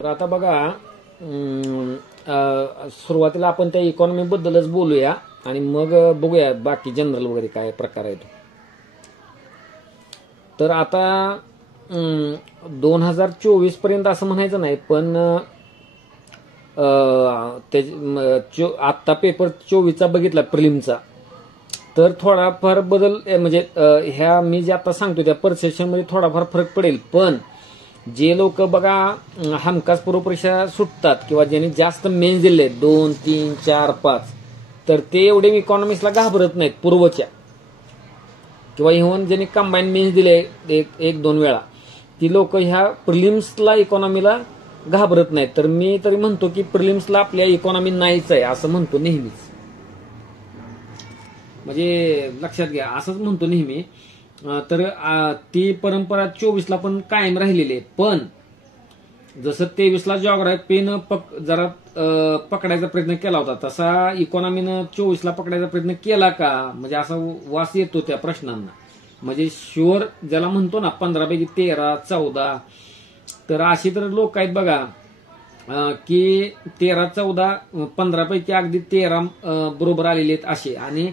तर आता बघा, सुरुवातीला आपण त्या इकॉनॉमी बद्दलच बोलूया आणि मग बघूया बाकी जनरल वगैरे काय प्रकार आहे तो. तर आता 2024 पर्यंत असं म्हणायचं नाही, पण आत्ता पेपर 24चा बघितला प्रिलिमचा, तर थोडाफार बदल म्हणजे ह्या मी जे आता सांगतो त्या परसेप्शन मध्ये थोडाफार फरक पडेल. पण जे लोक बघा हमखास पूर्व परीक्षा सुटतात किंवा ज्यांनी जास्त मेन्स दिले 2, 3, 4, 5, तर ते एवढे इकॉनॉमिक्सला घाबरत नाहीत पूर्वच्या, किंवा इव्हन ज्यांनी कंबाईन मेन्स दिले एक 2 वेळा, ती लोक ह्या प्रिलिम्सला इकॉनॉमीला घाबरत नाहीत. तर मी तरी म्हणतो की प्रिलिम्सला आपल्या इकॉनॉमी नाहीच आहे असं म्हणतो नेहमीच, म्हणजे लक्षात घ्या असंच म्हणतो नेहमी. तर ती परंपरा 24ला पण कायम राहिलेली आहे. पण जसं 23ला जॉग्राफीनं जरा पकडायचा प्रयत्न केला होता, तसा इकॉनॉमीनं 24ला पकडायचा प्रयत्न केला का, म्हणजे असा वास येतो त्या प्रश्नांना. म्हणजे शुअर ज्याला म्हणतो ना 15 पैकी 13, 14, तर अशी तर लोक आहेत बघा की 13, 14, 15 पैकी अगदी 13 बरोबर आलेले आहेत असे, आणि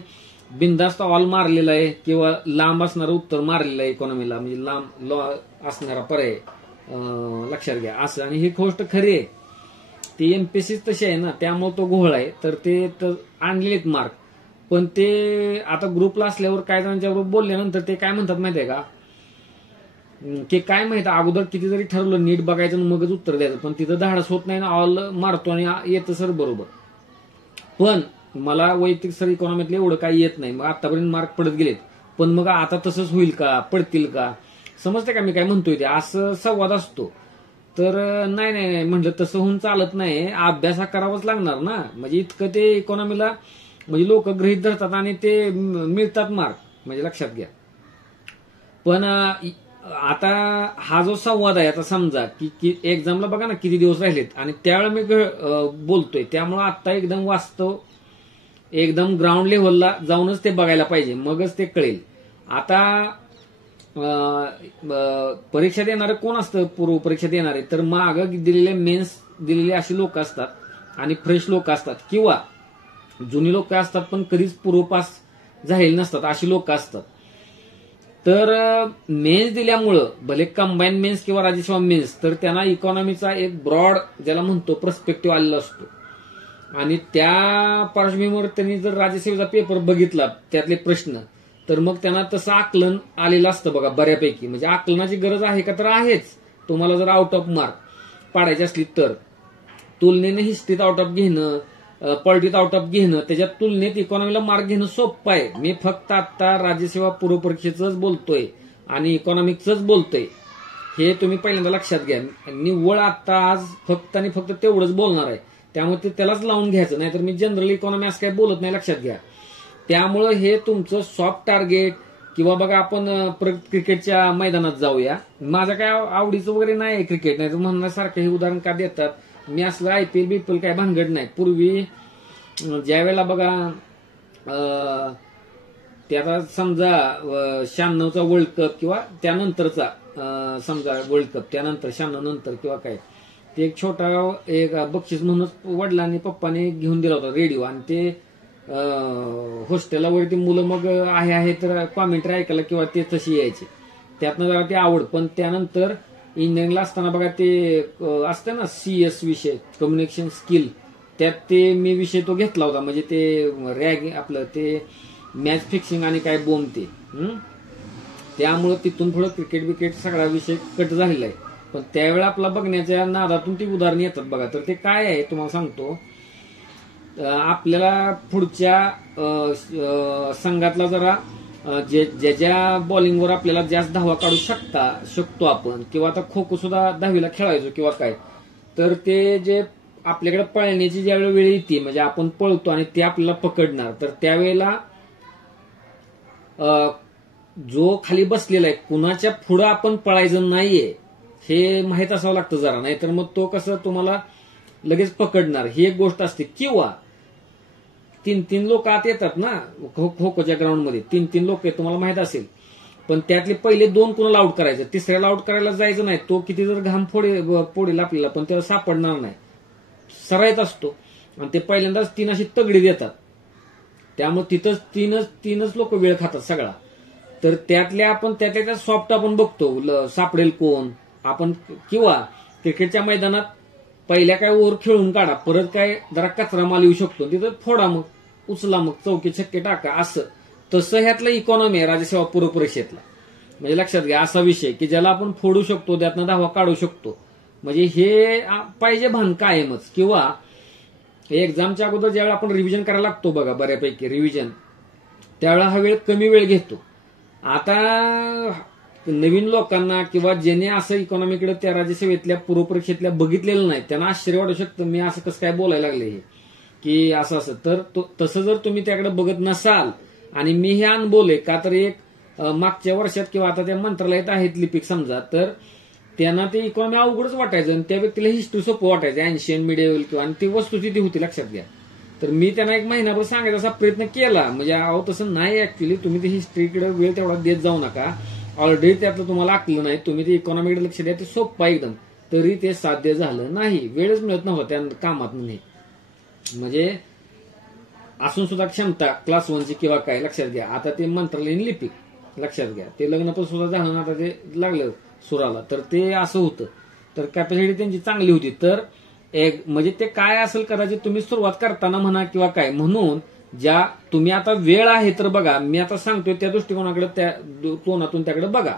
बिंदास्त ऑल मारलेला आहे किंवा लांब असणारं उत्तर मारलेलं आहे इकॉनॉमीला, म्हणजे लांब असणारा पर्याय लक्षात घ्या असं. आणि ही गोष्ट खरी आहे, ती एमपीएससी तशी आहे ना, त्यामुळे तो घोळ आहे. तर ते आणलेलेत मार्क, पण ते आता ग्रुपला असल्यावर काय जणांच्याबरोबर बोलल्यानंतर ते काय म्हणतात माहितीये का, की काय माहिती अगोदर किती जरी ठरवलं नीट बघायचं आणि मगच उत्तर द्यायचं, पण तिथं धाडस होत नाही ना, ऑल मारतो आणि येतं सर बरोबर. पण मला वैयक्तिक सर इकॉनॉमीतलं एवढं काही येत नाही, मग आतापर्यंत मार्क पडत गेलेत. पण मग आता तसंच होईल का, पडतील का, समजते का मी काय म्हणतोय ते, असं संवाद असतो. तर नाही नाही नाही म्हटलं तसं होऊन चालत नाही, अभ्यास हा करावाच लागणार ना. म्हणजे इतकं ते इकॉनॉमीला म्हणजे लोक गृहीत धरतात आणि ते मिळतात मार्क, म्हणजे लक्षात घ्या. पण आता हा जो संवाद आहे, आता समजा की एक्झामला बघा ना किती दिवस राहिलेत, आणि त्यावेळेला मी बोलतोय, त्यामुळं आता एकदम वास्तव एकदम ग्राउंड लेव्हलला जाऊनच ते बघायला पाहिजे, मगच ते कळेल. आता परीक्षा देणारे कोण असतं, पूर्व परीक्षा देणारे, तर मागं दिलेले मेन्स दिलेले अशी लोक असतात आणि फ्रेश लोक असतात, किंवा जुनी लोक असतात पण कधीच पूर्व पास झालेली नसतात अशी लोक असतात. तर मेन्स दिल्यामुळं भले कंबाईन मेन्स किंवा राज्यसेवा मेन्स, तर त्यांना इकॉनॉमीचा एक ब्रॉड ज्याला म्हणतो पर्स्पेक्टिव्ह आलेला असतो, आणि त्या पार्श्वभूमीवर त्यांनी जर राज्यसेवेचा पेपर बघितला त्यातले प्रश्न, तर मग त्यांना तसं आकलन आलेलं असतं बघा बऱ्यापैकी. म्हणजे आकलनाची गरज आहे का, तर आहेच. तुम्हाला जर आउट ऑफ मार्क पाडायची असली तर तुलनेने हिस्ट्रीत आउट ऑफ घेणं, पॉलिटिक्स आउट ऑफ घेणं, त्याच्यात तुलनेत इकॉनॉमीला मार्क घेणं सोपं आहे. मी फक्त आता राज्यसेवा पूर्व परीक्षेचंच बोलतोय आणि इकॉनॉमिक्सच बोलतोय, हे तुम्ही पहिल्यांदा लक्षात घ्या. निव्वळ आता आज फक्त आणि फक्त तेवढंच बोलणार आहे, त्यामुळे ते त्यालाच लावून घ्यायचं, नाहीतर मी जनरल इकॉनॉमी असं काही बोलत नाही, लक्षात घ्या. त्यामुळं हे तुमचं सॉफ्ट टार्गेट, किंवा बघा आपण क्रिकेटच्या मैदानात जाऊया, माझ्या काय आवडीचं वगैरे नाही क्रिकेट, नाही तर म्हणण्यासारखं हे उदाहरण का देतात, मी असलं IPL बीपीएल काय भानगड नाही. पूर्वी ज्या वेळेला बघा त्याचा समजा 96चा वर्ल्ड कप किंवा त्यानंतरचा समजा वर्ल्ड कप, त्यानंतर 96 नंतर किंवा काय, ते एक छोटा एक बक्षीस म्हणूनच वडिलांनी पप्पाने घेऊन दिला होता रेडिओ, आणि ते हॉस्टेलला वगैरे ती मुलं मग आहे तर कॉमेंट्री ऐकायला किंवा ते तशी यायची, त्यातनं जरा ती आवड. पण त्यानंतर इंजिनिअरिंगला असताना बघा ते असतं ना CS विषय, कम्युनिकेशन स्किल, त्यात ते मी विषय तो घेतला होता. म्हणजे ते रॅगिंग आपलं ते मॅच फिक्सिंग आणि काय बोम ते, त्यामुळं तिथून पुढं क्रिकेट बिकेट सगळा विषय कट झालेला आहे. पण त्यावेळेला आपला बघण्याच्या नादातून ती उदाहरणं येतात बघा. तर ते काय आहे तुम्हाला सांगतो, आपल्याला पुढच्या संघातला जरा ज्याच्या बॉलिंगवर आपल्याला जास्त धावा काढू शकतो आपण, किंवा आता खो खो सुद्धा 10वीला खेळायचो किंवा काय, तर ते जे आपल्याकडे पळण्याची ज्यावेळी वेळ येते, म्हणजे आपण पळतो आणि ते आपल्याला पकडणार, तर त्यावेळेला जो खाली बसलेला आहे कुणाच्या पुढं आपण पळायचं नाहीये हे माहित असावं लागतं जरा, नाहीतर मग तो कसं तुम्हाला लगेच पकडणार, ही एक गोष्ट असते. किंवा 3 लोक आत येतात ना खो खोच्या ग्राउंडमध्ये, 3 लोक आहेत तुम्हाला माहित असेल, पण त्यातले पहिले 2 कुणाला आउट करायचं, तिसऱ्याला आउट करायला जायचं नाही. तो किती जर घाम फोडेल आपल्याला, पण त्याला सापडणार नाही, सराईत असतो. आणि ते पहिल्यांदाच 3 अशी तगडी देतात, त्यामुळे तिथंच तीनच लोक वेळ खातात सगळा. तर त्यातल्या आपण त्यातल्या सॉफ्ट आपण बघतो सापडेल कोण आपण, किंवा क्रिकेटच्या मैदानात पहिल्या काय ओव्हर खेळून काढा, परत काय जरा कचरा माल येऊ शकतो, तिथं फोडा, मग उचला, मग चौके छक्के टाका, असं. तसं ह्यातलं इकॉनॉमी आहे राज्यसेवा पूर्व परीक्षेतला. म्हणजे लक्षात घ्या असा विषय की ज्याला आपण फोडू शकतो, त्यातनं धावा काढू शकतो. म्हणजे हे पाहिजे भान कायमच. किंवा एक्झामच्या अगोदर ज्यावेळेला आपण रिव्हिजन करायला लागतो बघा, बऱ्यापैकी रिव्हिजन, त्यावेळेला हा वेळ कमी वेळ घेतो. आता नवीन लोकांना किंवा ज्याने असं इकॉनॉमीकडे त्या राज्यसेवेतल्या पूर्व परीक्षेतल्या बघितलेलं नाही, त्यांना आश्चर्य वाटू शकतं, मी असं कसं काय बोलायला लागले हे, की असं. तर तसं जर तुम्ही त्याकडे बघत नसाल, आणि मी हे अनुभवले का, तर एक मागच्या वर्षात किंवा आता त्या मंत्रालयात आहेत लिपिक समजा, तर त्यांना ते इकॉनॉमी अवघडच वाटायचं आणि त्या व्यक्तीला हिस्ट्री सोपं वाटायचं, एन्शियन मिडिएवल किंवा, आणि ती वस्तुस्थिती होती, लक्षात घ्या. तर मी त्यांना 1 महिनाभर सांगायचा असा प्रयत्न केला, म्हणजे अहो तसं नाही, ऍक्च्युली तुम्ही ते हिस्ट्रीकडे वेळ तेवढा देत जाऊ नका, ऑलरेडी त्यातलं तुम्हाला आकलं नाही, तुम्ही ते इकॉनॉमीकडे लक्ष द्या, ते सोपं एकदम. तरी ते साध्य झालं नाही, वेळच मिळत नव्हता त्या कामात. म्हणजे असून सुद्धा क्षमता क्लास 1ची किंवा काय, लक्षात घ्या. आता ते मंत्रालयीन लिपिक, लक्षात घ्या, ते लग्न पण सुद्धा झालं ना, आता ते लागलं सुराला, तर ते असं होतं. तर कॅपॅसिटी त्यांची चांगली होती. तर म्हणजे ते काय असेल कदाचित तुम्ही सुरुवात करताना म्हणा किंवा काय, म्हणून ज्या तुम्ही आता वेळ आहे तर बघा, मी आता सांगतोय त्या दृष्टिकोनाकडे, त्या कोणातून त्याकडे बघा.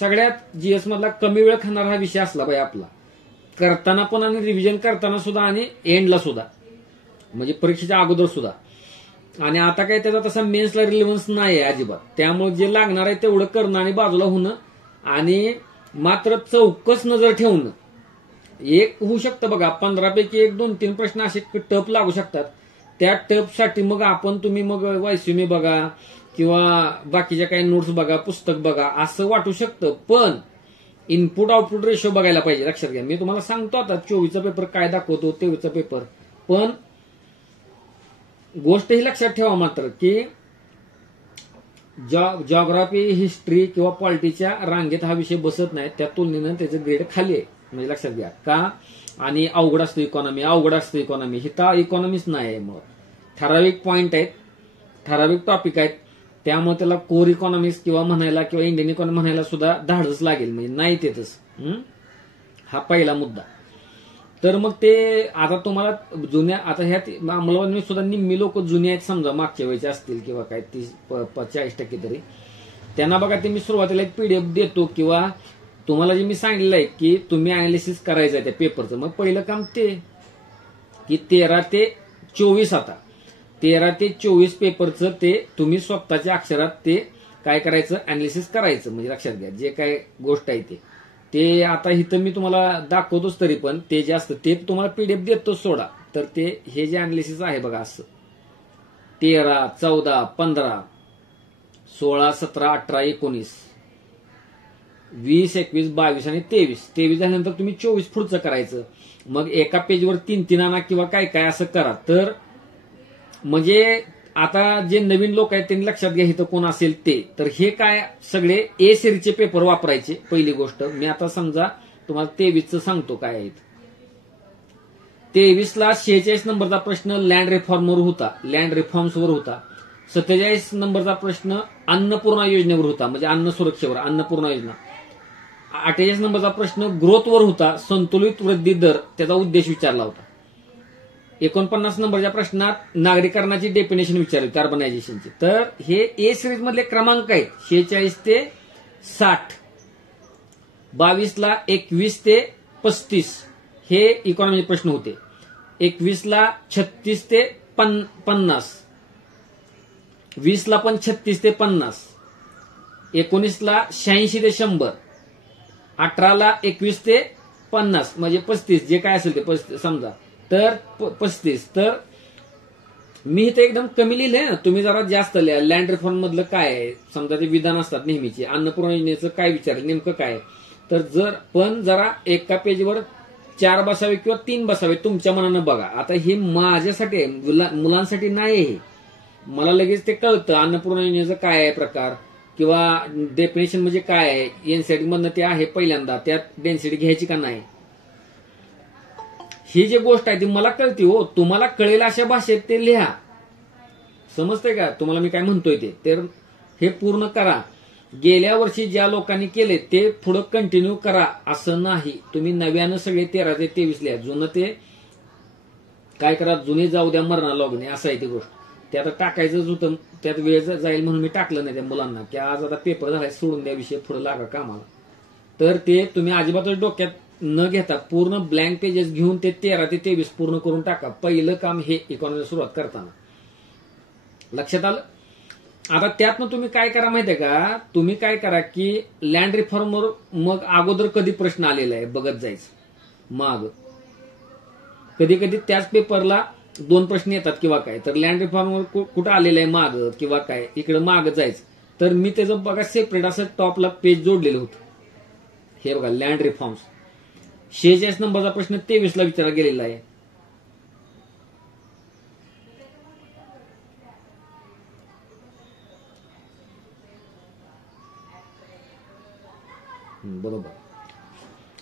सगळ्यात जीएस मधला कमी वेळ खाणारा हा विषय असला पाहिजे आपला, करताना पण आणि रिव्हिजन करताना सुद्धा आणि एंडला सुद्धा, म्हणजे परीक्षेच्या अगोदर सुद्धा. आणि आता काही त्याचा तसा मेन्सला रिलेव्हन्स नाही आहे अजिबात, त्यामुळे जे लागणार आहे तेवढं करणं आणि बाजूला होणं, आणि मात्र चौकस नजर ठेवणं. एक होऊ शकतं बघा, 15 पैकी 1-2-3 प्रश्न असे टप लागू शकतात. त्या टपसाठी मग तुम्ही मग वायसीमी बघा किंवा बाकीच्या काही नोट्स बघा, पुस्तक बघा, असं वाटू शकतं. पण इनपुट आउटपुट रेशो बघायला पाहिजे, लक्षात घ्या. मी तुम्हाला सांगतो आता 24चा पेपर काय दाखवतो, 23चा पेपर. पण गोष्ट ही लक्षात ठेवा मात्र की जॉग्राफी, हिस्ट्री किंवा पॉलिटीच्या रांगेत हा विषय बसत नाही, त्या तुलनेनं त्याचं ग्रेड खाली आहे. म्हणजे लक्षात घ्या का, आणि अवघड असतं इकॉनॉमी, हिता इकॉनॉमीच नाही आहे. मग ठराविक पॉइंट आहेत, ठराविक टॉपिक आहेत, त्यामुळे त्याला कोर इकॉनॉमिक्स किंवा म्हणायला किंवा इंडियन इकॉनॉमी म्हणायला सुद्धा धाडच लागेल, म्हणजे नाही तेच. हा पहिला मुद्दा. तर मग ते आता तुम्हाला जुन्या, आता ह्यात अंमलबजावणी सुद्धा निम्मी लोक जुने आहेत समजा, मागच्या वेळेचे असतील किंवा काय 30-40% तरी, त्यांना बघा ते मी सुरुवातीला एक PDF देतो, किंवा तुम्हाला जे मी सांगितलं आहे की तुम्ही अनालिसिस करायचं आहे त्या पेपरचं. मग पहिलं काम ते की 13 ते 24, आता 13 ते 24 पेपरचं ते तुम्ही स्वतःच्या अक्षरात ते काय करायचं, अनालिसिस करायचं. म्हणजे लक्षात घ्या जे काय गोष्ट आहे ते आता इथं मी तुम्हाला दाखवतोच, तरी पण ते जे असतं ते तुम्हाला PDF देतोच सोडा. तर ते हे जे अनालिसिस आहे बघा, असं 13, 14, 15, 16, 17, 18, 19, 20, 21, 22 आणि 23 झाल्यानंतर तुम्ही 24 पुढचं करायचं. मग एका पेजवर 3-3 आणा किंवा काय काय असं करा. तर म्हणजे आता जे नवीन लोक आहेत त्यांनी लक्षात घ्या इथं कोण असेल ते, तर हे काय सगळे ए सिरीजचे पेपर वापरायचे. पहिली गोष्ट मी आता समजा तुम्हाला 23चं सांगतो काय आहे. 23ला 46 नंबरचा प्रश्न लँड रिफॉर्म्सवर होता. 47 नंबरचा प्रश्न अन्नपूर्णा योजनेवर होता, म्हणजे अन्न सुरक्षेवर, अन्नपूर्णा योजना. 48 नंबरचा प्रश्न ग्रोथवर होता, संतुलित वृद्धी दर, त्याचा उद्देश विचारला होता. 49 नंबरच्या प्रश्नात नागरीकरणाची डेफिनेशन विचारली, अर्बनायझेशनची. तर हे ए सिरीज मधले क्रमांक आहेत 46 ते 60. 22ला 21 ते 35 हे इकॉनॉमी प्रश्न होते. 21ला 36 ते 50, 20ला पण 36 ते 50, 19ला 86 ते 100, 18ला 21 ते 50 म्हणजे 35, जे काय असेल ते 35 समजा, तर 35. तर मी इथे एकदम कमी लिहिले ना, तुम्ही जरा जास्त लिहा. लँड रिफॉर्म मधलं काय आहे समजा, ते विधान असतात नेहमीची. अन्नपूर्णा योजनेचं काय विचारलं, नेमकं काय. तर पण जरा एका पेजवर 4 बसावे किंवा 3 बसावे तुमच्या मनानं बघा. आता हे माझ्यासाठी आहे, मुलांसाठी नाही. हे मला लगेच ते कळतं अन्नपूर्णा योजनेचं काय आहे प्रकार, किंवा डेफिनेशन म्हणजे काय आहे, एनसीईआरटी मधनं ते आहे पहिल्यांदा, त्यात डेन्सिटी घ्यायची का नाही, ही जी गोष्ट आहे ती मला कळते हो. तुम्हाला कळेल अशा भाषेत ते लिहा. समजतंय का तुम्हाला मी काय म्हणतोय ते? तर हे पूर्ण करा. गेल्या वर्षी ज्या लोकांनी केले ते पुढे कंटिन्यू करा असं नाही. तुम्ही नव्यानं सगळे 13 ते 23 लिहा. जुनं ते काय करा, जुने जाऊ द्या मरणा लागणे, असं आहे ती गोष्ट. ते आता टाकायचंच होतं, त्यात वेळ जाईल म्हणून मी टाकलं नाही त्या मुलांना, की आज आता पेपर झालाय, सोडून द्या विषय, पुढे लागा कामाला. तर ते तुम्ही अजिबातच डोक्यात न घेता पूर्ण ब्लँक पेजेस घेऊन ते 13 ते 23 पूर्ण करून टाका. पहिलं काम हे इकॉनॉमीला सुरुवात करताना. लक्षात आलं? आता त्यातनं तुम्ही काय करा माहितीये का, तुम्ही काय करा की लँड रिफॉर्मवर मग अगोदर कधी प्रश्न आलेला आहे बघत जायचं. माग कधी कधी त्याच पेपरला 2 प्रश्न येतात किंवा काय, तर लँड रिफॉर्मवर कुठं आलेलं आहे माग किंवा काय, इकडे माग जायचं. तर मी त्याचं बघा सेपरेट असं टॉपला पेज जोडलेलं होतं. हे बघा लँड रिफॉर्म्स 46 नंबरचा प्रश्न 23 ला विचारला गेलेला आहे. बरोबर.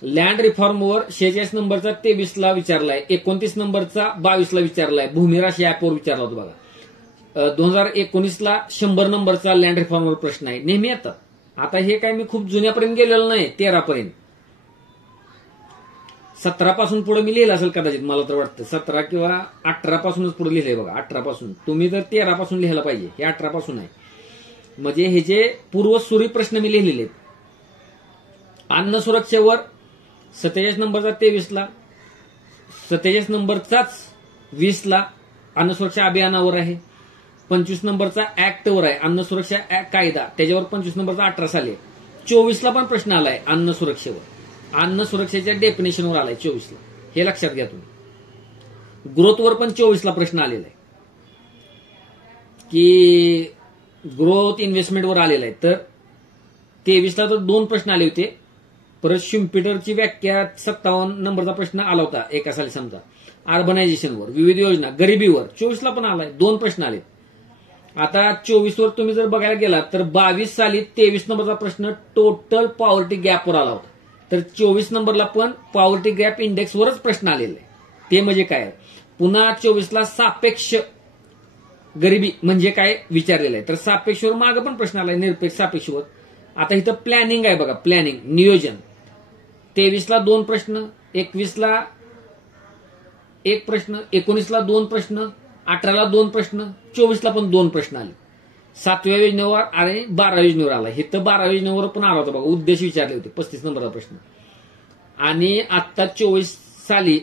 लँड रिफॉर्मवर 46 नंबरचा 23 ला विचारलाय, 29 नंबरचा 22 ला विचारलाय, भूमिराशी ऍपवर विचारला होता बघा. 2019 ला 100 नंबरचा लँड रिफॉर्मवर प्रश्न आहे. नेहमी येतात. आता हे काय मी खूप जुन्यापर्यंत गेलेलो नाही, 13 पर्यंत. 17 पासून पुढे मी लिहिलं असेल कदाचित, मला तर वाटतं 17 किंवा 18 पासूनच पुढे लिहिलंय बघा. 18 पासून तुम्ही जर 13 पासून लिहायला पाहिजे, हे 18 पासून आहे. म्हणजे हे जे पूर्वसुरी प्रश्न मी लिहिलेले आहेत. अन्न सुरक्षेवर 47 नंबरचा 23 ला, 47 नंबरचाच 20 ला अन्न सुरक्षा अभियानावर आहे. 25 नंबरचा ऍक्टवर आहे, अन्न सुरक्षा कायदा, त्याच्यावर 25 नंबरचा 18 साली. 24 ला पण प्रश्न आलाय अन्न सुरक्षेवर, अन्न सुरक्षेच्या डेफिनेशनवर आलाय 24 ला. हे लक्षात घ्या तुम्ही. ग्रोथवर पण 24 ला प्रश्न आलेला आहे की ग्रोथ इन्व्हेस्टमेंटवर आलेला आहे. तर 23 ला तर 2 प्रश्न आले होते. परत शिम्पिटरची व्याख्या 57 नंबरचा प्रश्न आला होता एका साली समजा. अर्बनायझेशनवर, विविध योजना, गरिबीवर 24 ला पण आलाय, 2 प्रश्न आले. आता 24 वर तुम्ही जर बघायला गेलात तर 22 साली 23 नंबरचा प्रश्न टोटल पॉवर्टी गॅपवर आला होता. तर 24 नंबरला पण पॉवर्टी गॅप इंडेक्सवरच प्रश्न आलेला आहे. ते म्हणजे काय, पुन्हा 24 ला सापेक्ष गरिबी म्हणजे काय विचारलेलं आहे. तर सापेक्षवर मागे पण प्रश्न आलाय, निरपेक्ष सापेक्षवर. आता इथं प्लॅनिंग आहे बघा, प्लॅनिंग, नियोजन. 23 ला 2 प्रश्न, 21 ला 1 प्रश्न, 19 ला 2 प्रश्न, 18 ला 2 प्रश्न, 24 ला पण 2 प्रश्न आले. 7व्या योजनेवर आणि 12व्या योजनेवर आला. हे तर 12व्या योजनेवर पण आला होता बघा, उद्देश विचारले होते, 35 नंबरचा प्रश्न. आणि आता 24 साली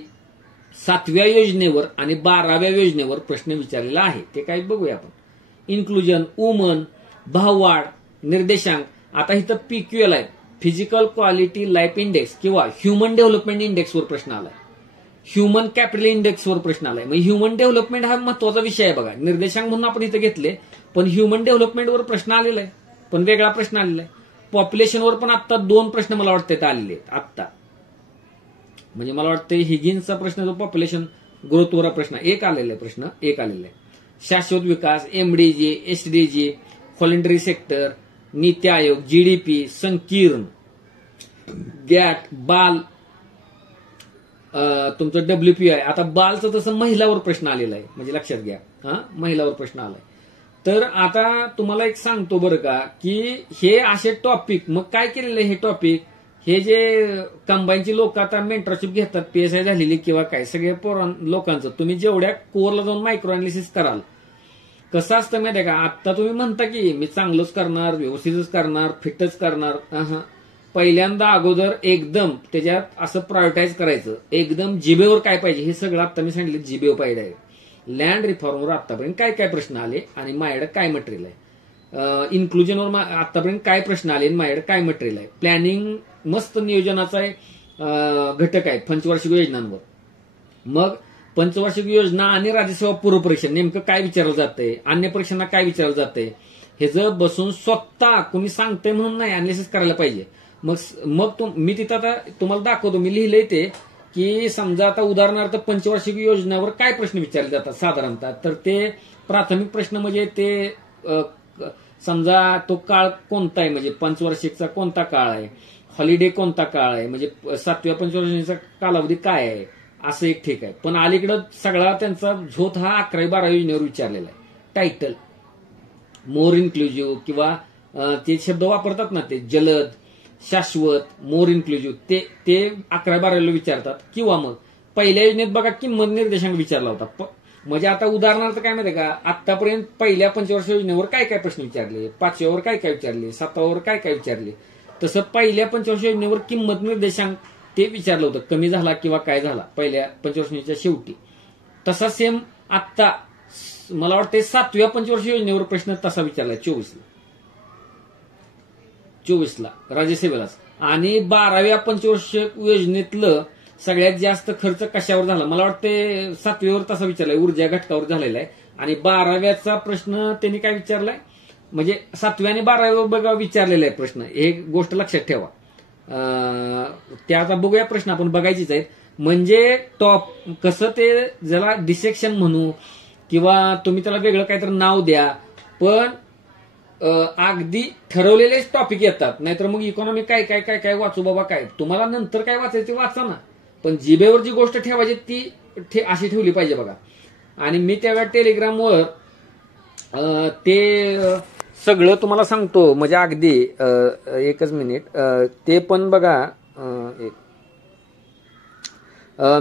7व्या योजनेवर आणि 12व्या योजनेवर प्रश्न विचारलेला आहे. ते काय बघूया आपण. इन्क्लुजन, वुमन, भाववाढ, निर्देशांक. आता इथं PQL आहे, फिजिकल क्वालिटी लाईफ इंडेक्स किंवा ह्युमन डेव्हलपमेंट इंडेक्सवर प्रश्न आलाय. ह्युमन कॅपिटल इंडेक्सवर प्रश्न आलाय. मग ह्युमन डेव्हलपमेंट हा महत्वाचा विषय आहे बघा. निर्देशांक म्हणून आपण इथं घेतले, पण ह्युमन डेव्हलपमेंटवर प्रश्न आलेला आहे, पण वेगळा प्रश्न आलेला आहे. पॉप्युलेशनवर पण आता 2 प्रश्न मला वाटतं आलेले आहेत आत्ता. म्हणजे मला वाटतं हिगिन्सचा प्रश्न जो पॉप्युलेशन ग्रोथवर प्रश्न एक आलेला आहे, प्रश्न एक आलेला आहे. शाश्वत विकास, MDG, SDG, voluntary sector, NITI Aayog, GDP, संकीर्ण, गॅट, बाल, तुमचं WPI. आता बालचं तसं महिलावर प्रश्न आलेला आहे, म्हणजे लक्षात घ्या, महिलावर प्रश्न आलाय. तर आता तुम्हाला एक सांगतो बरं का, की हे असे टॉपिक, मग काय केलेलं आहे हे टॉपिक, हे जे कंबाईनची लोक आता मेंटरशिप घेतात, PSI झालेली किंवा काय, सगळे लोकांचं तुम्ही जेवढ्या कोरला जाऊन मायक्रो अनालिसिस कराल, कसं असतं माहिती आहे का. आता तुम्ही म्हणता की मी चांगलंच करणार, व्यवस्थितच करणार, फिटच करणार. पहिल्यांदा अगोदर एकदम त्याच्यात असं प्रायोरिटाईज करायचं, एकदम जिबेवर काय पाहिजे हे सगळं आता मी सांगितलं, जिबेवर पाहिजे. लँड रिफॉर्मवर आतापर्यंत काय काय प्रश्न आले आणि माझ्याकडे काय मटेरियल आहे. इन्क्लुजनवर आतापर्यंत काय प्रश्न आले आणि माझ्याकडे काय मटेरियल आहे. प्लॅनिंग मस्त नियोजनाचा घटक आहे पंचवार्षिक योजनांवर. मग पंचवार्षिक योजना आणि राज्यसेवा पूर्व परीक्षा नेमकं काय विचारलं जातंय, अन्य परीक्षांना काय विचारलं जातंय, हे जर बसून स्वतः कोणी सांगतंय म्हणून नाही, अनालिसिस करायला पाहिजे. मग मी तिथं आता तुम्हाला दाखवतो, मी लिहिलंय ते, की समजा आता उदाहरणार्थ पंचवार्षिक योजनेवर काय प्रश्न विचारले जातात साधारणतः. तर ते प्राथमिक प्रश्न म्हणजे ते समजा तो काळ कोणता आहे, म्हणजे पंचवार्षिकचा कोणता काळ आहे, हॉलिडे कोणता काळ आहे, म्हणजे 7व्या पंचवार्षिकचा कालावधी काय आहे, असं एक ठीक आहे. पण अलीकडं सगळा त्यांचा झोत हा 11वी-12वी योजनेवर विचारलेला आहे. टायटल मोर इन्क्लुझिव्ह किंवा ते शब्द वापरतात ना, ते जलद, शाश्वत, मोर इन्क्लुझिव्ह, ते 11वी-12वीला विचारतात. किंवा मग पहिल्या योजनेत बघा किंमत निर्देशांक विचारला होता. म्हणजे आता उदाहरणार्थ काय माहिती का, आतापर्यंत पहिल्या पंचवार्षिक योजनेवर काय काय प्रश्न विचारले, 5व्यावर काय काय विचारले, 7व्यावर काय काय विचारले, तसं पहिल्या पंचवार्षिक योजनेवर किंमत निर्देशांक ते विचारलं होतं, कमी झाला किंवा काय झाला पहिल्या पंचवार्षिकच्या शेवटी. तसा सेम आत्ता मला वाटतं 7व्या पंचवार्षिक योजनेवर प्रश्न तसा विचारलाय 24ला राज्यसेवेलाच. आणि 12व्या पंचवार्षिक योजनेतलं सगळ्यात जास्त खर्च कशावर झाला, मला वाटतं 7वीवर तसा विचारलाय, ऊर्जा घटकावर झालेला आहे. आणि 12व्याचा प्रश्न त्यांनी काय विचारलाय, म्हणजे 7व्या आणि 12व्यावर बघा विचारलेला आहे प्रश्न. हे गोष्ट लक्षात ठेवा. त्याचा बघूया प्रश्न आपण बघायचीच आहेत. म्हणजे टॉप कसं ते ज्याला डिसेक्शन म्हणू किंवा तुम्ही त्याला वेगळं काहीतरी नाव द्या, पण अगदी ठरवलेलेच टॉपिक येतात. नाहीतर मग इकॉनॉमी काय काय काय काय वाचू बाबा, काय तुम्हाला नंतर काय वाचायचं ते वाचा ना, पण जिभेवर जी गोष्ट ठेवायची ती अशी ठेवली पाहिजे बघा. आणि मी त्यावेळेला टेलिग्रामवर ते सगळं तुम्हाला सांगतो, म्हणजे अगदी एकच मिनिट, ते पण बघा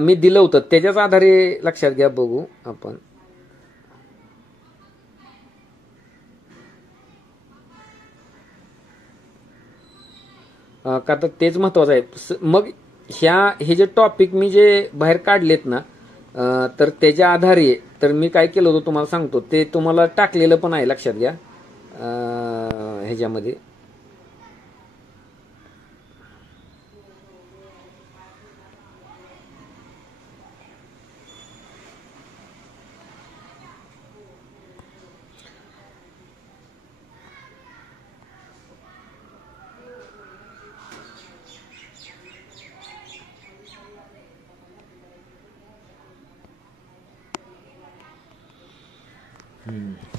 मी दिलं होतं, त्याच्याच आधारे लक्षात घ्या, बघू आपण. का तर तेच महत्वाचं आहे. मग हे जे टॉपिक मी जे बाहेर काढलेत ना, तर त्याच्या आधारे तर मी काय केलं होतं तुम्हाला सांगतो, ते तुम्हाला टाकलेलं पण आहे, लक्षात घ्या ह्याच्यामध्ये.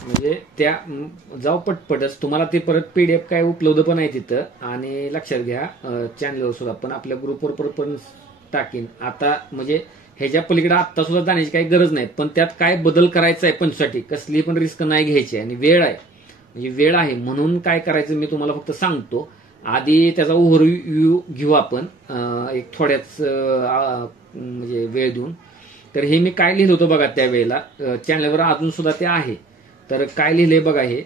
म्हणजे त्या जाऊ पटपटच तुम्हाला ते परत पीडीएफ काय उपलब्ध पण आहे तिथं. आणि लक्षात घ्या चॅनलवर सुद्धा, पण आपल्या ग्रुपवर पण टाकीन आता. म्हणजे ह्याच्या पलीकडे आत्ता सुद्धा जाण्याची काही गरज नाही, पण त्यात काय बदल करायचा आहे पंचसाठी कसली पण रिस्क नाही घ्यायची. आणि वेळ आहे, म्हणजे वेळ आहे म्हणून काय करायचं मी तुम्हाला फक्त सांगतो. आधी त्याचा ओव्हरव्ह्यू घेऊ आपण एक थोड्याच म्हणजे वेळ देऊन. तर हे मी काय लिहिलं होतं बघा त्यावेळेला, चॅनलवर अजून सुद्धा ते आहे. तर काय लिहिलंय बघा हे,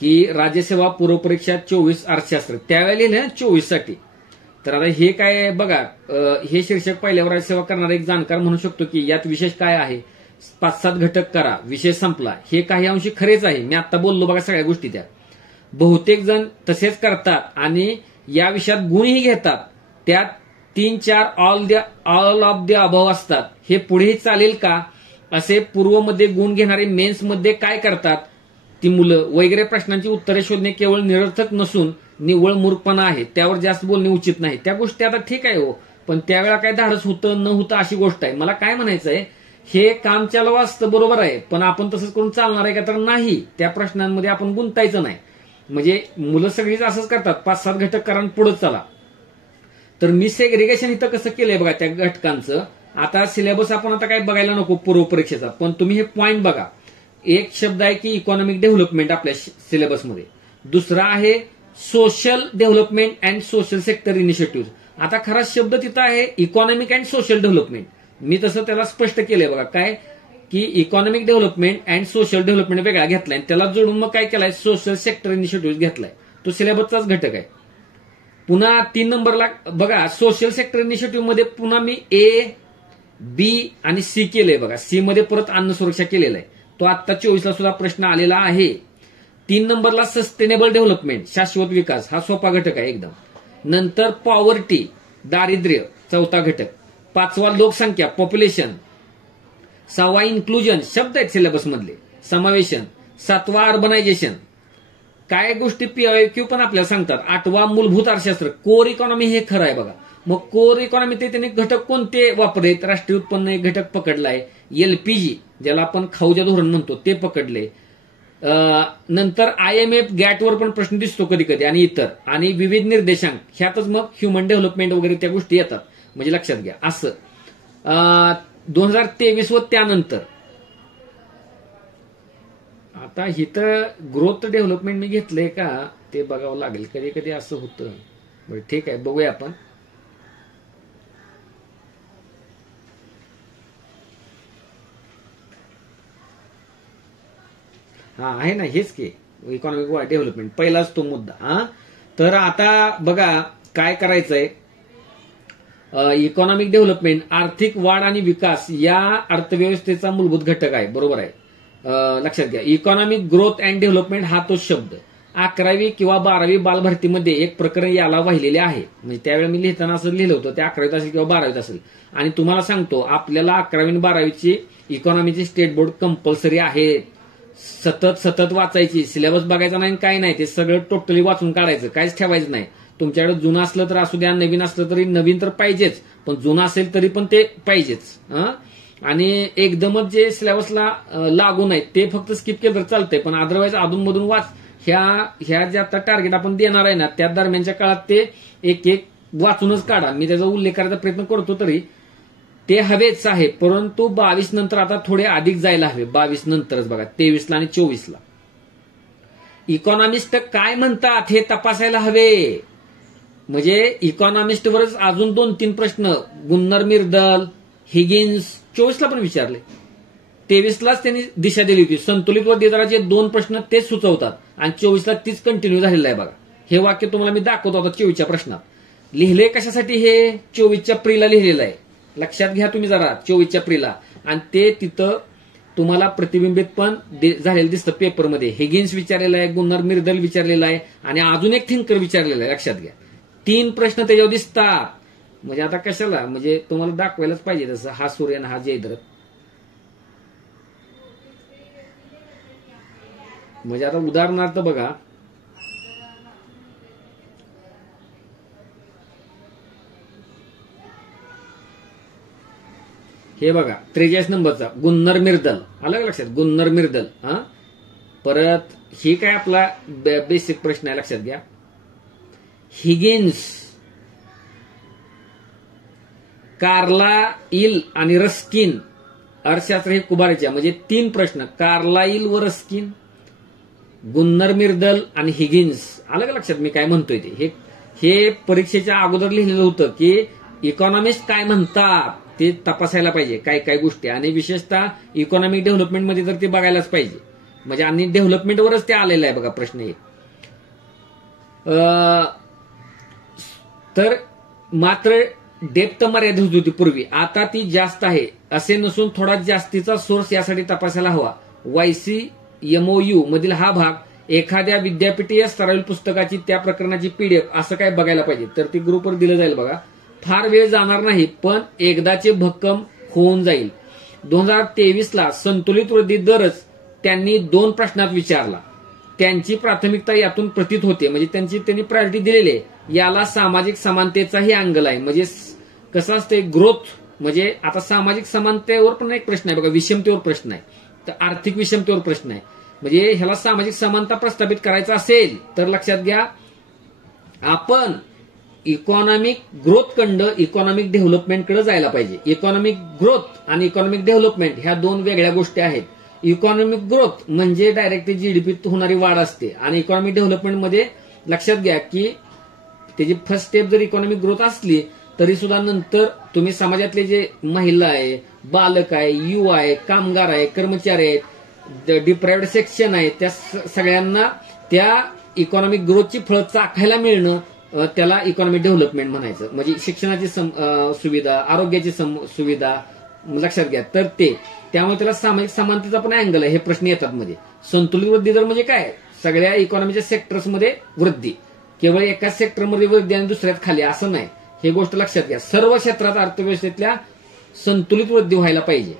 की राज्यसेवा पूर्वपरीक्षा 24 अर्थशास्त्र, त्यावेळेला लिहिलंय 24 साठी. तर आता हे काय बघा, हे शीर्षक पहिल्यावर राज्यसेवा करणारा एक जाणकार म्हणू शकतो की यात विशेष काय आहे, 5-7 घटक करा, विषय संपला. हे काही अंशी खरेच आहे, मी आता बोललो बघा सगळ्या गोष्टी त्या. बहुतेक जण तसेच करतात आणि या विषयात गुणही घेतात. त्यात 3-4 ऑल ऑफ द अबव्ह असतात. हे पुढेही चालेल का, असे पूर्वमध्ये गुण घेणारे मेन्स मध्ये काय करतात ती मुलं वगैरे प्रश्नांची उत्तरे शोधणे केवळ निरर्थक नसून निव्वळ मूर्खपणा आहे. त्यावर जास्त बोलणे उचित नाही. त्या गोष्टी आता ठीक आहे हो, पण त्यावेळेला काय धाडस होतं न होतं अशी गोष्ट आहे. मला काय म्हणायचं आहे, हे काम चालवं असतं बरोबर आहे, पण आपण तसंच करून चालणार आहे का, तर नाही. त्या प्रश्नांमध्ये आपण गुंतायचं नाही. म्हणजे मुलं सगळीच असंच करतात, 5-7 घटक करा पुढे चला. तर मी सेग्रिगेशन इथं कसं केलंय बघा त्या घटकांचं. आता सिलेबस आपण आता काय बघायला नको पूर्वपरीक्षेचा, पण तुम्ही हे पॉइंट बघा. एक शब्द आहे की इकॉनॉमिक डेव्हलपमेंट आपल्या सिलेबसमध्ये, दुसरा आहे social development and social sector initiative. आता खरा शब्द तिथं आहे इकॉनॉमिक अँड सोशल डेव्हलपमेंट. मी तसं त्याला स्पष्ट केलंय बघा, काय की economic development and social development वेगळा घेतलाय, त्याला जोडून मग काय केलाय सोशल सेक्टर इनिशिएटिव्ह घेतलाय. तो सिलेबसचाच घटक आहे. पुन्हा 3 नंबरला बघा सोशल सेक्टर इनिशिएटिव्ह मध्ये पुन्हा मी ए, बी आणि सी केलंय बघा. सी मध्ये परत अन्न सुरक्षा केलेला आहे. तो आता 24ला सुद्धा प्रश्न आलेला आहे. 3 नंबरला सस्टेनेबल डेव्हलपमेंट, शाश्वत विकास, हा सोपा घटक आहे एकदम. नंतर पॉवर्टी, दारिद्र्य, 4था घटक. 5वा लोकसंख्या, पॉप्युलेशन. 6वा इन्क्लुजन, शब्द आहेत सिलेबस मधले, समावेशन. 7वा अर्बनायझेशन, काय गोष्टी पीआयक्यू पण आपल्याला सांगतात. 8वा मूलभूत अर्थशास्त्र, कोर इकॉनॉमी, हे खरं आहे बघा. मग कोर इकॉनॉमी ते त्यांनी घटक कोणते वापरलेत, राष्ट्रीय उत्पन्न एक घटक पकडलाय, एलपीजी ज्याला आपण खाऊच्या धोरण म्हणतो ते पकडले, नंतर IMF गॅटवर पण प्रश्न दिसतो कधी कधी आणि इतर आणि विविध निर्देशांक ह्यातच मग ह्युमन डेव्हलपमेंट वगैरे त्या गोष्टी येतात, म्हणजे लक्षात घ्या असं. 2023 व त्यानंतर आता इथं ग्रोथ डेव्हलपमेंट मी घेतलंय का ते बघावं लागेल, कधी कधी असं होतं. बरं ठीक आहे, बघूया आपण. हा आहे ना, हेच की इकॉनॉमिक डेव्हलपमेंट पहिलाच तो मुद्दा. हा तर आता बघा काय करायचंय. इकॉनॉमिक डेव्हलपमेंट आर्थिक वाढ आणि विकास या अर्थव्यवस्थेचा मूलभूत घटक आहे, बरोबर आहे. लक्षात घ्या, इकॉनॉमिक ग्रोथ अँड डेव्हलपमेंट हा तो शब्द 11वी किंवा 12वी बालभरतीमध्ये एक प्रकरण याला वाहिलेले आहे. म्हणजे त्यावेळी मी लिहिताना असं लिहिलं होतं, ते 11वीत असेल किंवा 12वीत असेल. आणि तुम्हाला सांगतो आपल्याला 11वी आणि 12वीची इकॉनॉमीची स्टेट बोर्ड कंपल्सरी आहे. सतत वाचायची, सिलेबस बघायचा नाही, काय नाही, ते सगळं टोटली वाचून काढायचं, काहीच ठेवायचं नाही. तुमच्याकडे जुनं असलं तर असू द्या, नवीन असलं तरी नवीन तर पाहिजेच, पण जुनं असेल तरी पण ते पाहिजेच. आणि एकदमच जे सिलेबसला लागू नाही ते फक्त स्किप केलं तर चालतंय, पण अदरवाईज अधूनमधून वाच. ह्या जे आता टार्गेट आपण देणार आहे ना, त्या दरम्यानच्या काळात ते एक एक वाचूनच काढा. मी त्याचा उल्लेख करायचा प्रयत्न करतो, तरी ते हवेच आहे. परंतु 22 नंतर आता थोडे अधिक जायला हवे. 22 नंतरच बघा, 23ला आणि 24ला इकॉनॉमिस्ट काय म्हणतात हे तपासायला हवे. म्हणजे इकॉनॉमिस्टवरच अजून 2-3 प्रश्न गुन्नर मिर्दल, हिगिन्स 24ला पण विचारले. 23लाच त्यांनी दिशा दिली होती. संतुलित व दराचे 2 प्रश्न तेच सुचवतात आणि 24ला तीच कंटिन्यू झालेलं आहे. बघा हे वाक्य तुम्हाला मी दाखवतो आता 24च्या प्रश्नात. लिहिले कशासाठी हे 24च्या प्रीला लिहिलेलं आहे, लक्षात घ्या तुम्ही जरा 24च्या प्रीला. आणि ते तिथं तुम्हाला प्रतिबिंबित पण झालेलं दिसतं पेपरमध्ये. हिगिन्स विचारलेला आहे, गुन्नर मिर्दल विचारलेला आहे आणि अजून एक थिंकर विचारलेला आहे. लक्षात घ्या 3 प्रश्न त्याच्यावर दिसतात. म्हणजे आता कशाला, म्हणजे तुम्हाला दाखवायलाच पाहिजे तसं. हा सूर्य आणि हा जयद्रथ. म्हणजे आता उदाहरणार्थ बघा, हे बघा 43 नंबरचा गुन्नर मिर्दल, आलं का लक्षात, गुन्नर मिर्दल. परत ही काय आपला बेसिक प्रश्न आहे, लक्षात घ्या. हिगिन्स, कार्लाइल आणि रस्किन अर्थशास्त्र हे कुबारेच्या, म्हणजे 3 प्रश्न कार्लाइल व रस्किन, गुन्नर मिर्दल आणि हिगिन्स. आलं का लक्षात मी काय म्हणतोय ते. हे परीक्षेच्या अगोदर लिहिलेलं होतं की इकॉनॉमिस्ट काय म्हणतात ते तपासायला पाहिजे, काय काय गोष्टी. आणि विशेषतः इकॉनॉमिक डेव्हलपमेंटमध्ये तर ते बघायलाच पाहिजे. म्हणजे आणि डेव्हलपमेंटवरच ते आलेलं आहे बघा प्रश्न एक. तर मात्र डेप्थ मर्यादित होती पूर्वी, आता ती जास्त आहे असे नसून थोडा जास्तीचा सोर्स यासाठी तपासायला हवा. YCMOU मधील हा भाग एखाद्या विद्यापीठीय स्तरावरील पुस्तकाची त्या प्रकरणाची PDF असं काय बघायला पाहिजे. तर ती ग्रुपवर दिलं जाईल बघा. फार वेळ जाणार नाही, पण एकदाचे भक्कम होऊन जाईल. 2023ला संतुलित वृद्धी दरच त्यांनी 2 प्रश्नात विचारला. त्यांची प्राथमिकता यातून प्रतीत होते, म्हणजे त्यांनी प्रायोरिटी दिलेली आहे. याला सामाजिक समानतेचाही अँगल आहे. म्हणजे कसं असते ग्रोथ, म्हणजे आता सामाजिक समानतेवर पण एक प्रश्न आहे बघा, विषमतेवर प्रश्न आहे, तर आर्थिक विषमतेवर प्रश्न आहे. म्हणजे ह्याला सामाजिक समानता प्रस्थापित करायचा असेल तर लक्षात घ्या, आपण इकॉनॉमिक ग्रोथ कडं इकॉनॉमिक डेव्हलपमेंटकडे जायला पाहिजे. इकॉनॉमिक ग्रोथ आणि इकॉनॉमिक डेव्हलपमेंट ह्या 2 वेगळ्या गोष्टी आहेत. इकॉनॉमिक ग्रोथ म्हणजे डायरेक्टली जीडीपीत होणारी वाढ असते आणि इकॉनॉमिक डेव्हलपमेंटमध्ये लक्षात घ्या की त्याची फर्स्ट स्टेप जर इकॉनॉमिक ग्रोथ असली तरी सुद्धा नंतर तुम्ही समाजातले जे महिला आहे, बालक आहे, युवा आहे, कामगार आहे, कर्मचारी आहेत, डिप्रायव्ड सेक्शन आहे, त्या सगळ्यांना त्या इकॉनॉमिक ग्रोथची फळं चाखायला मिळणं, त्याला इकॉनॉमिक डेव्हलपमेंट म्हणायचं. म्हणजे शिक्षणाची सुविधा, आरोग्याची सुविधा, लक्षात घ्या. तर त्यामुळे त्याला सामाजिक समानतेचा पण अँगल आहे. हे प्रश्न येतात. म्हणजे संतुलित वृद्धी दर म्हणजे काय, सगळ्या इकॉनॉमीच्या सेक्टर्समध्ये वृद्धी, केवळ एकाच सेक्टरमध्ये वृद्धी आणि दुसऱ्यात खाली असं नाही. हे गोष्ट लक्षात घ्या. सर्व क्षेत्रात अर्थव्यवस्थेतल्या संतुलित वृद्धी व्हायला पाहिजे.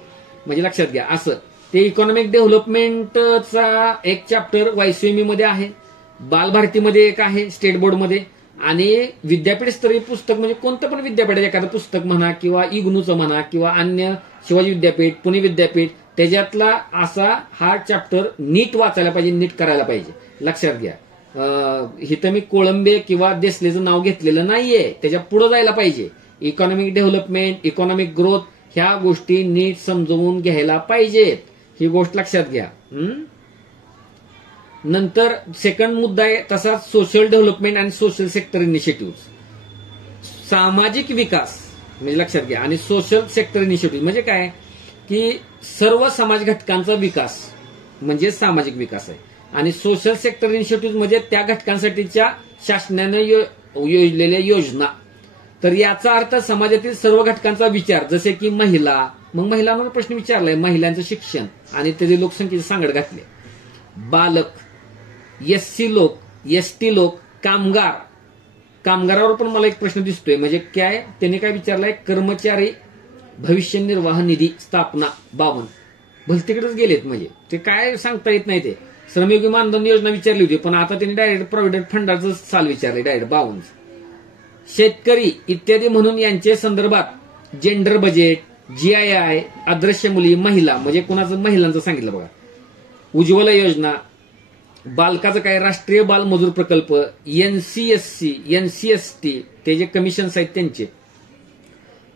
म्हणजे लक्षात घ्या असं. ते इकॉनॉमिक डेव्हलपमेंटचा एक चॅप्टर YCME मध्ये आहे, बालभारतीमध्ये एक आहे, स्टेट बोर्डमध्ये. आणि विद्यापीठ स्तरीय पुस्तक म्हणजे कोणतं पण विद्यापीठ एखादं पुस्तक म्हणा किंवा इग्नूचं म्हणा किंवा अन्य शिवाजी विद्यापीठ, पुणे विद्यापीठ, त्याच्यातला असा हा चॅप्टर नीट वाचायला पाहिजे, नीट करायला पाहिजे. लक्षात घ्या. इथं मी कोळंबे किंवा देसलेचं नाव घेतलेलं नाहीये, त्याच्या पुढे जायला पाहिजे. इकॉनॉमिक डेव्हलपमेंट, इकॉनॉमिक ग्रोथ ह्या गोष्टी नीट समजवून घ्यायला पाहिजेत. ही गोष्ट लक्षात घ्या. नंतर सेकंड मुद्दा आहे तसाच सोशल डेव्हलपमेंट आणि सोशल सेक्टर इनिशिएटिव्ह. सामाजिक विकास म्हणजे लक्षात घ्या. आणि सोशल सेक्टर इनिशिएटिव्ह म्हणजे काय की सर्व समाज घटकांचा विकास म्हणजे सामाजिक विकास आहे. आणि सोशल सेक्टर इनिशिएटिव्ह म्हणजे त्या घटकांसाठीच्या शासनाने योजलेल्या योजना. तर याचा अर्थ समाजातील सर्व घटकांचा विचार, जसे की महिला, मग महिलांवर प्रश्न विचारलाय, महिलांचं शिक्षण आणि त्याचे लोकसंख्येचे सांगड घातले. बालक, एससी लोक, एसटी लोक, कामगार. कामगारावर पण मला एक प्रश्न दिसतोय, म्हणजे काय त्यांनी काय विचारलाय, कर्मचारी भविष्य निर्वाह निधी स्थापना 52. भलतीकडेच गेलेत, म्हणजे ते काय सांगता येत नाही. ते श्रमयोगी मानधन योजना विचारली होती, पण आता त्यांनी डायरेक्ट प्रॉव्हिडंट फंडाचं साल विचारले, डायरेक्ट 52. शेतकरी इत्यादी म्हणून यांचे संदर्भात जेंडर बजेट, GII, अदृश्य मुली, महिला म्हणजे कुणाचं, महिलांचं सांगितलं बघा. उज्ज्वला योजना, बालकाचं काय, राष्ट्रीय बाल मजूर प्रकल्प, NCSC, NCST ते जे कमिशन्स आहेत त्यांचे,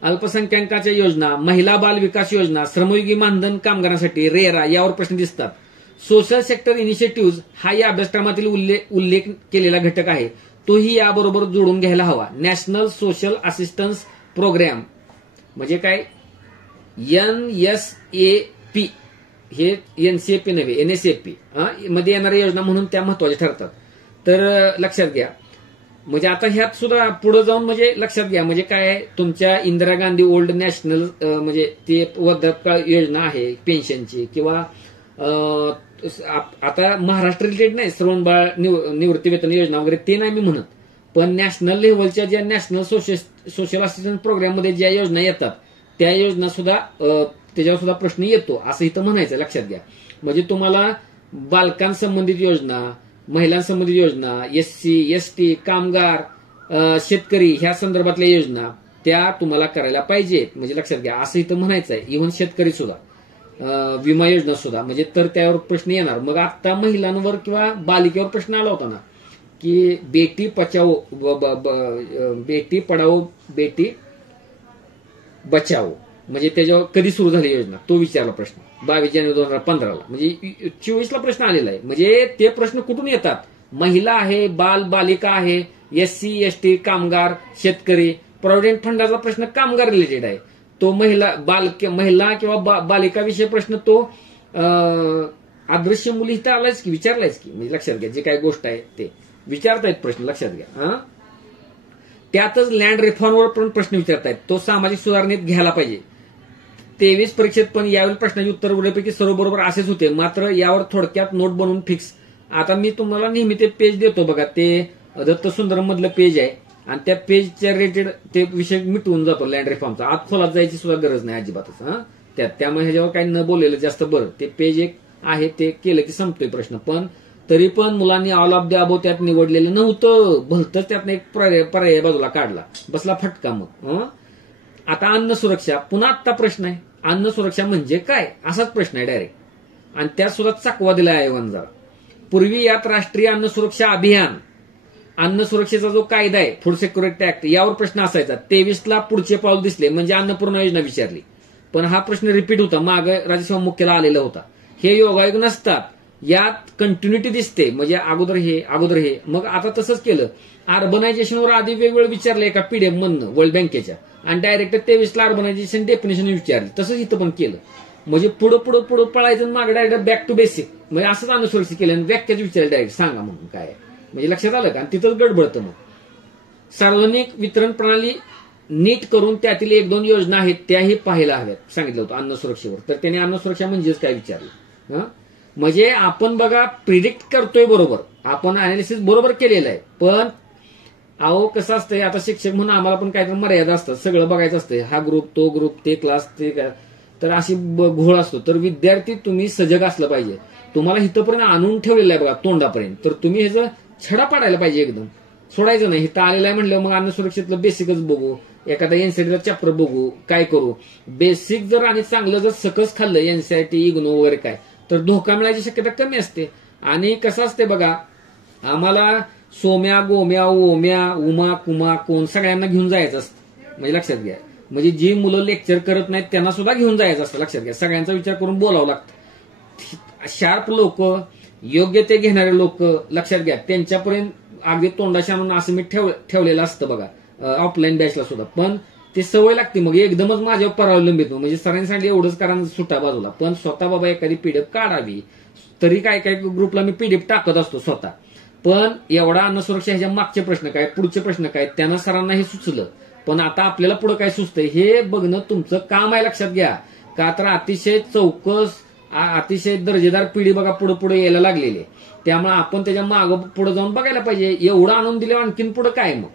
अल्पसंख्याकांच्या योजना, महिला बाल विकास योजना, श्रमयोगी मानधन कामगारांसाठी, रेरा यावर प्रश्न दिसतात. सोशल सेक्टर इनिशिएटिव्ह हा या अभ्यासक्रमातील उल्लेख केलेला घटक आहे, तोही याबरोबर जोडून घ्यायला हवा. नॅशनल सोशल असिस्टन्स प्रोग्राम म्हणजे काय, NSAP, हे NCAP नव्हे, NSAP मध्ये येणाऱ्या योजना म्हणून त्या महत्वाच्या ठरतात. तर लक्षात घ्या. म्हणजे आता ह्यात सुद्धा पुढे जाऊन म्हणजे लक्षात घ्या, म्हणजे काय तुमच्या इंदिरा गांधी ओल्ड नॅशनल म्हणजे ते वृद्धापकाळ योजना आहे पेन्शनची, किंवा आता महाराष्ट्र रिलेटेड नाही, श्रवणबाळ निवृत्ती वेतन योजना वगैरे ते नाही मी म्हणत, पण नॅशनल लेव्हलच्या ज्या नॅशनल सोशल असिस्टन्स प्रोग्राम मध्ये ज्या योजना येतात त्या योजना सुद्धा त्याच्यावर सुद्धा प्रश्न येतो असं इथं म्हणायचं. लक्षात घ्या. म्हणजे तुम्हाला बालकांसंबंधित योजना, महिलांसंबंधित योजना, SC, ST, कामगार, शेतकरी ह्या संदर्भातल्या योजना त्या तुम्हाला करायला पाहिजेत. म्हणजे लक्षात घ्या असं इथं म्हणायचं आहे. इव्हन शेतकरी सुद्धा, विमा योजना सुद्धा, म्हणजे तर त्यावर प्रश्न येणार. मग आता महिलांवर किंवा बालिकेवर प्रश्न आला होता ना की बेटी बचाओ, बेटी पढाओ, बेटी बचाओ, म्हणजे त्याच्यावर कधी सुरू झाली योजना तो विचारला प्रश्न 22 जानेवारी 2015ला. म्हणजे 24ला प्रश्न आलेला आहे. म्हणजे ते प्रश्न कुठून येतात, महिला आहे, बालिका आहे, SC, ST, कामगार, शेतकरी. प्रॉव्हिडंट फंडाचा प्रश्न कामगार रिलेटेड आहे, तो महिला किंवा बालिका विषयी प्रश्न तो अदृश्य मुली इथं आलायच की, विचारलायच की. म्हणजे लक्षात घ्या, जे काही गोष्ट आहे ते विचारतायत प्रश्न, लक्षात घ्या. त्यातच लँड रिफॉर्मवर पण प्रश्न विचारतायत, तो सामाजिक सुधारणेत घ्यायला पाहिजे. 23 परीक्षेत पण यावेळी प्रश्नाचे उत्तर उड्यापैकी सर्व बरोबर असेच होते, मात्र यावर थोडक्यात नोट बनवून फिक्स. आता मी तुम्हाला नेहमी ते पेज देतो बघा, ते दत्त सुंदरम मधलं पेज आहे आणि त्या पेजच्या रिलेटेड ते विषय मिटवून जातो लँड रिफॉर्मचा. आत खोलात जायची सुद्धा गरज नाही अजिबातच. त्यामुळे ह्याच्यावर काही न बोललेलं जास्त बरं. ते पेज एक आहे, ते केलं की संपतोय प्रश्न. पण तरी पण मुलांनी ऑल ऑफ द अबोव त्यात निवडलेलं नव्हतं, भलतंच त्यातनं एक पर्याय बाजूला काढला, बसला फटका. मग आता अन्न सुरक्षा, पुन्हा आता प्रश्न आहे, अन्न सुरक्षा म्हणजे काय असाच प्रश्न आहे डायरेक्ट. आणि त्यात सुद्धा चकवा दिला आयोगानं जरा. पूर्वी यात राष्ट्रीय अन्न सुरक्षा अभियान, अन्न सुरक्षेचा जो कायदा आहे फूड सिक्युरिटी ऍक्ट, यावर प्रश्न असायचा. 23ला पुढचे पाऊल दिसले म्हणजे अन्नपूर्णा योजना विचारली, पण हा प्रश्न रिपीट होता, मागे राजसेवा मुख्याला आलेला होता. हे योगायोग नसतात, यात कंटिन्युटी दिसते. म्हणजे अगोदर हे मग आता तसंच केलं. अर्बनायझेशनवर आधी वेगवेगळं विचारलं एका PDF मधनं वर्ल्ड बँकेच्या, आणि डायरेक्ट 23ला अर्बनायझेशन डेफिनेशन विचारली. तसंच इथं पण केलं. म्हणजे पुढं पळायचं, मागे डायरेक्ट बॅक टू बेसिक. म्हणजे असंच अन्न सुरक्षा केलं आणि व्याख्याच विचारली डायरेक्ट, सांगा म्हणून काय. म्हणजे लक्षात आलं का. आणि तिथंच गडबडतं. मग सार्वजनिक वितरण प्रणाली नीट करून त्यातील 1-2 योजना आहेत त्याही पाहायला हव्यात सांगितलं होतं अन्न सुरक्षेवर. तर त्याने अन्न सुरक्षा म्हणजेच काय विचारलं. म्हणजे आपण बघा प्रिडिक्ट करतोय बरोबर, आपण अनालिसिस बरोबर केलेलं आहे, पण अहो कसं असतंय, आता शिक्षक म्हणून आम्हाला पण काहीतरी मर्यादा असतात, सगळं बघायचं असतंय, हा ग्रुप तो ग्रुप ते क्लास ते काय, तर अशी घोळ असतो. तर विद्यार्थी तुम्ही सजग असलं पाहिजे. तुम्हाला इथंपर्यंत आणून ठेवलेलं आहे बघा तोंडापर्यंत, तर तुम्ही ह्याचं छडा पाडायला पाहिजे एकदम, सोडायचं नाही. इथं आलेलं आहे म्हणलं मग अन्न सुरक्षेतलं बेसिकच बघू, एखादा एनसीआरटीचा चॅप्टर बघू, काय करू. बेसिक जर आणि चांगलं जर सकस खाल्लं एनसीआरटी, इग्नो वगैरे काय, तर धोका मिळायची शक्यता कमी असते. आणि कसं असते बघा, आम्हाला सोम्या, गोम्या, ओम्या, उमा, कुमा, कोण सगळ्यांना घेऊन जायचं असतं. म्हणजे लक्षात घ्या, म्हणजे जी मुलं लेक्चर करत नाहीत त्यांना सुद्धा घेऊन जायचं असतं. लक्षात घ्या, सगळ्यांचा विचार करून बोलावं लागतं. शार्प लोक, योग्य ते घेणारे लोक, लक्षात घ्या, त्यांच्यापर्यंत अगदी तोंडाशी आणून असं मी ठेवलेलं असतं बघा, ऑफलाईन बॅचला सुद्धा. पण ते सवय लागते, मग एकदमच माझ्यावर परावलंबित होतो. म्हणजे सरांनी सांगितलं एवढंच करा सुटा बाजूला, पण स्वतः बाबा एखादी पीडीएफ काढावी. तरी काय काय ग्रुपला मी पीडीएफ टाकत असतो स्वतः. पण एवढा अन्न सुरक्षा ह्याच्या मागचे प्रश्न काय, पुढचे प्रश्न काय, त्यांना सरांना हे सुचलं. पण आता आपल्याला पुढे काय सुचतंय हे बघणं तुमचं काम आहे, लक्षात घ्या. का तर अतिशय चौकस, अतिशय दर्जेदार पिढी बघा पुढे पुढे यायला लागलेली आहे. त्यामुळे आपण त्याच्या मागं पुढे जाऊन बघायला पाहिजे. एवढं आणून दिलं आणखीन पुढे काय मग,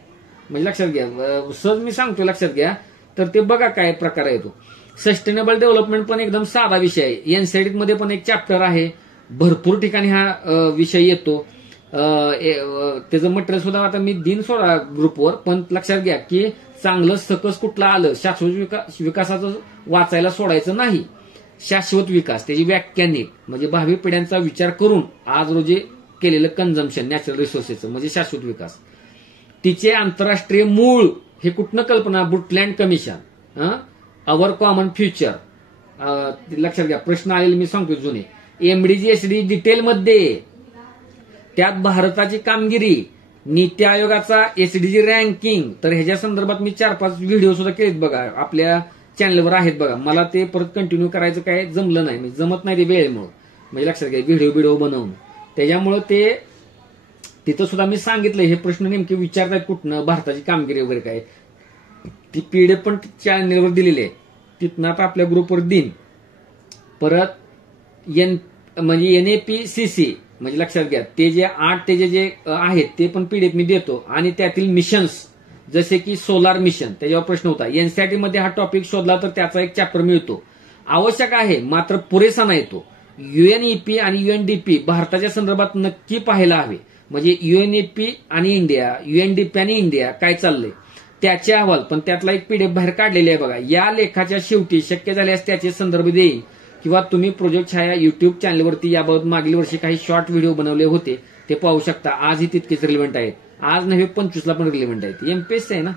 म्हणजे लक्षात घ्या, सहज मी सांगतो, लक्षात घ्या. तर ते बघा काय प्रकार येतो. सस्टेनेबल डेव्हलपमेंट पण एकदम साधा विषय आहे. एनसीईआरटी मध्ये पण एक चॅप्टर आहे, भरपूर ठिकाणी हा विषय येतो. त्याचं मटेरियल सुद्धा आता मी दिन सोडा ग्रुपवर. पण लक्षात घ्या की चांगलं सकस कुठलं आलं, शाश्वत विकासाचं वाचायला सोडायचं नाही. शाश्वत विकास, त्याची व्याख्यानिक, म्हणजे भावी पिढ्यांचा विचार करून आज रोजी केलेलं कन्झम्पशन नॅचरल रिसोर्सेसचं म्हणजे शाश्वत विकास. तिचे आंतरराष्ट्रीय मूळ हे कुठनं कल्पना, बुटलँड कमिशन, अवर कॉमन फ्युचर. लक्षात घ्या, प्रश्न आलेले मी सांगतो जुने. एमडीजी एसडी डिटेलमध्ये, त्यात भारताची कामगिरी, नीती आयोगाचा एसडीजी रँकिंग. तर ह्याच्या संदर्भात मी 4-5 व्हिडिओ सुद्धा केलेत बघा, आपल्या चॅनलवर आहेत बघा. मला ते परत कंटिन्यू करायचं काय जमलं नाही, म्हणजे जमत नाही ते वेळेमुळे. म्हणजे लक्षात घ्या, व्हिडिओ बनवून त्याच्यामुळे ते तिथं सुद्धा मी सांगितलं हे प्रश्न नेमके विचारतायत कुठनं, भारताची कामगिरी वगैरे काय. ती पीडीएफ पण चॅनलवर दिलेली आहे, तिथनं आता आपल्या ग्रुपवर देईन. परत म्हणजे एनएपीसीसी, म्हणजे लक्षात घ्या, ते जे 8 त्याचे जे आहेत ते पण पीडीएफ मी देतो. आणि त्यातील मिशन्स जसे की सोलार मिशन, त्याच्यावर प्रश्न होता. एनसीईआरटी मध्ये हा टॉपिक शोधला तर त्याचा एक चॅप्टर मिळतो. आवश्यक आहे मात्र पुरेसा नाही तो. युएनईपी आणि युएनडीपी भारताच्या संदर्भात नक्की पाहायला हवे. म्हणजे युएनईपी आणि इंडिया, युएनडीपी आणि इंडिया काय चाललंय त्याचे अहवाल. पण त्यातला एक पीडीएफ बाहेर काढलेली आहे बघा. या लेखाच्या शेवटी शक्य झाल्यास त्याचे संदर्भ देईल, किंवा तुम्ही प्रोजेक्ट छाया युट्यूब चॅनलवरती याबाबत मागील वर्षी काही शॉर्ट व्हिडिओ बनवले होते ते पाहू शकता. आजही तितकेच रिलेव्हंट आहेत. आज नव्हे 25ला पण रिलेव्हंट आहेत. एमपीएससी आहे ना,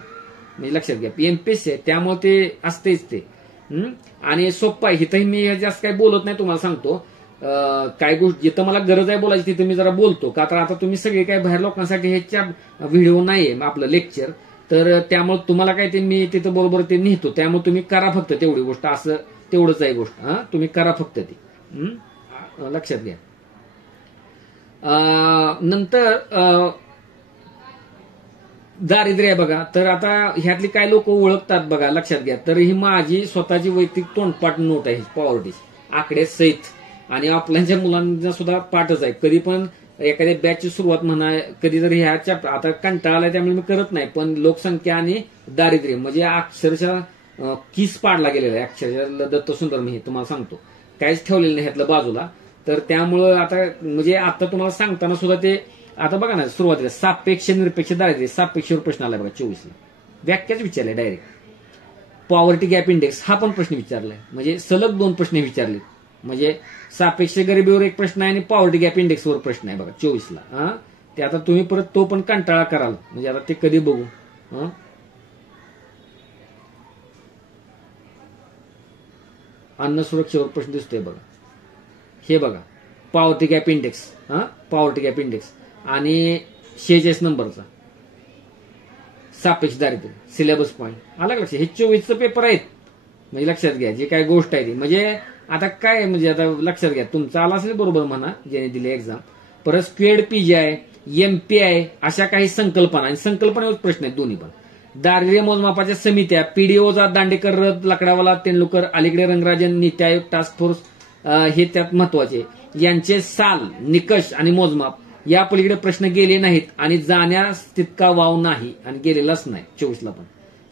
म्हणजे लक्षात घ्या एमपीएससी आहे, त्यामुळे ते असतेच ते. आणि सोप्पा आहे. इथंही मी जास्त काही बोलत नाही, तुम्हाला सांगतो. काय गोष्ट जिथं मला गरज आहे बोलायची तिथं मी जरा बोलतो. का तर आता तुम्ही सगळे काय बाहेर लोकांसाठी ह्याच्या व्हिडिओ नाहीये आपलं लेक्चर, तर त्यामुळे तुम्हाला काय ते मी तिथं बरोबर ते नेतो. त्यामुळे तुम्ही करा फक्त तेवढी गोष्ट, असं तेवढंच आहे गोष्ट. तुम्ही करा फक्त ती, लक्षात घ्या. नंतर दारिद्र्य बघा. तर आता ह्यातली काय लोक ओळखतात बघा, लक्षात घ्या. तर ही माझी स्वतःची वैयक्तिक तोंडपाठ नोट आहे, पॉवर्टी आकडे सहित. आणि ऑफलाईनच्या मुलांना सुद्धा पाठच आहे. कधी पण एखाद्या बॅचची सुरुवात म्हणा, कधी जर ह्याच्या आता कंटाळा आलाय त्यामुळे मी करत नाही. पण लोकसंख्या आणि दारिद्र्य म्हणजे अक्षरशः किस पाडला गेलेला आहे. अक्षरशः दत्त सुंदर मी तुम्हाला सांगतो, काहीच ठेवलेलं नाही ह्यातलं बाजूला. तर त्यामुळं आता म्हणजे आता तुम्हाला सांगताना सुद्धा ते आता बघा ना, सुरुवातीला सापेक्ष निरपेक्ष दारिद्र्य, सापेक्षवर प्रश्न आलाय बघा 24ला. व्याख्याच विचारले डायरेक्ट. पॉवर्टी गॅप इंडेक्स हा पण प्रश्न विचारलाय, म्हणजे सलग 2 प्रश्न विचारले. म्हणजे सापेक्ष गरिबीवर एक प्रश्न आहे आणि पॉवर्टी गॅप इंडेक्सवर प्रश्न आहे बघा 24ला. ते आता तुम्ही परत तो पण कंटाळा कराल, म्हणजे आता ते कधी बघू. अन्न सुरक्षेवर प्रश्न दिसतोय बघा, हे बघा poverty gap index. Poverty gap index आणि 46 नंबरचा सापेक्ष दारिद्र्य सिलेबस पॉईंट आला लक्षात. हे 24चं पेपर आहेत, म्हणजे लक्षात घ्या जी काय गोष्ट आहे ती. म्हणजे आता काय म्हणजे आता लक्षात घ्या, तुमचं आला असेल बरोबर म्हणा ज्याने दिले एक्झाम. परत स्क्वेअर्ड पीजीआय, एमपीआय अशा काही संकल्पना आणि संकल्पनेवर प्रश्न आहेत दोन्ही पण. दारिद्र्य मोजमापाच्या समित्या, पीडीओचा दांडेकर, लकडावाला, तेंडुलकर, अलीकडे रंगराजन, नीती आयोग, टास्क फोर्स हे त्यात महत्वाचे. यांचे साल, निकष आणि मोजमाप या पलीकडे प्रश्न गेले नाहीत आणि जाण्यास तितका वाव नाही आणि गेलेलाच नाही 24ला पण.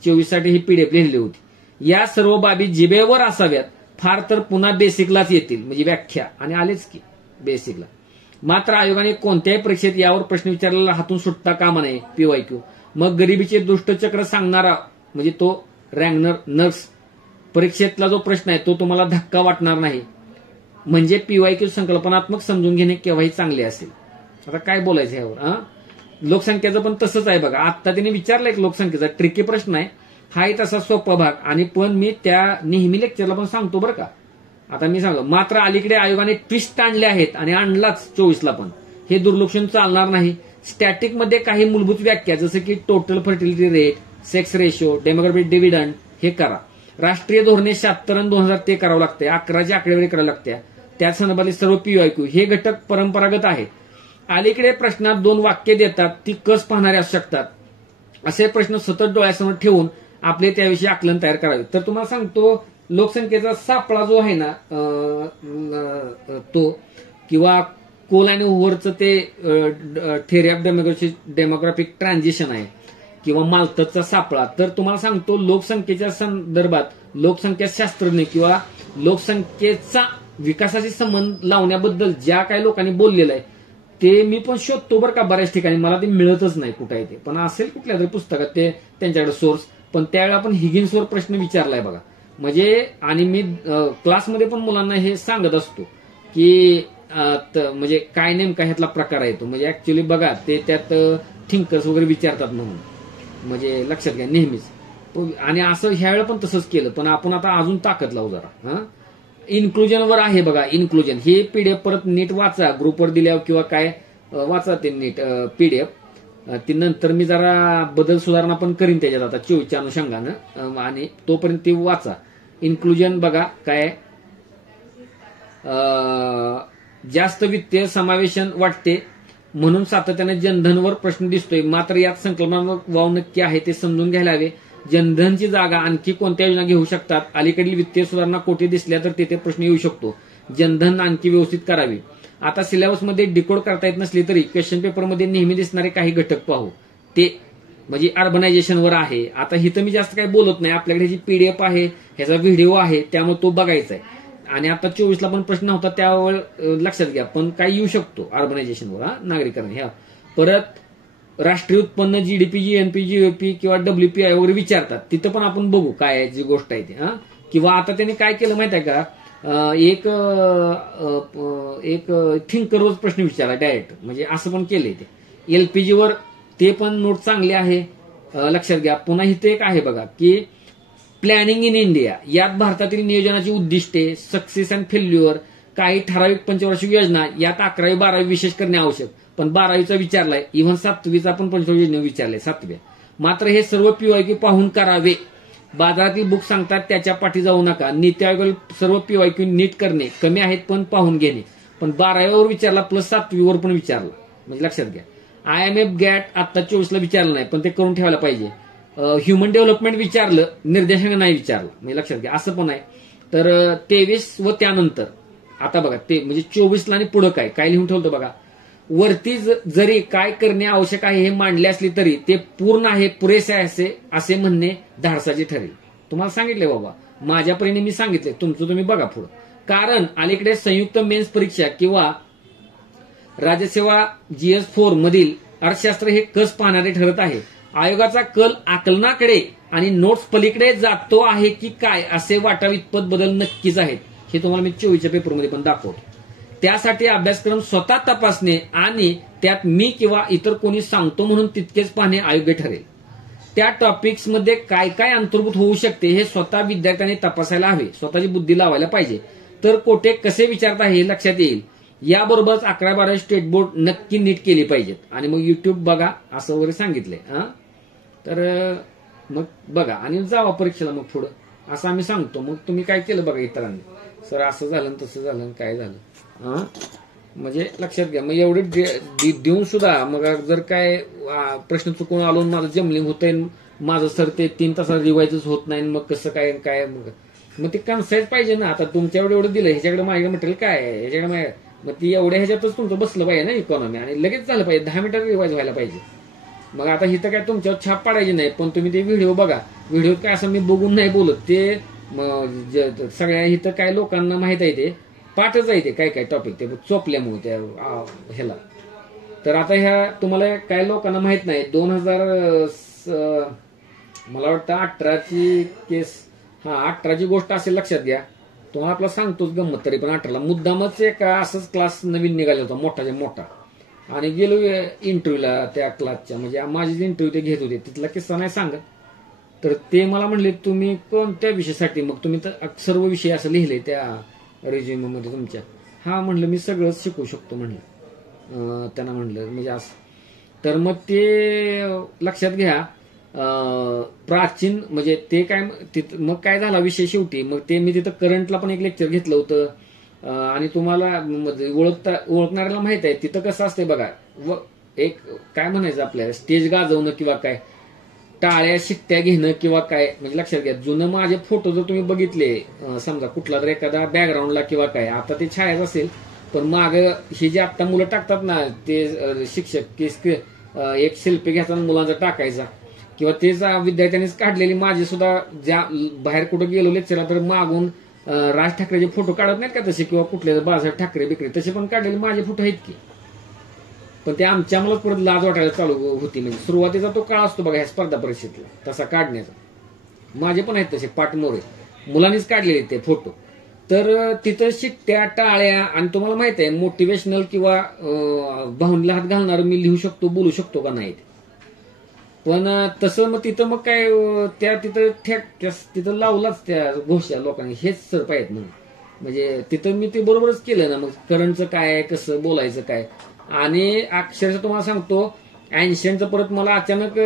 24 साठी ही पीडीएफ लिहिली होती. या सर्व बाबी जिभेवर असाव्यात, फार तर पुन्हा बेसिकलाच येतील, म्हणजे व्याख्या आणि आलेच की बेसिकला. मात्र आयोगाने कोणत्याही परीक्षेत यावर प्रश्न विचारलेला हातून सुटता कामा नये, पीवायक्यू. मग गरिबीचे दुष्टचक्र सांगणारा म्हणजे तो रँगनर नर्स परीक्षेतला जो प्रश्न आहे तो तुम्हाला धक्का वाटणार नाही. म्हणजे पीवायक्यू संकल्पनात्मक समजून घेणे केव्हाही चांगले असेल. आता काय बोलायचं यावर? लोकसंख्येचं पण तसंच आहे बघा. आता त्यांनी विचारलं एक लोकसंख्येचा ट्रिकी प्रश्न आहे, हाही तसा सोपा भाग, आणि पण मी त्या नेहमी लेक्चरला पण सांगतो बरं का. आता मी सांगतो, मात्र अलीकडे आयोगाने ट्विस्ट आणले आहेत आणि आणलाच 24ला पण. हे दुर्लक्षण चालणार नाही. स्टॅटिक मध्ये काही मूलभूत व्याख्या जसं की total fertility rate, sex ratio, demographic dividend हे करा. राष्ट्रीय धोरणे 76 आणि 2000 ते करावं लागते. 11ची आकडेवारी करावी लागते. त्या संदर्भातले सर्व पीवायक्यू हे घटक परंपरागत आहेत. अलीकडे प्रश्नात 2 वाक्य देतात, ती कस पाहणारे असू शकतात. असे प्रश्न सतत डोळ्यासमोर ठेवून आपले त्याविषयी आकलन तयार करावे. तर तुम्हाला सांगतो, लोकसंख्येचा सापळा जो आहे ना तो, किंवा कोल आणि ओव्हरचं ते थेअरी ऑफ डेमोग्राफिक ट्रान्झिशन आहे, किंवा माल्थसचा सापळा. तर तुम्हाला सांगतो, लोकसंख्येच्या संदर्भात लोकसंख्या शास्त्रज्ञ किंवा लोकसंख्येचा विकासाशी संबंध लावण्याबद्दल ज्या काही लोकांनी बोललेलं आहे ते मी पण शोधतो बरं का बऱ्याच ठिकाणी. मला ते मिळतच नाही कुठे आहे ते, पण असेल कुठल्या तरी पुस्तकात ते त्यांच्याकडे सोर्स. पण त्यावेळेला आपण हिगिन्सवर प्रश्न विचारलाय बघा. म्हणजे आणि मी क्लासमध्ये पण मुलांना हे सांगत असतो की म्हणजे काय नेमका ह्यातला प्रकार आहे तो. म्हणजे ऍक्च्युली बघा ते त्यात थिंकर्स वगैरे विचारतात म्हणून, म्हणजे लक्षात घ्या नेहमीच. आणि असं ह्यावेळेला पण तसंच केलं, पण आपण आता अजून ताकद लावू जरा. इन्क्लुजनवर आहे बघा. इन्क्लुजन हे पीडीएफ परत नीट वाचा, ग्रुपवर दिल्यावर किंवा काय वाचा ते नीट पीडीएफ. ती नंतर मी जरा बदल सुधारणा पण करीन त्याच्यात आता 24च्या अनुषंगानं, आणि तोपर्यंत ती वाचा. इन्क्लुजन बघा काय, जास्त वित्तीय समावेशन वाटते म्हणून सातत्याने जनधनवर प्रश्न दिसतोय. मात्र यात संकल्पना वाव नक्की आहे ते समजून घ्यायला हवे. जनधनची जागा आणखी कोणत्या योजना घेऊ शकतात? अलीकडील वित्तीय सुधारणा कोठे दिसल्या तर तेथे प्रश्न येऊ शकतो. जनधन आणखी व्यवस्थित करावी. आता सिलेबसमध्ये डिकोड करता येत नसली तरी क्वेश्चन पेपरमध्ये नेहमी दिसणारे काही घटक पाहू. ते म्हणजे अर्बनायझेशनवर आहे. आता इथं मी जास्त काही बोलत नाही, आपल्याकडे ह्याची पीडीएफ आहे, ह्याचा व्हिडिओ आहे, त्यामुळे तो बघायचा आहे. आणि आता 24ला पण प्रश्न होता त्यावर लक्षात घ्या. पण काय येऊ शकतो अर्बनायझेशनवर नागरिकांना. ह्या परत राष्ट्रीय उत्पन्न, जीडीपी, जीएनपी, जीओपी किंवा डब्ल्यूपीआय वगैरे विचारतात. तिथं पण आपण बघू काय आहे जी गोष्ट आहे ती. किंवा आता त्यांनी काय केलं माहिती आहे का, एक थिंकरवर प्रश्न विचारला डायरेक्ट, म्हणजे असं पण केलंय ते. एलपीजीवर ते पण नोट चांगले आहे, लक्षात घ्या. पुन्हा इथे एक आहे बघा की प्लॅनिंग इन इंडिया, यात भारतातील नियोजनाची उद्दिष्टे, सक्सेस अँड फेल्युअर, काही ठराविक पंचवार्षिक योजना, यात 11वी 12वी विशेष करणे आवश्यक. पण 12वीचा विचारलाय, इव्हन 7वीचा पण पंचवार्षिक योजना विचारलाय 7व्या. मात्र हे सर्व पीवायक्यू पाहून करावे. बाजारातील बुक सांगतात त्याच्या पाठी जाऊ नका. नीती आयोगातील सर्व पीवायक्यू नीट करणे कमी आहेत पण पाहून घेणे. पण 12वीवर विचारला प्लस 7वीवर पण विचारला, म्हणजे लक्षात घ्या. IMF गॅट आता 24ला विचारलं नाही, पण ते करून ठेवायला पाहिजे. ह्युमन डेव्हलपमेंट विचारलं, निर्देशांक नाही विचारलं, म्हणजे लक्षात घ्या. असं पण आहे. तर 23 व त्यानंतर आता बघा ते म्हणजे 24ला आणि पुढं काय काय लिहून ठेवतं बघा. वरती जरी काय करणे आवश्यक आहे हे मांडले असले तरी ते पूर्ण आहे, पुरेसे आहे असे म्हणणे धाडसाचे ठरेल. तुम्हाला सांगितले बाबा, माझ्या परीने मी सांगितले, तुमचं तुम्ही बघा पुढं. कारण अलीकडे संयुक्त मेन्स परीक्षा किंवा राज्यसेवा GS4 मधील अर्थशास्त्र हे कस पाहणारे ठरत आहे. आयोगाचा कल आकलनाकडे आणि नोट्स पलीकडे जातो आहे की काय असे वाटावे इतपत बदल नक्कीच आहेत. हे तुम्हाला मी 24च्या पेपरमध्ये पण दाखवतो. त्यासाठी अभ्यासक्रम स्वतः तपासणे आणि त्यात मी किंवा इतर कोणी सांगतो म्हणून तितकेच पाहणे अयोग्य ठरेल. त्या टॉपिक्समध्ये काय काय अंतर्भूत होऊ शकते हे स्वतः विद्यार्थ्यांनी तपासायला हवे, स्वतःची बुद्धी लावायला पाहिजे. तर कोठे कसे विचारता हे लक्षात येईल. याबरोबरच 11-12 स्टेट बोर्ड नक्की नीट केली पाहिजेत. आणि मग युट्यूब बघा असं वगैरे सांगितलंय. तर मग बघा आणि जावा परीक्षेला मग पुढं असं आम्ही सांगतो. मग तुम्ही काय केलं बघा इतरांनी, सर असं झालं तसं झालं काय झालं, म्हणजे लक्षात घ्या. मग एवढे देऊन सुद्धा मग जर काय प्रश्न चुकून आलो, माझं जमलिंग होतंय, माझं सर ते 3 तासात रिवायजच होत नाही, मग कसं काय काय मग ते कन्साईज पाहिजे ना. आता तुमच्याकडे एवढं दिलं, ह्याच्याकडे माझ्याकडे मटेरियल काय आहे, ह्याच्याकडे मग ती एवढ्या ह्याच्यातच तुमचं बसलं पाहिजे ना इकॉनॉमी, आणि लगेच झालं पाहिजे, 10 मिनिटात रिवाइज व्हायला पाहिजे. मग आता इथं काय तुमच्यावर छाप पाडायची नाही, पण तुम्ही ते व्हिडिओ बघा. व्हिडिओ काय असं मी बघून नाही बोलत, ते सगळ्या इथं काय लोकांना माहित आहे, ते पाठच आहे ते काय काय टॉपिक ते चोपल्यामुळे त्या ह्याला. तर आता ह्या तुम्हाला काय लोकांना माहित नाही, मला वाटतं 18ची केस, हा 18ची गोष्ट असेल, लक्षात घ्या. तुम्हाला आपला सांगतोच गंमत, तरी पण 18ला मुद्दामच एक असंच क्लास नवीन निघाला होता, मोठाच्या मोठा, आणि गेलो इंटरव्ह्यूला त्या क्लासच्या, म्हणजे माझीच इंटरव्ह्यू ते घेत होते. तिथला किस्सा नाही सांगत. तर ते मला म्हणले तुम्ही कोणत्या विषयासाठी, मग तुम्ही तर सर्व विषय असं लिहिले त्या रेझ्युमे मध्ये तुमच्या. हा म्हणलं मी सगळंच शिकू शकतो म्हणलं. त्यांना म्हणलं म्हणजे असं. तर मग ते लक्षात घ्या, प्राचीन म्हणजे ते काय, मग काय झाला विषय शेवटी, मग ते मी तिथं करंटला पण एक लेक्चर घेतलं होतं. आणि तुम्हाला ओळखणाऱ्याला माहित आहे तिथं कसं असतंय बघा, एक काय म्हणायचं आपल्याला, स्टेज गाजवणं किंवा काय, टाळ्या शिट्ट्या घेणं किंवा काय, म्हणजे लक्षात घ्या. जुनं माझे फोटो जर तुम्ही बघितले, समजा कुठला तर एखादा बॅकग्राऊंडला किंवा काय, आता ते छायाच असेल, पण माग हे जे आता मुलं टाकतात ना, ते शिक्षक की एक सेल्फी घ्यायचा मुलांचा टाकायचा, किंवा तेच विद्यार्थ्यांनीच काढलेली माझी सुद्धा, ज्या बाहेर कुठं गेलो लेक्चरला तर मागून राज ठाकरेचे फोटो काढत नाहीत का तसे, किंवा कुठले बाळासाहेब ठाकरे बिकरे तसे पण काढलेले माझे फोटो आहेत की. पण ते आमच्या मुलाच परत लाज वाटायला चालू होती. म्हणजे सुरुवातीचा तो काळ असतो बघा ह्या स्पर्धा परीक्षेतला तसा काढण्याचा. माझे पण आहेत तसे पाठमोरे, मुलांनीच काढलेले ते फोटो. तर तिथं शिट्ट्या, टाळ्या, आणि तुम्हाला माहित आहे मोटिवेशनल किंवा भावनेला हात घालणार मी लिहू शकतो, बोलू शकतो का नाही, पण तसं मग तिथं मग काय त्या तिथं लावलाच त्या घोषा लोकांनी, हेच सर पाहिजेत म्हणून. म्हणजे तिथं मी ते बरोबरच केलं ना. मग करंटचं काय, कसं बोलायचं काय, आणि अक्षरशः तुम्हाला सांगतो 80चं परत मला अचानक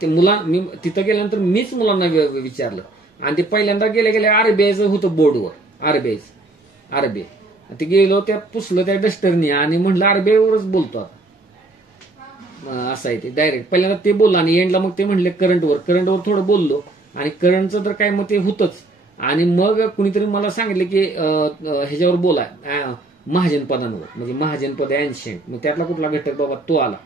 ते मी तिथं गेल्यानंतर मीच मुलांना विचारलं, आणि ते पहिल्यांदा गेल्या आरबीआयचं होतं बोर्डवर, आरबीआय ते गेलो, त्या पुसलं त्या डस्टरनी, आणि म्हणलं आरबीआयवरच बोलतो आता, असं आहे ते. डायरेक्ट पहिल्यांदा ते बोललं, आणि एंडला मग ते म्हणले करंटवर थोडं बोललो, आणि करंटचं तर काय मग ते होतच. आणि मग कुणीतरी मला सांगितलं की ह्याच्यावर बोला, महाजनपदांवर, म्हणजे महाजनपद एन्शियंट, मग त्यातला कुठला घटक बाबा तो आला.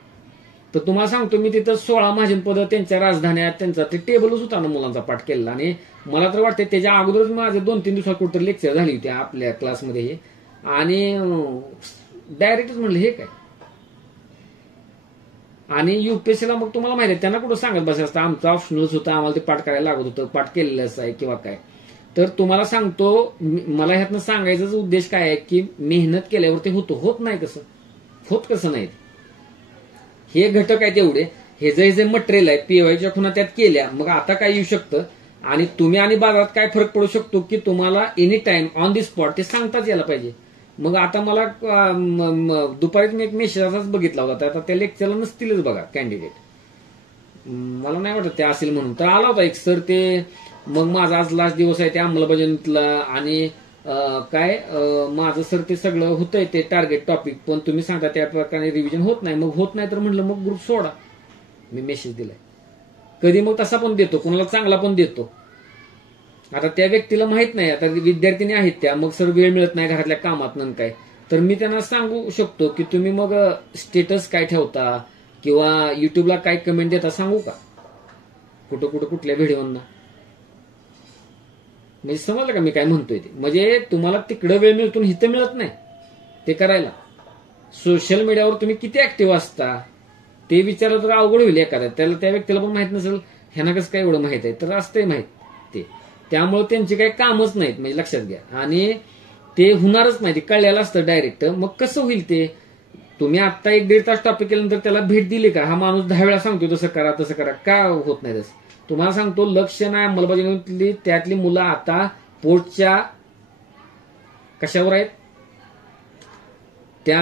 तर तुम्हाला सांगतो मी तिथं 16 महाजनपद, त्यांच्या राजधान्या, त्यांचा ते टेबलच होता ना मुलांचा पाठ केलेला. आणि मला तर वाटतं त्याच्या अगोदरच माझे 2-3 दिवसात कुठं लेक्चर झाली होती आपल्या क्लासमध्ये हे, आणि डायरेक्टच म्हणलं हे काय. आणि युपीएससीला मग तुम्हाला माहिती आहे त्यांना कुठं सांगत बसायचं असतं, आमचं ऑप्शनलच होतं, आम्हाला ते पाठ करायला लागत होतं, पाठ केलेलंच आहे किंवा काय. तर तुम्हाला सांगतो, मला ह्यातनं सांगायचाच उद्देश काय आहे की मेहनत केल्यावर ते होत नाही कसं नाही. हे घटक आहेत एवढे, हे जे मटेरियल आहे पीवायच्या खुणा त्यात केल्या, मग आता काय येऊ शकतं, आणि तुम्ही आणि बाजारात काय फरक पडू शकतो की तुम्हाला any time on the spot ते सांगताच यायला पाहिजे. मग आता मला दुपारीच मी एक मेसेज असाच बघितला होता, आता त्या लेक्चरला नसतीलच बघा कॅन्डिडेट, मला नाही वाटत ते असेल म्हणून. तर आला होता एक सर, ते मग माझा आज लास्ट दिवस आहे त्या अंमलबजावणीतला, आणि काय माझं सर ते सगळं होतंय ते टार्गेट टॉपिक, पण तुम्ही सांगता त्या प्रकारे रिव्हिजन होत नाही. मग होत नाही तर म्हणलं मग ग्रुप सोडा. मी मेसेज दिलाय. कधी मग तसा पण देतो, कोणाला चांगला पण देतो. आता त्या व्यक्तीला माहित नाही, आता विद्यार्थिनी आहेत त्या, मग सर वेळ मिळत नाही घरातल्या कामात नंतर काय, तर मी त्यांना सांगू शकतो की तुम्ही मग स्टेटस काय ठेवता किंवा युट्यूबला काय कमेंट देता सांगू का, कुठल्या व्हिडिओना. म्हणजे समजलं का मी काय म्हणतोय ते. म्हणजे तुम्हाला तिकडं वेळ मिळतो, इथं मिळत नाही ते करायला. सोशल मीडियावर तुम्ही किती ऍक्टिव्ह असता ते विचारलं तर अवघड होईल एखाद्या, त्याला त्या व्यक्तीला पण माहित नसेल ह्यांना कसं काय एवढं माहित आहे, तर असतंय माहित ते. त्यामुळे त्यांची काही कामच नाहीत, म्हणजे लक्षात घ्या. आणि ते होणारच नाही, ते कळलेलं असतं डायरेक्ट. मग कसं होईल ते, तुम्ही आता 1-1.5 तास टॉपिक केल्यानंतर त्याला भेट दिली का, हा माणूस 10 वेळा सांगतो तसं करा तसं करा, का होत नाही तसं. तुम्हाला सांगतो लक्ष नाही अंमलबजावणीतली त्यातली मुलं आता पोटच्या कशावर आहेत, त्या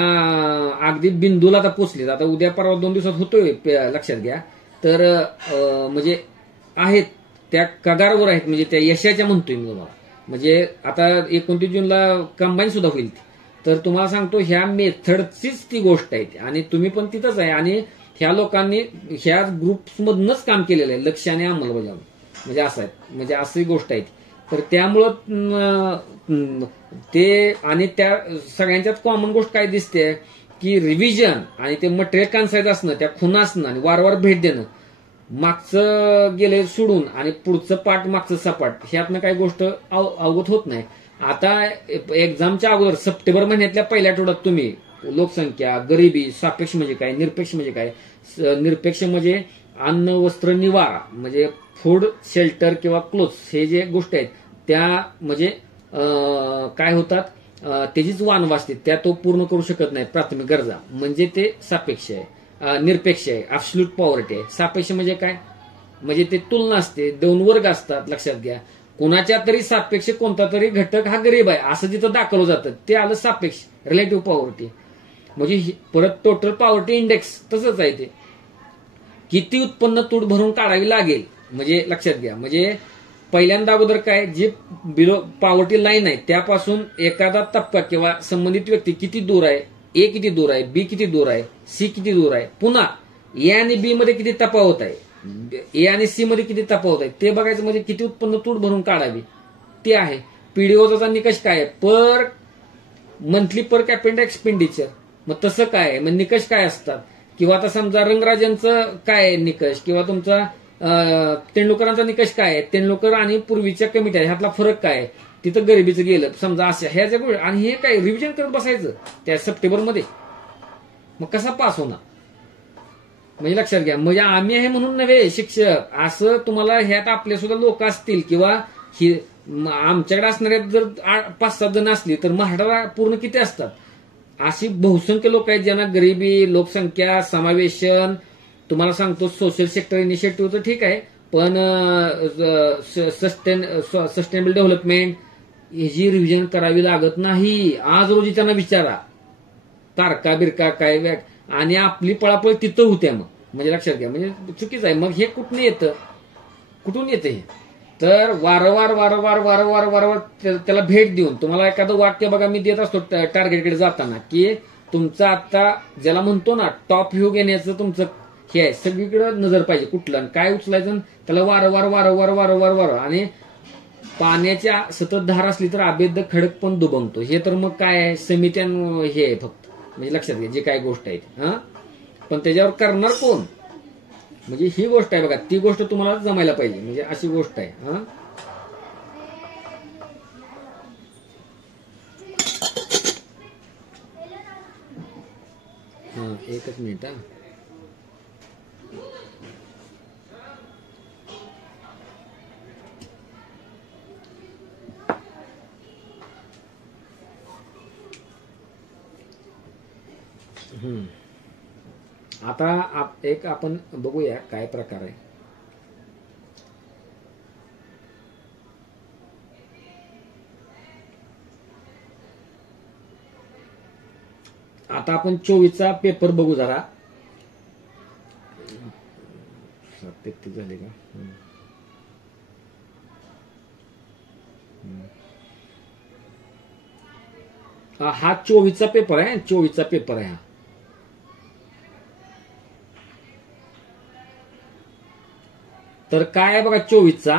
अगदी बिंदूला आता पोचलेत. आता उद्या परवा 2 दिवसात होतोय लक्षात घ्या. तर म्हणजे आहेत त्या कगारवर आहेत, म्हणजे त्या यशाच्या म्हणतोय मी तुम्हाला. म्हणजे आता 29 जूनला कंबाईन सुद्धा होईल. तर तुम्हाला सांगतो ह्या मेथडचीच ती गोष्ट आहे, आणि तुम्ही पण तिथंच आहे. आणि ह्या लोकांनी ह्या ग्रुप्समधूनच काम केलेलं आहे, लक्ष आणि अंमलबजावणी, म्हणजे असं आहे, म्हणजे अशी गोष्ट आहे. तर त्यामुळं ते, आणि त्या सगळ्यांच्यात कॉमन गोष्ट काय दिसते की रिव्हिजन आणि ते मटेरियल कन्साईज असणं, त्या खुणा असणं आणि वारंवार भेट देणं, मागचं गेले सोडून आणि पुढचं पाठ मागचं सपाट, ह्यातनं काही गोष्ट अवगत होत नाही. आता एक्झामच्या अगोदर सप्टेंबर महिन्यातल्या पहिल्या आठवड्यात तुम्ही लोकसंख्या, गरिबी, सापेक्ष म्हणजे काय, निरपेक्ष म्हणजे काय. निरपेक्ष म्हणजे अन्न वस्त्र निवारा म्हणजे फूड शेल्टर किंवा क्लोथ्स हे जे गोष्टी आहेत त्या म्हणजे काय होतात त्याचीच वाण वाचते त्या तो पूर्ण करू शकत नाही प्राथमिक गरजा म्हणजे ते सापेक्ष आहे निरपेक्ष आहे ॲब्सोल्यूट पॉवर्टी आहे. सापेक्ष म्हणजे काय म्हणजे ते तुलना असते दोन वर्ग असतात लक्षात घ्या. कोणाच्या तरी सापेक्ष कोणता तरी घटक हा गरीब आहे असं जिथं दाखवलं जातं ते आलं सापेक्ष रिलेटिव्ह पॉवर्टी. म्हणजे परत टोटल पॉवर्टी इंडेक्स तसंच आहे ते किती उत्पन्न तूट भरून काढावी लागेल म्हणजे लक्षात घ्या. म्हणजे पहिल्यांदा अगोदर काय जे बिलो पॉवर्टी लाईन आहे त्यापासून एखादा टप्पा किंवा संबंधित व्यक्ती किती दूर आहे ए किती दूर आहे बी किती दूर आहे सी किती दूर आहे पुन्हा ए आणि बी मध्ये किती तफावत आहे ए आणि सी मध्ये किती तफावत आहे ते बघायचं म्हणजे किती उत्पन्न तूट भरून काढावी ते आहे. पीडीओचा निकष काय आहे पर मंथली पर कॅपिटल एक्सपेंडिचर मग तसं काय आहे मग निकष काय असतात किंवा आता समजा रंगराजांचं काय आहे निकष किंवा तुमचा तेंडुलकरांचा निकष काय आहे तेंडुलकर आणि पूर्वीच्या कमिट्या ह्यातला फरक काय आहे तिथं गरिबीचं गेलं समजा असं ह्या ज्या गोष्टी आणि हे काय रिव्हिजन करत बसायचं त्या सप्टेंबरमध्ये मग कसा पास होणार म्हणजे लक्षात घ्या. म्हणजे आम्ही आहे म्हणून नव्हे शिक्षक असं तुम्हाला ह्यात आपले सुद्धा लोक असतील किंवा आमच्याकडे असणारे जर 5-7 जण असली तर महाराष्ट्राला पूर्ण किती असतात अशी बहुसंख्य लोक आहेत ज्यांना गरिबी लोकसंख्या समावेशन तुम्हाला सांगतो सोशल सेक्टर इनिशिएटिव्ह तर ठीक आहे पण सस्टेनेबल डेव्हलपमेंट ह्याची रिव्हिजन करावी लागत नाही. आज रोजी त्यांना विचारा तारका बिरका काय आणि आपली पळापळ तिथं होत्या मग म्हणजे लक्षात घ्या म्हणजे चुकीचं आहे. मग हे कुठून येतं कुठून येतं हे तर वारंवार वारंवार वारंवार वारंवार त्याला भेट देऊन तुम्हाला एखादं वाक्य बघा मी देत असतो टार्गेटकडे जाताना की तुमचं आता ज्याला म्हणतो ना टॉप व्ह्यू घेण्याचं तुमचं हे आहे सगळीकडे नजर पाहिजे कुठलं काय उचलायचं त्याला वारंवार वारंवार वारंवार वारंवार आणि पाण्याच्या सतत धार असली तर अभेद्य खडक पण दुबंगतो हे तर मग काय आहे समित्यां हे आहे फक्त म्हणजे लक्षात घ्या जे काय गोष्ट आहे हा पण त्याच्यावर करणार कोण म्हणजे ही गोष्ट आहे बघा ती गोष्ट तुम्हाला जमायला पाहिजे म्हणजे अशी गोष्ट आहे हा. एकच मिनिट हा आता एक आपण बघूया काय प्रकार आहे. आता आपण 24चा पेपर बघू जरा 33 झाले का हा 24चा पेपर आहे 24चा पेपर आहे हा. तर काय आहे बघा 24चा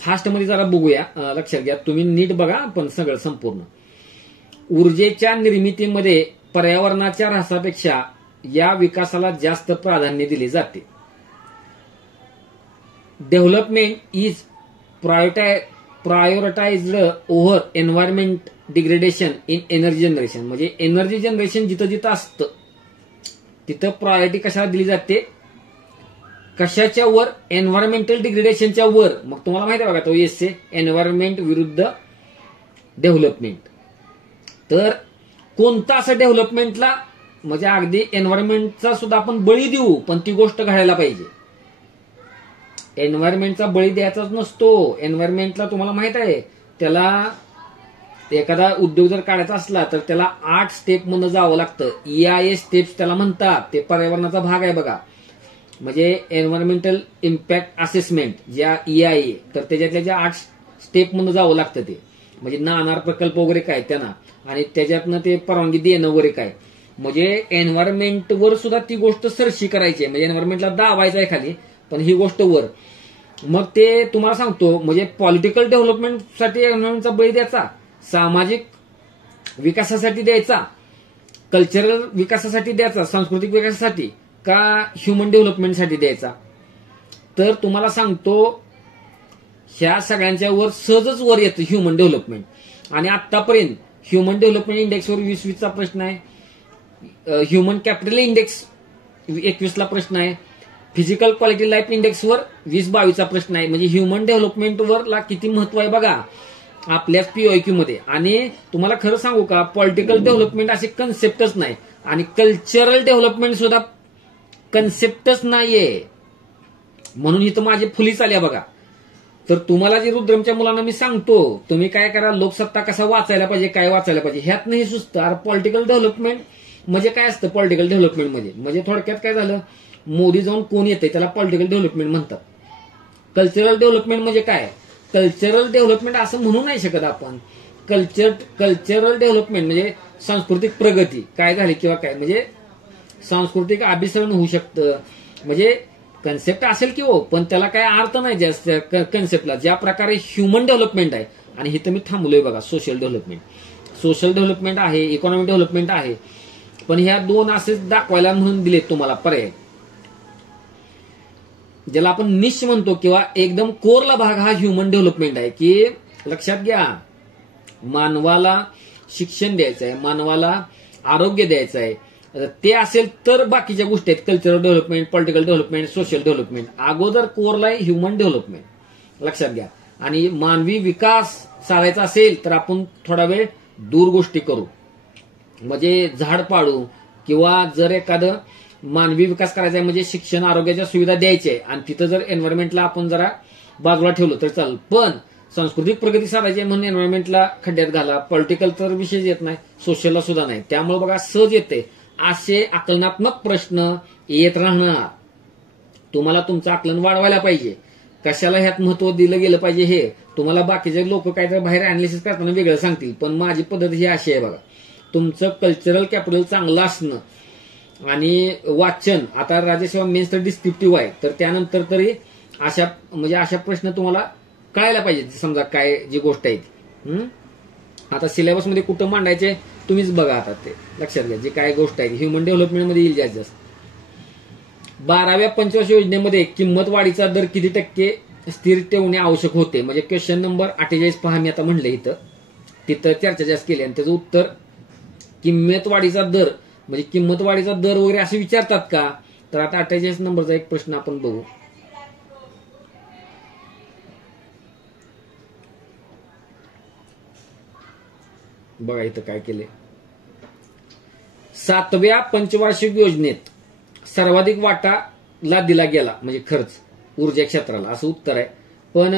फास्ट मध्ये जरा बघूया लक्षात घ्या तुम्ही नीट बघा पण सगळं संपूर्ण. ऊर्जेच्या निर्मितीमध्ये पर्यावरणाच्या ऱ्हासापेक्षा या विकासाला जास्त प्राधान्य दिले जाते. Development is prioritised over environment degradation in energy generation म्हणजे एनर्जी जनरेशन जिथं जिथं असतं तिथं प्रायोरिटी कशाला दिली जाते कशाच्या वर एन्व्हायरमेंटल डिग्रेडेशनच्या वर. मग तुम्हाला माहिती आहे बघा तो एसए एन्व्हायरमेंट विरुद्ध डेव्हलपमेंट. तर कोणता असं डेव्हलपमेंटला म्हणजे अगदी एन्व्हायरमेंटचा सुद्धा आपण बळी देऊ पण ती गोष्ट घडायला पाहिजे. एन्व्हायरमेंटचा बळी द्यायचाच नसतो. एन्व्हायरमेंटला तुम्हाला माहित आहे त्याला एखादा उद्योग जर काढायचा असला तर त्याला 8 स्टेप मधनं जावं लागतं. EIA स्टेप्स त्याला म्हणतात ते पर्यावरणाचा भाग आहे बघा म्हणजे एन्व्हायरमेंटल इम्पॅक्ट असेसमेंट ज्या EIA तर त्याच्यातल्या ज्या 8 स्टेप मधनं जावं लागतं ते म्हणजे नाणार प्रकल्प वगैरे काय त्यांना आणि त्याच्यातनं ते परवानगी देणं वगैरे काय म्हणजे एन्व्हायरमेंटवर सुद्धा ती गोष्ट सरशी करायची आहे म्हणजे एन्व्हायरमेंटला दाबायचं आहे खाली पण ही गोष्ट वर. मग ते तुम्हाला सांगतो म्हणजे पॉलिटिकल डेव्हलपमेंटसाठी एन्व्हायरमेंटचा बळी द्यायचा सामाजिक विकासासाठी द्यायचा कल्चरल विकासासाठी द्यायचा सांस्कृतिक विकासासाठी का ह्युमन डेव्हलपमेंटसाठी द्यायचा. तर तुम्हाला सांगतो ह्या सगळ्यांच्या वर सहजच वर येतं ह्युमन डेव्हलपमेंट. आणि आतापर्यंत ह्युमन डेव्हलपमेंट इंडेक्सवर 2020चा प्रश्न आहे ह्युमन कॅपिटल इंडेक्स 21ला प्रश्न आहे फिजिकल क्वालिटी लाईफ इंडेक्सवर 20-22चा प्रश्न आहे. म्हणजे ह्युमन डेव्हलपमेंटवरला किती महत्व आहे बघा आपल्याच पीओक्यू मध्ये. आणि तुम्हाला खरं सांगू का, पॉलिटिकल डेव्हलपमेंट अशी कन्सेप्टच नाही आणि कल्चरल डेव्हलपमेंट सुद्धा कन्सेप्टच नाहीये. म्हणून इथं माझी फुलीच आल्या बघा. तर तुम्हाला जे रुद्रमच्या मुलांना मी सांगतो, तुम्ही काय करा, लोकसत्ता कसा वाचायला पाहिजे, काय वाचायला पाहिजे, ह्यात नाही सुचतं. अरे पॉलिटिकल डेव्हलपमेंट म्हणजे काय असतं? पॉलिटिकल डेव्हलपमेंट म्हणजे थोडक्यात काय झालं, मोदी जाऊन कोण येते त्याला पॉलिटिकल डेव्हलपमेंट म्हणतात. कल्चरल डेव्हलपमेंट म्हणजे काय? कल्चरल डेव्हलपमेंट असं म्हणू नाही शकत आपण. कल्चरल डेव्हलपमेंट म्हणजे सांस्कृतिक प्रगती काय झाली किंवा काय, म्हणजे सांस्कृतिक अभिसरण होऊ शकतं. म्हणजे कन्सेप्ट असेल की हो, पण त्याला काय अर्थ नाही जास्त कन्सेप्टला. ज्या प्रकारे ह्युमन डेव्हलपमेंट आहे, आणि हे तर मी थांबलोय बघा, सोशल डेव्हलपमेंट आहे, इकॉनॉमिक डेव्हलपमेंट आहे, पण ह्या दोन असेच दाखवायला म्हणून दिलेत तुम्हाला पर्याय. ज्याला आपण निश म्हणतो किंवा एकदम कोरला भाग हा ह्युमन डेव्हलपमेंट आहे. की लक्षात घ्या, मानवाला शिक्षण द्यायचं आहे, मानवाला आरोग्य द्यायचं आहे, ते असेल तर बाकीच्या गोष्टी आहेत, cultural development, political development, social development. अगोदर कोरला आहे ह्युमन डेव्हलपमेंट, लक्षात घ्या. आणि मानवी विकास साधायचा असेल तर आपण थोडा वेळ दूर गोष्टी करू, म्हणजे झाड पाडू, किंवा जर एखादं मानवी विकास करायचा आहे म्हणजे शिक्षण, आरोग्याच्या सुविधा द्यायच्या आहे, आणि तिथं जर एन्व्हायरमेंटला आपण जरा बाजूला ठेवलं तर चालेल. पण सांस्कृतिक प्रगती साधायची म्हणून एन्व्हायरमेंटला खड्ड्यात घाला, पॉलिटिकल तर विषय येत नाही, सोशलला सुद्धा नाही. त्यामुळे बघा सहज येते असे आकलनात्मक प्रश्न येत राहणार. तुम्हाला तुमचं आकलन वाढवायला पाहिजे. कशाला ह्यात महत्व दिलं गेलं पाहिजे हे तुम्हाला बाकीचे लोक काहीतरी बाहेर अनालिसिस करताना वेगळं सांगतील, पण माझी पद्धत ही अशी आहे बघा. तुमचं कल्चरल कॅपिटल चांगलं असणं आणि वाचन. आता राज्यसेवा मेन्स तर डिस्क्रिप्टिव्ह आहे, तर त्यानंतर तरी अशा प्रश्न तुम्हाला कळायला पाहिजे. समजा काय जी गोष्ट आहे आता सिलेबसमध्ये कुठं मांडायचे तुम्हीच बघा. आता ते लक्षात घ्या, जी काय गोष्ट आहे ह्युमन डेव्हलपमेंटमध्ये येईल जास्त जास्त. 12व्या पंचवार्षिक योजनेमध्ये किंमत वाढीचा दर किती टक्के स्थिर ठेवणे आवश्यक होते? म्हणजे क्वेश्चन नंबर 48 पहा, मी आता म्हणलं इथं, तिथं चर्चा जास्त केली आणि त्याचं उत्तर किंमत वाढीचा दर म्हणजे किंमत वाढीचा दर वगैरे असे विचारतात का? तर आता 48 नंबरचा एक प्रश्न आपण बघू. बघा इथं काय केले. 7व्या पंचवार्षिक योजनेत सर्वाधिक वाटाला दिला गेला म्हणजे खर्च ऊर्जा क्षेत्राला, असं उत्तर आहे. पण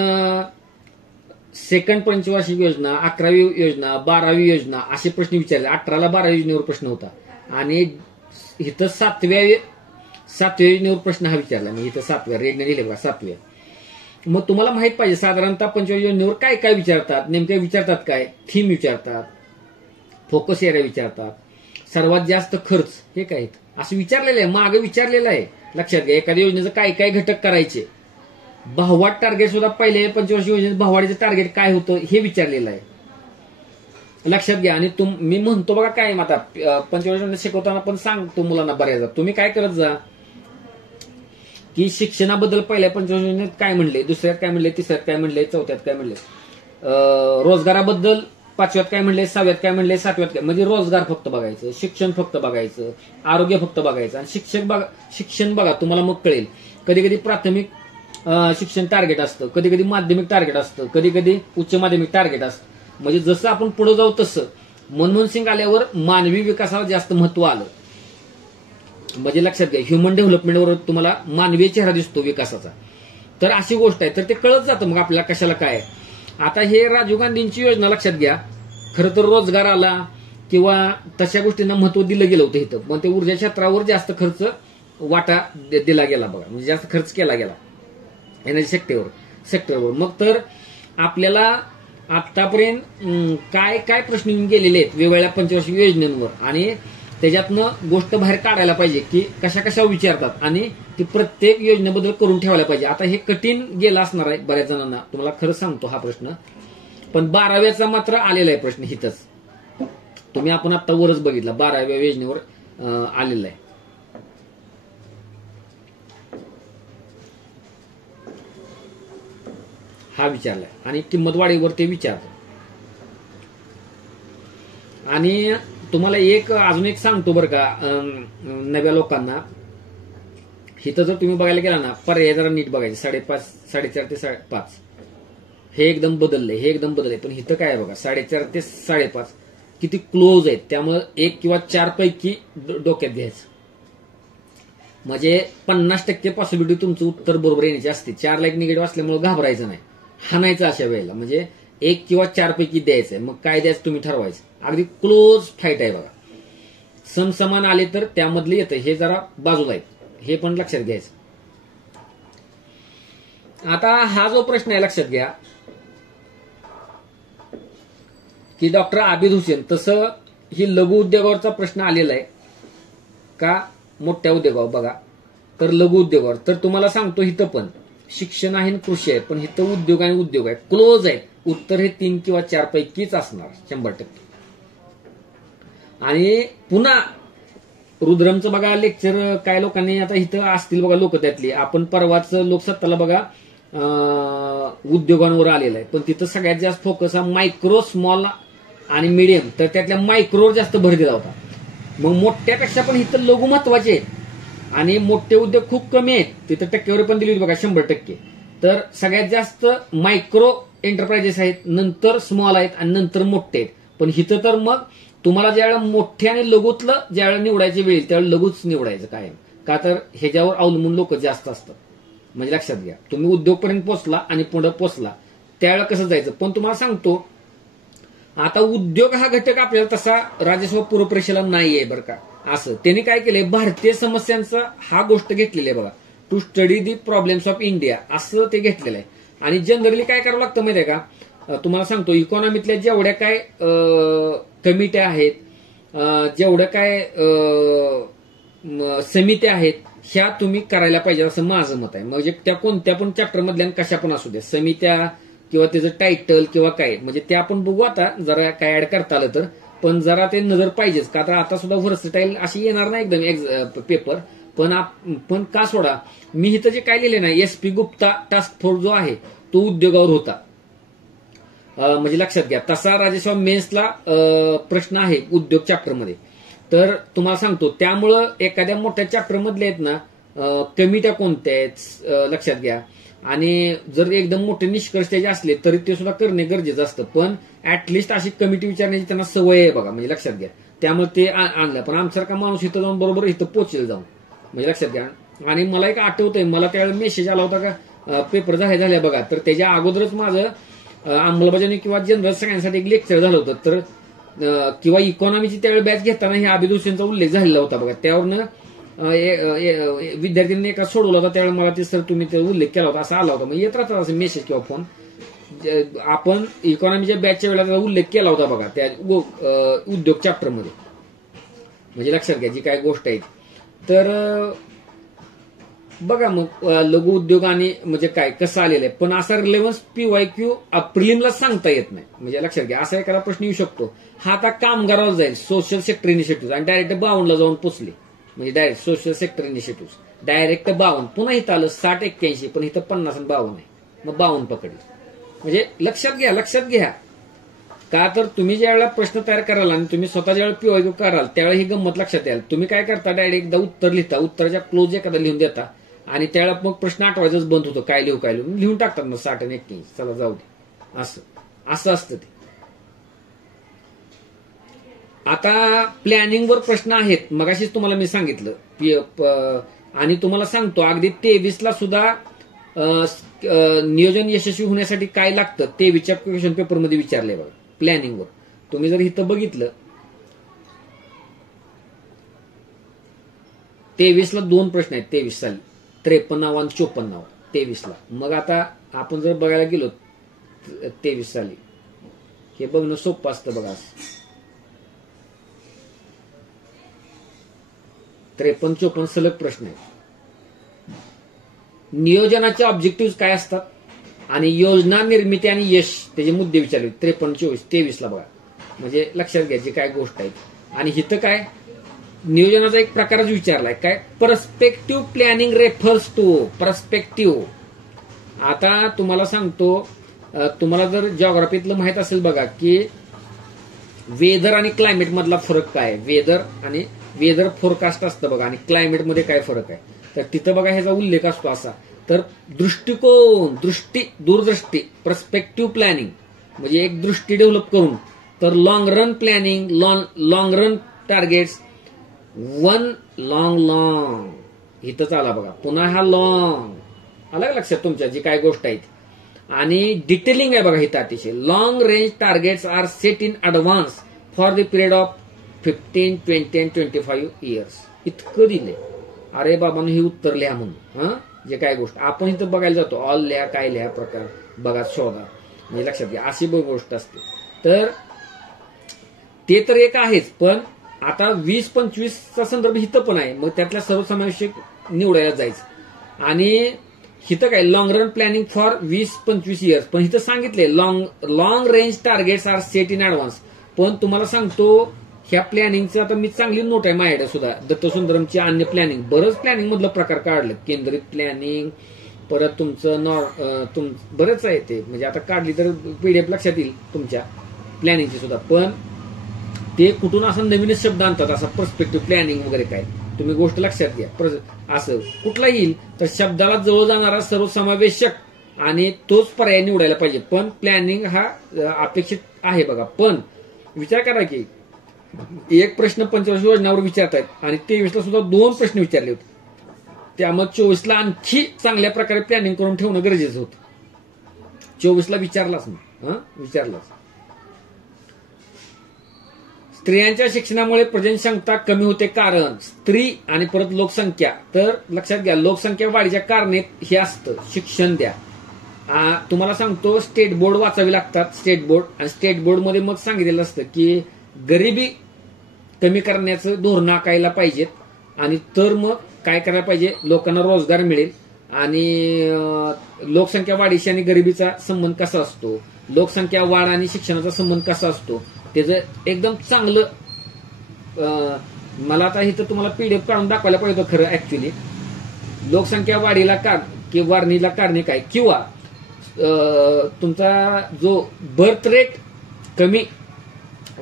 सेकंड पंचवार्षिक योजना, 11वी योजना, 12वी योजना असे प्रश्न विचारले. 18ला 12वी योजनेवर प्रश्न होता आणि इथं 7व्या योजनेवर प्रश्न हा विचारला. मी इथं 7व्या रेडने दिले बघा 7व्या. मग तुम्हाला माहित पाहिजे साधारणतः पंचवार्षिक योजनेवर काय काय विचारतात, नेमके विचारतात काय, थीम विचारतात, फोकस एरिया विचारतात, सर्वात जास्त खर्च हे काय असं विचारलेलं आहे, मागे विचारलेलं आहे. लक्षात घ्या, एखाद्या योजनेचं काय काय घटक करायचे. भाववाढ टार्गेट सुद्धा पहिले पंचवार्षिक योजनेत भाववाढीचं टार्गेट काय होतं हे विचारलेलं आहे. लक्षात घ्या. आणि मी म्हणतो बघा काय आता पंचवार्षिक शिकवताना पण सांगतो मुलांना बऱ्याचदा, तुम्ही काय करत जा की शिक्षणाबद्दल पहिल्या पंचवार्षिक योजनेत काय म्हणले, दुसऱ्यात काय म्हणले, तिसऱ्यात काय म्हणले, चौथ्यात काय म्हणले, रोजगाराबद्दल 5व्यात काय म्हणले, 6व्यात काय म्हणले, 7व्यात काय, म्हणजे रोजगार फक्त बघायचं, शिक्षण फक्त बघायचं, आरोग्य फक्त बघायचं. आणि शिक्षण बघा तुम्हाला मग कळेल. कधी कधी प्राथमिक शिक्षण टार्गेट असतं, कधी कधी माध्यमिक टार्गेट असतं, कधी कधी उच्च माध्यमिक टार्गेट असतं. म्हणजे जसं आपण पुढे जाऊ तसं मनमोहन सिंग आल्यावर मानवी विकासाला जास्त महत्व आलं. म्हणजे लक्षात घ्या, ह्युमन डेव्हलपमेंटवर तुम्हाला मानवी चेहरा दिसतो विकासाचा. तर अशी गोष्ट आहे, तर ते कळत जातं मग आपल्याला कशाला काय. आता हे राजीव गांधींची योजना लक्षात घ्या, खरं तर रोजगाराला किंवा तशा गोष्टींना महत्व दिलं गेलं होतं इथं, पण ते ऊर्जा क्षेत्रावर जास्त खर्च वाटा दिला गेला बघा, म्हणजे जास्त खर्च केला गेला एनर्जी सेक्टरवर. मग तर आपल्याला आतापर्यंत काय काय प्रश्न गेलेले आहेत वेगवेगळ्या पंचवार्षिक योजनांवर, आणि त्याच्यातनं गोष्ट बाहेर काढायला पाहिजे की कशा कशा विचारतात आणि ती प्रत्येक योजनेबद्दल करून ठेवायला पाहिजे. आता हे कठीण गेलं असणार आहे बऱ्याच जणांना, तुम्हाला खरं सांगतो हा प्रश्न. पण 12व्याचा मात्र आलेला आहे प्रश्न हिथंच. तुम्ही आपण आता वरच बघितला 12व्या योजनेवर आलेला आहे. हा विचारलाय आणि किंमत वाढीवर ते विचारतो. आणि तुम्हाला अजून एक सांगतो बरं का नव्या लोकांना, इथं जर तुम्ही बघायला गेला ना, पर्याय जरा नीट बघायचे, 5.5 4.5 ते 5 हे एकदम बदललंय, हे एकदम बदललंय. पण इथं काय आहे बघा, 4.5 ते 5.5 किती क्लोज आहेत. त्यामुळे 1 किंवा 4 पैकी डोक्यात घ्यायचं. म्हणजे 50% पॉसिबिलिटी तुमचं उत्तर बरोबर येण्याची असते. 4 ला 1 निगेटिव्ह असल्यामुळे घाबरायचं नाही, हाणायचं अशा वेळेला. म्हणजे 1 किंवा 4 पैकी द्यायचंय. मग काय द्यायचं तुम्ही ठरवायचं. अगदी क्लोज फाईट आहे बघा. समसमान आले तर त्यामधले येतं, हे जरा बाजूला आहेत, हे पण लक्षात घ्यायचं. आता हा जो प्रश्न आहे लक्षात घ्या की डॉक्टर आबिद हुसेन, तसं ही लघु उद्योगावरचा प्रश्न आलेला आहे का मोठ्या उद्योगावर बघा. तर लघु उद्योगावर तर तुम्हाला सांगतो, इथं पण शिक्षण आहे आणि कृषी आहे, पण इथं उद्योग आणि उद्योग आहे, क्लोज आहे. उत्तर हे 3 किंवा 4 पैकीच असणार 100%. आणि पुन्हा रुद्रमचं बघा लेक्चर, काय लोकांनी आता इथं असतील बघा लोक त्यातली. आपण परवाच लोकसत्ताला बघा उद्योगांवर आलेला आहे, पण तिथं सगळ्यात जास्त फोकस हा मायक्रो, स्मॉल आणि मीडियम. तर त्यातल्या मायक्रोवर जास्त भर दिला होता. मग मोठ्यापेक्षा पण इथं लघु महत्वाचे आहेत आणि मोठे उद्योग खूप कमी आहेत. तिथं टक्केवारी पण दिली होती बघा 100%. तर सगळ्यात जास्त मायक्रो एंटरप्राइजेस आहेत, नंतर स्मॉल आहेत आणि नंतर मोठे आहेत. पण इथं तर मग तुम्हाला ज्यावेळेला मोठ्या आणि लघुतलं ज्यावेळेला निवडायची वेळ त्यावेळेला लघुच निवडायचं कायम. का तर ह्याच्यावर अवलंबून लोक जास्त असतात. म्हणजे लक्षात घ्या, तुम्ही उद्योगपर्यंत पोहोचला आणि पुढे पोहोचला त्यावेळेला कसं जायचं. पण तुम्हाला सांगतो, आता उद्योग हा घटक आपल्याला तसा राज्यसभा पूर्वपरीक्षेला नाहीये बरं का. असं त्यांनी काय केलंय, भारतीय समस्यांचा हा गोष्ट घेतलेली आहे बघा, to study the problems of India असं ते घेतलेलं आहे. आणि जनरली काय करावं लागतं माहिती आहे का, तुम्हाला सांगतो, इकॉनॉमीतल्या जेवढ्या काय कमिट्या आहेत, जेवढ्या काय समित्या आहेत, ह्या तुम्ही करायला पाहिजे असं माझं मत आहे. म्हणजे त्या कोणत्या पण चॅप्टर मधल्या कशा पण असू द्या, समित्या किंवा त्याचं टायटल किंवा काय, म्हणजे ते आपण बघू आता जरा काय ऍड करता आलं तर. पण जरा ते नजर पाहिजेच, का तर आता सुद्धा व्हर्सटाईल अशी येणार नाही एकदम पेपर. पण का सोडा, मी इथं जे काय लिहिले ना, SP गुप्ता टास्क फोर्स जो आहे तो उद्योगावर होता. म्हणजे लक्षात घ्या, तसा राज्यसभा मेन्सला प्रश्न आहे उद्योग चॅप्टरमध्ये. तर तुम्हाला सांगतो, त्यामुळं एखाद्या मोठ्या चॅप्टर मधले आहेत ना कमिट्या कोणत्या आहेत लक्षात घ्या. आणि जर एकदम मोठे निष्कर्ष त्याचे असले तरी ते सुद्धा करणे गरजेचं असतं. पण ऍटलिस्ट अशी कमिटी विचारण्याची त्यांना सवय आहे बघा, म्हणजे लक्षात घ्या. त्यामुळे ते आणलं. पण आमच्यासारखा माणूस इथं जाऊन बरोबर इथं पोचेल जाऊन, म्हणजे लक्षात घ्या. आणि मला एक आठवतंय, मला त्यावेळेला मेसेज आला होता का पेपर झाले बघा. तर त्याच्या अगोदरच माझं अंमलबजावणी किंवा जनरल सगळ्यांसाठी एक लेक्चर झालं होतं. तर किंवा इकॉनॉमीची त्यावेळी बॅच घेताना हे आबिद हुसेनचा उल्लेख झालेला होता बघा. त्यावरनं विद्यार्थ्यांनी एका सोडवला होता. त्यावेळेला मला ते सर तुम्ही ते उल्लेख केला होता असं आला होता. मग येत राहतात असं मेसेज किंवा फोन. आपण इकॉनॉमीच्या बॅचच्या वेळेला उल्लेख केला होता बघा त्या उद्योग चॅप्टरमध्ये, म्हणजे लक्षात घ्या जी काय गोष्ट आहे. तर बघा मग लघु उद्योग आणि म्हणजे काय कसं आलेलं आहे. पण असा रिलेव्हन्स PYQ प्रिलिमला सांगता येत नाही, म्हणजे लक्षात घ्या. असा एखादा प्रश्न येऊ शकतो, हा आता कामगारावर जाईल, सोशल सेक्टर इनिशिएटिव्ह, आणि डायरेक्ट 52ला जाऊन पोचले. म्हणजे direct social sector initiative direct 52. पुन्हा इथं आलं 60-81, पण इथं 50 आणि 52 आहे, मग 52 पकडले. म्हणजे लक्षात घ्या. का तर तुम्ही ज्या वेळेला प्रश्न तयार कराल आणि तुम्ही स्वतः ज्यावेळेला PYQ कराल त्यावेळेला ही गंमत लक्षात याल. तुम्ही काय करता, डायरेक्ट एकदा उत्तर लिहिता, उत्तराच्या क्लोज एखादा लिहून देता आणि त्यावेळेला मग प्रश्न आठवायचाच बंद होतो. काय लिहून टाकतात मग 60 आणि 81, चला जाऊ दे, असं असतं ते. आता प्लॅनिंगवर प्रश्न आहेत, मगाशीच तुम्हाला मी सांगितलं. आणि तुम्हाला सांगतो, अगदी 23ला सुद्धा नियोजन यशस्वी होण्यासाठी काय लागतं 23च्या क्वेश्चन पेपरमध्ये विचारलंय बघा. प्लॅनिंगवर तुम्ही जर इथं बघितलं, 23ला 2 प्रश्न आहेत. 23 साली 53 आणि 54 23ला. मग आता आपण जर बघायला गेलो 23 साली, हे बघणं सोपं असतं बघा. 53-54 सलग प्रश्न आहेत. नियोजनाचे ऑब्जेक्टिव्ह काय असतात आणि योजना निर्मिती आणि यश त्याचे मुद्दे विचारले 53-24-23ला बघा. म्हणजे लक्षात घ्यायची काय गोष्ट आहे. आणि इथं काय नियोजनाचा एक प्रकारच विचारलाय, काय perspective planning refers to perspective. आता तुम्हाला सांगतो, तुम्हाला जर जिओग्राफीतलं माहित असेल बघा की वेदर आणि क्लायमेट मधला फरक काय, वेदर फोरकास्ट असतं बघा, आणि क्लायमेट मध्ये काय फरक आहे. तर तिथं बघा ह्याचा उल्लेख असतो असा. तर दृष्टिकोन, दूरदृष्टी, पर्स्पेक्टिव्ह प्लॅनिंग म्हणजे एक दृष्टी डेव्हलप करून. तर long run planning, long run targets, one long इथंच आला बघा. पुन्हा हा लॉंग आला का लक्षात तुमच्या जी काय गोष्ट आहेत. आणि डिटेलिंग आहे बघा इथं अतिशय. Long range targets are set in advance for the period of 15, 20 and 25 years. इतकं दिले. अरे बाबांनो हे उत्तर लिहा म्हणून. जे काय गोष्ट आपण इथं बघायला जातो, ऑल लिहा, काय लिहा, प्रकार बघा, शोधा, म्हणजे लक्षात घ्या अशी गोष्ट असते. तर ते तर एक आहेच, पण आता 20-25चा संदर्भ इथं पण आहे. मग त्यातल्या सर्वसमावेशक निवडायला जायचं. आणि इथं काय long run planning for 20-25 years, पण इथं सांगितले long range targets are set in advance. पण तुम्हाला सांगतो ह्या प्लॅनिंगचं आता मी चांगली नोट आहे माझ्याकडे सुद्धा, दत्तसुंदरमची अन्य प्लॅनिंग, बरंच प्लॅनिंग मधलं प्रकार काढले. केंद्रित प्लॅनिंग, परत तुमचं बरंच आहे ते, म्हणजे आता काढली तर पीडीएफ लक्षात येईल तुमच्या प्लॅनिंगची सुद्धा. पण ते कुठून असं नवीनच शब्द आणतात, असा पर्स्पेक्टिव्ह प्लॅनिंग वगैरे काय, तुम्ही गोष्ट लक्षात घ्या. असं कुठला येईल तर शब्दाला जवळ जाणारा सर्वसमावेशक आणि तोच पर्याय निवडायला पाहिजे. पण प्लॅनिंग हा अपेक्षित आहे बघा. पण विचार करा की एक प्रश्न 25 योजनावर विचारतायत आणि 23ला सुद्धा 2 प्रश्न विचारले होते. त्यामुळे 24ला आणखी चांगल्या प्रकारे प्लॅनिंग करून ठेवणं गरजेचं होतं. 24ला विचारलाच नाही, विचारलाच. स्त्रियांच्या शिक्षणामुळे प्रजनक्षमता कमी होते, कारण स्त्री आणि परत लोकसंख्या. तर लक्षात घ्या लोकसंख्या वाढीच्या कारणे हे असतं, शिक्षण द्या. तुम्हाला सांगतो स्टेट बोर्ड वाचावे लागतात, स्टेट बोर्ड. आणि स्टेट बोर्डमध्ये मग सांगितलेलं असतं की गरिबी कमी करण्याचं धोरण आखायला पाहिजेत. आणि तर मग काय करायला पाहिजे, लोकांना रोजगार मिळेल. आणि लोकसंख्या वाढीशी आणि गरिबीचा संबंध कसा असतो, लोकसंख्या वाढ आणि शिक्षणाचा संबंध कसा असतो, त्याचं एकदम चांगलं. मला आता इथं तुम्हाला पीडीएफ काढून दाखवायला पाहिजे खरं ऍक्च्युली. लोकसंख्या वाढीला कारणे काय, किंवा तुमचा जो बर्थ रेट कमी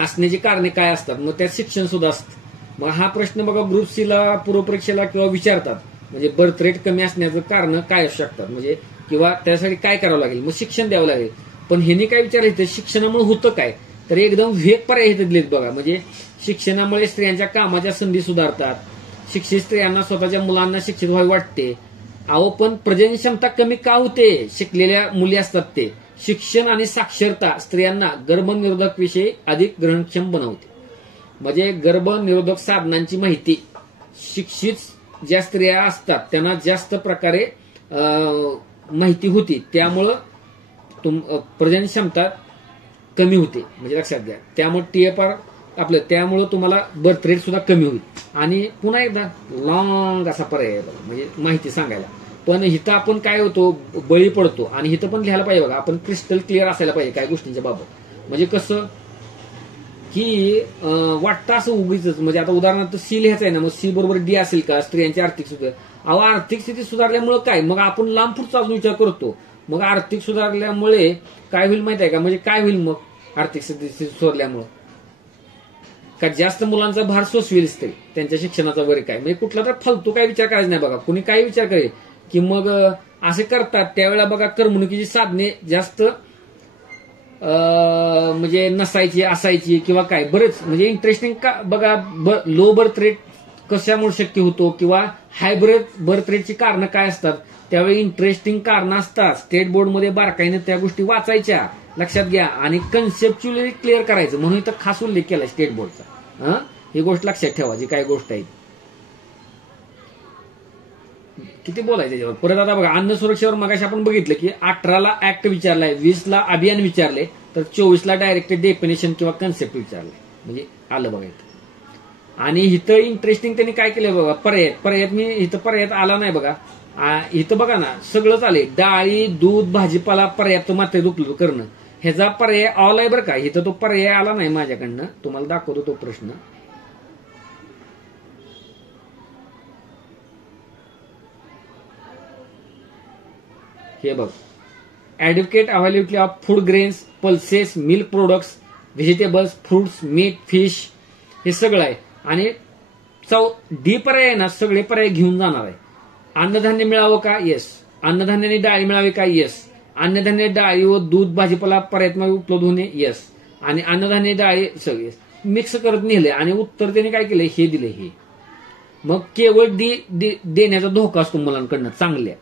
असण्याची कारणे काय असतात, मग त्यात शिक्षण सुद्धा असतं. मग हा प्रश्न बघा ग्रुप सी ला, पूर्वपरीक्षेला किंवा विचारतात. म्हणजे बर्थ रेट कमी असण्याचं कारण काय असू शकतात, म्हणजे किंवा त्यासाठी काय करावं लागेल, मग शिक्षण द्यावं लागेल. पण ह्यांनी काय विचारायचं, शिक्षणामुळे होतं काय, तर एकदम वेग पर्याय इथे दिलेत बघा. म्हणजे शिक्षणामुळे स्त्रियांच्या कामाच्या संधी सुधारतात, शिक्षित स्त्रियांना स्वतःच्या मुलांना शिक्षित व्हावे वाटते. अहो पण प्रजनन क्षमता कमी का होते, शिकलेल्या मुली असतात ते. शिक्षण आणि साक्षरता स्त्रियांना गर्भनिरोधक विषयी अधिक ग्रहणक्षम बनवते. म्हणजे गर्भनिरोधक साधनांची माहिती शिक्षित ज्या स्त्रिया असतात त्यांना जास्त प्रकारे माहिती होती, त्यामुळं प्रजनन क्षमता कमी होते. म्हणजे लक्षात घ्या. त्यामुळे TFR आपलं, त्यामुळं तुम्हाला बर्थ रेट सुद्धा कमी होईल. आणि पुन्हा एकदा लॉंग असा पर्याय म्हणजे माहिती सांगायला. पण इथं आपण काय होतो, बळी पडतो. आणि इथं पण लिहायला पाहिजे बघा, आपण क्रिस्टल क्लिअर असायला पाहिजे काय गोष्टींच्या बाबत. म्हणजे कसं की वाटतं असं उगीच, म्हणजे आता उदाहरणार्थ सी लिहायचं आहे ना, मग सी बरोबर डी असेल का, स्त्रियांची आर्थिक स्थिती. अहो आर्थिक स्थिती सुधारल्यामुळे काय, मग आपण लांब पुढचा अजून विचार करतो. मग आर्थिक सुधारल्यामुळे काय होईल माहिती आहे का, म्हणजे काय होईल मग आर्थिक स्थिती सुधारल्यामुळे, का जास्त मुलांचा भार सोसवेल स्त्री त्यांच्या शिक्षणाचा वगैरे काय, म्हणजे कुठला तर फालतू काय विचार करायचा नाही बघा. कुणी काय विचार करेल की मग असे करतात त्यावेळेला बघा करमणुकीची साधने जास्त म्हणजे नसायची, असायची किंवा काय, बरेच म्हणजे इंटरेस्टिंग का बघा. लो बर्थ रेट कशामुळे शक्य होतो, किंवा हाय बर्थ रेटची कारणं काय असतात, त्यावेळी इंटरेस्टिंग कारणं असतात. स्टेट बोर्डमध्ये बारकाईने त्या गोष्टी वाचायच्या, लक्षात घ्या. आणि कन्सेप्च्युअली क्लिअर करायचं, म्हणून इथं खास उल्लेख केला स्टेट बोर्डचा. ही गोष्ट लक्षात ठेवा, जी काय गोष्ट आहे. किती बोलायचं त्याच्यावर. परत आता बघा अन्न सुरक्षेवर मगाशी आपण बघितलं की 18ला ऍक्ट विचारलाय, 20ला अभियान विचारले, तर 24ला डायरेक्ट डेफिनेशन किंवा कन्सेप्ट विचारले. म्हणजे आलं बघा इथं. आणि इथं इंटरेस्टिंग त्यांनी काय केलं बघा, पर्यायात मी इथं पर्यायात आला नाही बघा. इथं बघा ना सगळंच आले, डाळी, दूध, भाजीपाला पर्याप्त मात्रेत उपलब्ध करणं, ह्याचा पर्याय ऑल आहे बरं का. इथं तो पर्याय आला नाही माझ्याकडनं, तुम्हाला दाखवतो तो प्रश्न. हे बघ, adequate availability of food grains, pulses, milk products, vegetables, fruits, meat, fish, हे सगळं आहे. आणि डी पर्याय आहे ना, सगळे पर्याय घेऊन जाणार आहे. अन्नधान्य मिळावं का? येस. अन्नधान्याने डाळी मिळावी का? येस. अन्नधान्य डाळी व दूध भाजीपाला पर्यायत्मक उपलब्ध होणे? येस. आणि अन्नधान्य डाळी सगळे मिक्स करत नेले आणि उत्तर त्याने काय केलंय हे दिले. हे मग केवळ देण्याचा धोका असतो मुलांकडनं चांगल्या.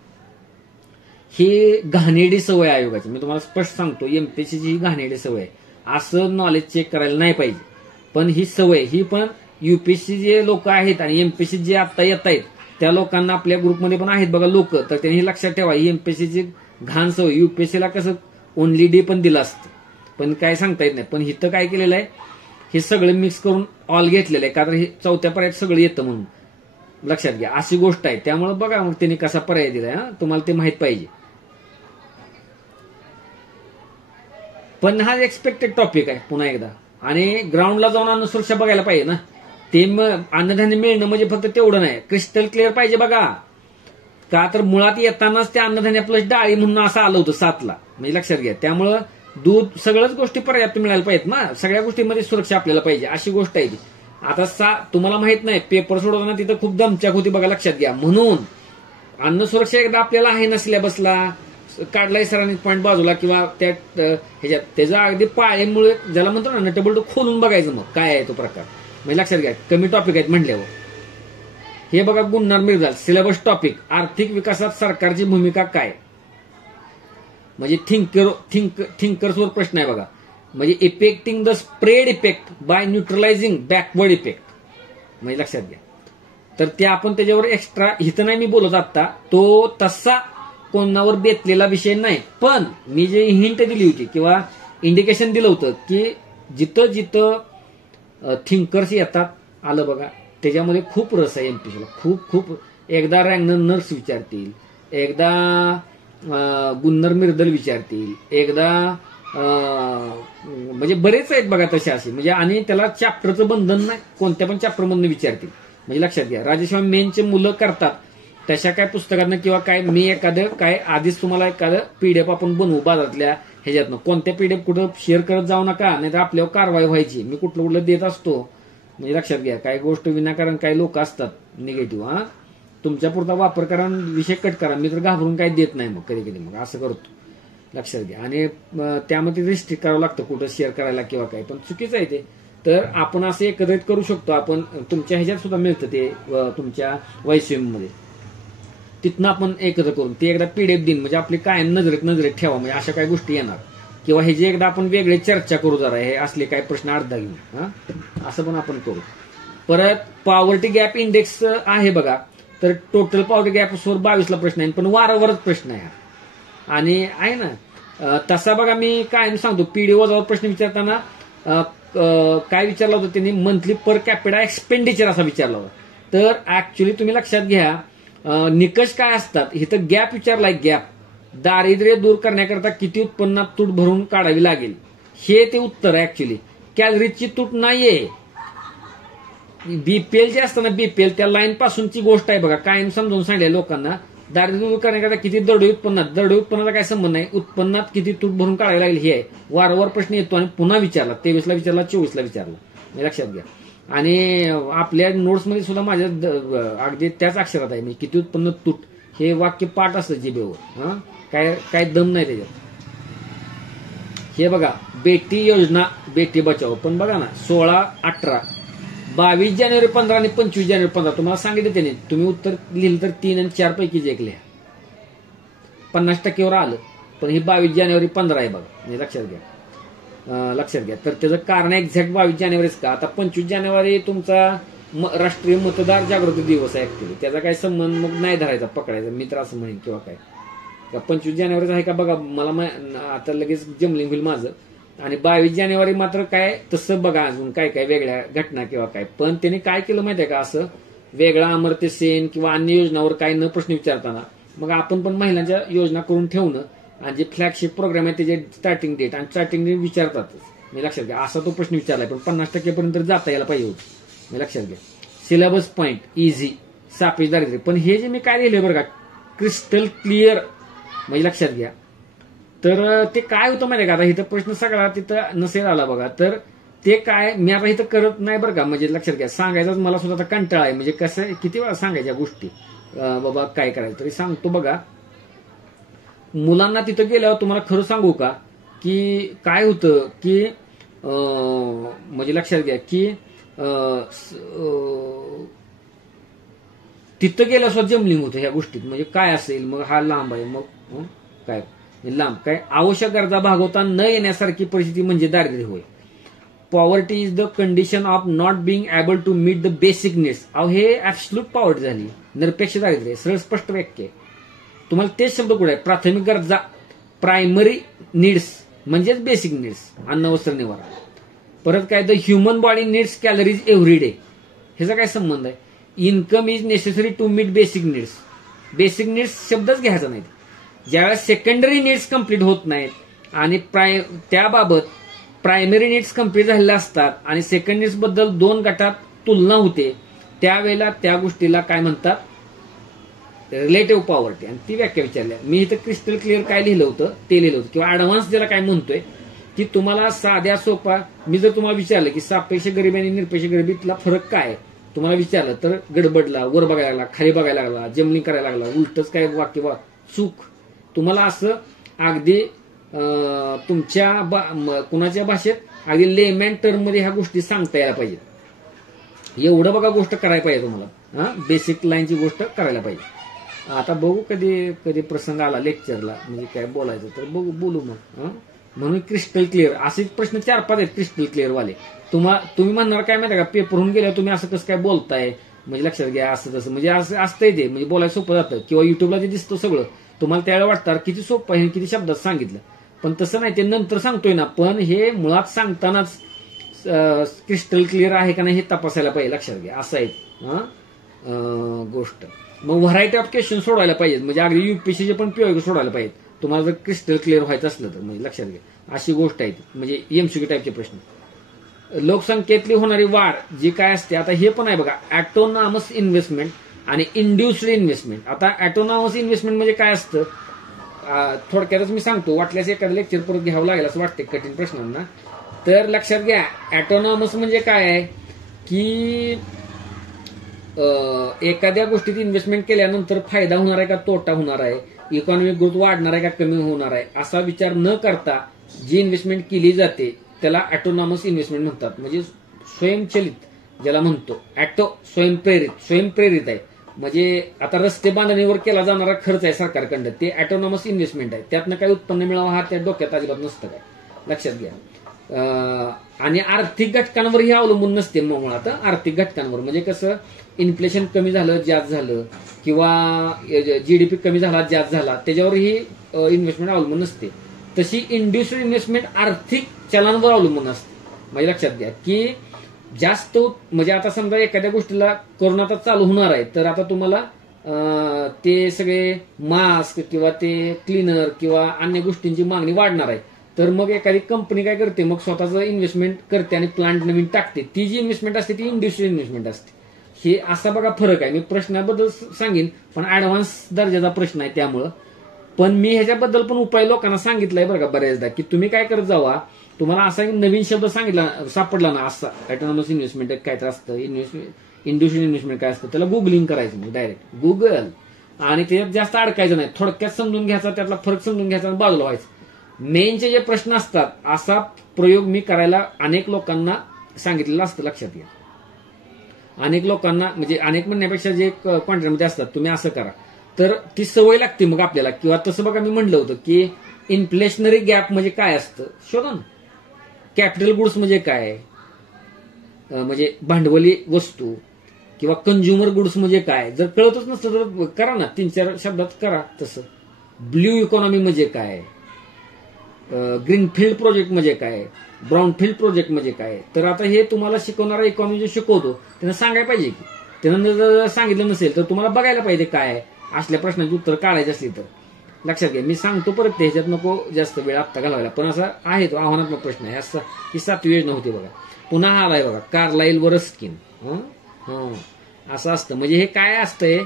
ही घाणेरडी सवय आयोगाची. मी तुम्हाला स्पष्ट सांगतो, एमपीएससीची ही घाणेरडी सवय आहे. असं नॉलेज चेक करायला नाही पाहिजे. पण ही सवय ही पण युपीएससी जे लोक आहेत आणि एमपीएससी जे आता येत आहेत त्या लोकांना आपल्या ग्रुपमध्ये पण आहेत बघा लोक, तर त्यांनी हे लक्षात ठेवा, ही एमपीएससीची घाण सवय. युपीएससीला कसं ओनली डे पण दिलं असतं, पण काय सांगता येत नाही. पण इथं काय केलेलं आहे, हे सगळं मिक्स करून ऑल घेतलेलं आहे, कारण हे चौथ्या पर्यायात सगळं येतं म्हणून. लक्षात घ्या, अशी गोष्ट आहे. त्यामुळे बघा मग त्यांनी कसा पर्याय दिलाय, तुम्हाला ते माहित पाहिजे. पण हा एक्सपेक्टेड टॉपिक आहे पुन्हा एकदा. आणि ग्राउंडला जाऊन अन्न सुरक्षा बघायला पाहिजे ना. ते अन्नधान्य मिळणं म्हणजे फक्त तेवढं नाही, क्रिस्टल क्लिअर पाहिजे बघा. का तर मुळात येतानाच ते अन्नधान्य प्लस डाळी म्हणून असं आलं होतं 7ला, म्हणजे लक्षात घ्या. त्यामुळं दूध सगळ्याच गोष्टी पर्याप्त मिळायला पाहिजेत ना. सगळ्या गोष्टींमध्ये सुरक्षा आपल्याला पाहिजे, अशी गोष्ट आहे ती. आता तुम्हाला माहित नाही, पेपर सोडवताना तिथं खूप दमचाक होती बघा, लक्षात घ्या. म्हणून अन्न सुरक्षा एकदा आपल्याला आहे ना सिलेबसला काढलाय सरांनी पॉईंट बाजूला किंवा त्या ह्याच्यात त्याचा अगदी पाळेमुळे ज्याला म्हणतो ना नटबोल्ट खोलून बघायचं मग काय आहे तो प्रकार. म्हणजे लक्षात घ्या, कमी टॉपिक आहेत म्हणल्यावर. हे बघा गुन्हार मिर्झा सिलेबस टॉपिक, आर्थिक विकासात सरकारची भूमिका काय, म्हणजे थिंकर्सवर प्रश्न आहे बघा. म्हणजे affecting the spread effect by neutralising backward effect, म्हणजे लक्षात घ्या. तर ते आपण त्याच्यावर एक्स्ट्रा इथं नाही मी बोलत आता, तो तसा कोणावर बेतलेला विषय नाही. पण मी जे हिंट दिली होती किंवा इंडिकेशन दिलं होतं की जिथं जिथं थिंकर्स येतात आलं बघा, त्याच्यामध्ये खूप रस आहे एमपीसीला. खूप एकदा रँगनर्स विचारतील, एकदा गुन्नर मिर्दल विचारतील, एकदा म्हणजे बरेच आहेत बघा तसे असे. म्हणजे आणि त्याला चॅप्टरचं बंधन नाही, कोणत्या पण चॅप्टरमधून विचारतील. म्हणजे लक्षात घ्या, राजेशिवाय मेनचे मुलं करतात तशा काय पुस्तकातनं किंवा काय मी एखादं काय आधीच तुम्हाला एखादं पीडीएफ आपण बनवू बाजारातल्या ह्याच्यातनं. कोणत्या पीडीएफ कुठं शेअर करत जाऊ नका, नाहीतर आपल्यावर कारवाई व्हायची. मी कुठलं देत असतो, म्हणजे लक्षात घ्या. काही गोष्ट विनाकारण काही लोक असतात निगेटिव्ह, तुमच्या पुरता वापर करा, विषय कट करा. मी तर घाबरून काही देत नाही मग कधी मग असं करतो, लक्षात घ्या. आणि त्यामध्ये रिस्ट्रिक्ट करावं लागतं कुठं शेअर करायला किंवा काय, पण चुकीचं आहे ते. तर आपण असं एकत्रित करू शकतो. आपण तुमच्या ह्याच्यात सुद्धा मिळतं ते तुमच्या मध्ये, तिथनं आपण एकत्र करून ते एकदा पीडीएफ देईन, म्हणजे आपली काय नजरेत ठेवा, म्हणजे अशा काही गोष्टी येणार. किंवा हे जे एकदा आपण वेगळे चर्चा करू जरा, हे असले काही प्रश्न अर्धा घेऊन असं पण आपण करू. परत पॉवर्टी गॅप इंडेक्स आहे बघा, तर टोटल पॉवर्टी गॅप स्कोर 22ला प्रश्न आहे, पण वारंवारच प्रश्न आहे आणि आहे ना. तसा बघा मी काय सांगतो, पीडीओ वजावर प्रश्न विचारताना काय विचारला होता त्यांनी, मंथली पर कॅपिटा एक्सपेंडिचर असा विचारला होता. तर ऍक्च्युली तुम्ही लक्षात घ्या, निकष काय असतात इथं. गॅप विचारलाय, गॅप दारिद्र्य दूर करण्याकरता किती उत्पन्नात तूट भरून काढावी लागेल, हे ते उत्तर आहे. ऍक्च्युली कॅलरीजची तूट नाहीये. बीपीएल जे असतं ना, बीपीएल त्या लाईन पासूनची गोष्ट आहे बघा. कायम समजून सांगले लोकांना, दारिद्र्य दूर करण्याकरता किती दरडोई उत्पन्नाचा काय संबंध नाही, उत्पन्नात किती तूट भरून काढावी लागेल हे आहे. वारंवार प्रश्न येतो आणि पुन्हा विचारला, 23ला विचारला, 24ला विचारला, लक्षात घ्या. आणि आपल्या नोट्समध्ये सुद्धा माझ्या अगदी त्याच अक्षरात आहे, म्हणजे किती उत्पन्न तूट हे वाक्य पाठ असतं जिभेवर, काय दम नाही त्याच्यात. हे बघा बेटी योजना, बेटी बचाव, पण बघा ना 16, 18, 22 जानेवारी 15 आणि 25 जानेवारी 15 तुम्हाला सांगितलं त्याने. तुम्ही उत्तर लिहिलं तर 3 आणि 4 पैकी जे एक लिहा, 50% आलं. पण ही 22 जानेवारी 15 आहे बघा, म्हणजे लक्षात घ्या. तर त्याचं कारण एक्झॅक्ट 22 जानेवारीच का. आता 25 जानेवारी तुमचा राष्ट्रीय मतदार जागृती दिवस आहे ऍक्च्युली, त्याचा काही संबंध मग नाही धरायचा, पकडायचा मित्र असं म्हणेन किंवा काय. 25 जानेवारीचा आहे का बघा, मला आता लगेच जमलिंग होईल माझं. आणि 22 जानेवारी मात्र काय तसं बघा, अजून काय काय वेगळ्या घटना किंवा काय. पण त्यांनी काय केलं माहितीये का, असं वेगळा अमर्त्य सेन किंवा अन्य योजनावर काय न प्रश्न विचारताना मग आपण पण महिलांच्या योजना करून ठेवणं आणि जे फ्लॅगशिप प्रोग्राम आहे त्याचे स्टार्टिंग डेट आणि स्टार्टिंग डेट विचारतातच, मी लक्षात घ्या. असा तो प्रश्न विचारलाय, पण 50% पर्यंत जाता यायला पाहिजे होतं, मी लक्षात घ्या. सिलेबस पॉइंट इझी, सापेक्ष दारिद्र्य. पण हे जे मी काय लिहिले बरं का, क्रिस्टल क्लिअर, म्हणजे लक्षात घ्या. तर ते काय होतं माहिती का, आता इथं प्रश्न सगळा तिथं नसेल आला बघा, तर ते काय मी आता इथं करत नाही बरं का, म्हणजे लक्षात घ्या. सांगायचाच मला सुद्धा आता कंटाळा आहे, म्हणजे कसं किती वेळा सांगायच्या गोष्टी, बाबा काय करायचं. तरी सांगतो बघा, मुलांना तिथं गेल्यावर तुम्हाला खरं सांगू का की काय होतं की म्हणजे लक्षात घ्या की तिथं गेल्यावर सुद्धा जमलिंग होतं ह्या गोष्टीत. म्हणजे काय असेल, मग हा लांब आहे, मग काय लांब काय आवश्यक गरजा भागवता न येण्यासारखी परिस्थिती म्हणजे दारिद्र्य होय. Poverty is the condition of not being able to meet the basic needs. अहो हे ऍब्सल्यूट पॉवर्टी झाली, निरपेक्ष दारिद्र्य, सरळ स्पष्ट वाक्य. तुम्हाला तेच शब्द कुठे आहे, प्राथमिक गरजा, प्रायमरी नीड्स म्हणजेच बेसिक नीड्स, अन्न वस्त्र निवारा. परत काय, the human body needs calories every day, ह्याचा काय संबंध आहे. Income is necessary to meet basic needs. Basic needs शब्दच घ्यायचा नाही. ज्यावेळेस सेकंडरी नीड्स कम्प्लीट होत नाहीत आणि त्याबाबत प्रायमरी नीड्स कम्प्लीट झालेल्या असतात आणि सेकंड नीड्स बद्दल दोन गटात तुलना होते, त्यावेळेला त्या गोष्टीला काय म्हणतात, रिलेटिव्ह पॉवर्टी. आणि ती व्याख्या विचारल्या मी इथं क्रिस्टल क्लिअर काय लिहिलं होतं ते लिहिलं होतं, किंवा ऍडव्हान्स ज्याला काय म्हणतोय की तुम्हाला साध्या सोपा. मी जर तुम्हाला विचारलं की सापेक्ष गरिबी आणि निरपेक्ष गरिबीतला फरक काय तुम्हाला विचारलं तर गडबडला, वर बघायला लागला, खाली बघायला लागला, जमनी करायला लागला, उलटच काय वाक्य चूक. तुम्हाला असं अगदी तुमच्या कुणाच्या भाषेत अगदी लेमॅन टर्म मध्ये ह्या गोष्टी सांगता यायला पाहिजे. एवढं बघा गोष्ट करायला पाहिजे तुम्हाला, बेसिक लाईनची गोष्ट करायला पाहिजे. आता बघू कधी कधी प्रसंग आला लेक्चरला म्हणजे काय बोलायचं तर बघू बोलू मग. म्हणून क्रिस्टल क्लिअर असेच प्रश्न 4-5 आहेत क्रिस्टल क्लिअर वाले. तुम्ही म्हणणार काय माहिती का, पेपर होऊन गेल्यावर तुम्ही असं कसं काय बोलताय, म्हणजे लक्षात घ्या असं तसं, म्हणजे असं असतंय ते, म्हणजे बोलायला सोपं जातं. किंवा युट्यूबला जे दिसतं सगळं तुम्हाला त्यावेळेला वाटतं किती सोपं आहे, किती शब्दात सांगितलं, पण तसं नाही, ते नंतर सांगतोय ना. पण हे मुळात सांगतानाच क्रिस्टल क्लिअर आहे का नाही हे तपासायला पाहिजे, लक्षात घ्या. असं आहे गोष्ट. मग व्हरायटी ऑफ क्वेश्चन सोडवायला पाहिजेत, म्हणजे अगदी युपीएससीचे पण पीओ सोडवायला पाहिजेत तुम्हाला जर क्रिस्टल क्लिअर व्हायचं असलं तर. म्हणजे लक्षात घ्या अशी गोष्ट आहे, म्हणजे एमसीक्यू टाईपचे प्रश्न. लोकसंख्येतली होणारी वाढ जी काय असते, आता हे पण आहे बघा, ऍटोनॉमस इन्व्हेस्टमेंट आणि इंड्युस्ड इन्व्हेस्टमेंट. आता ऍटोनॉमस इन्व्हेस्टमेंट म्हणजे काय असतं थोडक्यातच मी सांगतो, वाटल्यास एखादं लेक्चर परत घ्यावं लागेल असं वाटते कठीण प्रश्नांना. तर लक्षात घ्या ऍटोनॉमस म्हणजे काय आहे की एखाद्या गोष्टीत इन्व्हेस्टमेंट केल्यानंतर फायदा होणार आहे का तोटा होणार आहे, इकॉनॉमिक ग्रोथ वाढणार आहे का कमी होणार आहे, असा विचार न करता जी इन्व्हेस्टमेंट केली जाते त्याला ऍटोनॉमस इन्व्हेस्टमेंट म्हणतात. म्हणजे स्वयंचलित ज्याला म्हणतो, स्वयंप्रेरित आहे. म्हणजे आता रस्ते बांधणीवर केला जाणारा खर्च आहे सरकारकडं, ते ऍटोनॉमस इन्व्हेस्टमेंट आहे. त्यातनं काही उत्पन्न मिळावं हा त्या डोक्यात अजिबात नसतं काय, लक्षात घ्या. आणि आर्थिक घटकांवरही अवलंबून नसते. मुळात आर्थिक घटकांवर म्हणजे कसं, इन्फ्लेशन कमी झालं जास्त झालं किंवा जीडीपी कमी झाला जास्त झाला त्याच्यावरही इन्व्हेस्टमेंट अवलंबून नसते. तशी इंड्युस्ड इन्व्हेस्टमेंट आर्थिक चलनावर अवलंबून असते. म्हणजे लक्षात घ्या की जास्त, म्हणजे आता समजा एखाद्या गोष्टीला कोरोना आता चालू होणार आहे तर आता तुम्हाला ते सगळे मास्क किंवा ते क्लीनर किंवा अन्य गोष्टींची मागणी वाढणार आहे. तर मग एखादी कंपनी काय करते, मग स्वतःचं इन्व्हेस्टमेंट करते आणि प्लांट नवीन टाकते. ती जी इन्व्हेस्टमेंट असते ती इंडस्ट्रियल इन्व्हेस्टमेंट असते. हे असा बघा फरक आहे. मी प्रश्नाबद्दल सांगेन पण ऍडव्हान्स दर्जाचा प्रश्न आहे त्यामुळं. पण मी ह्याच्याबद्दल पण उपाय लोकांना सांगितलाय बरं का बऱ्याचदा, की तुम्ही काय करत जावा, तुम्हाला असा नवीन शब्द सांगितला सापडला ना असा ऍटोनॉमस इन्व्हेस्टमेंट काय तर असतं, इंड्युस्ट्रियल इन्व्हेस्टमेंट काय असतं, त्याला गुगलिंग करायचं, म्हणजे डायरेक्ट गुगल, आणि त्याच्यात जास्त अडकायचं नाही, थोडक्यात समजून घ्यायचा, त्यातला फरक समजून घ्यायचा आणि बाजूला व्हायचं. मेनचे जे प्रश्न असतात असा प्रयोग मी करायला अनेक लोकांना सांगितलेला असतं, लक्षात घ्या. अनेक लोकांना म्हणजे अनेक म्हणण्यापेक्षा जे क्वांटिटीमध्ये असतात तुम्ही असं करा तर ती सवय लागते मग आपल्याला. किंवा तसं बघा मी म्हणलं होतं की इन्फ्लेशनरी गॅप म्हणजे काय असतं शोधा ना. कॅपिटल गुड्स म्हणजे काय, म्हणजे भांडवली वस्तू, किंवा कंझ्युमर गुड्स म्हणजे काय. जर कळतच नसतं तर करा ना, 3-4 शब्दात करा तसं. ब्ल्यू इकॉनॉमी म्हणजे काय, ग्रीनफील्ड प्रोजेक्ट म्हणजे काय, ब्राऊनफील्ड प्रोजेक्ट म्हणजे काय. तर आता हे तुम्हाला शिकवणारा इकॉनॉमी जो शिकवतो त्यानं सांगायला पाहिजे की, त्यानं जर सांगितलं नसेल तर तुम्हाला बघायला पाहिजे काय असल्या प्रश्नांची उत्तर काढायची असली तर. लक्षात घ्या मी सांगतो परत, ह्याच्यात नको जास्त वेळ आत्ता घालवायला, पण असा आहे तो आव्हानात्मक प्रश्न आहे. असा ही 7वी योजना होती बघा, पुन्हा हा आलाय बघा, कार्लाइल वर स्कीम. असं असतं. म्हणजे हे काय असतंय,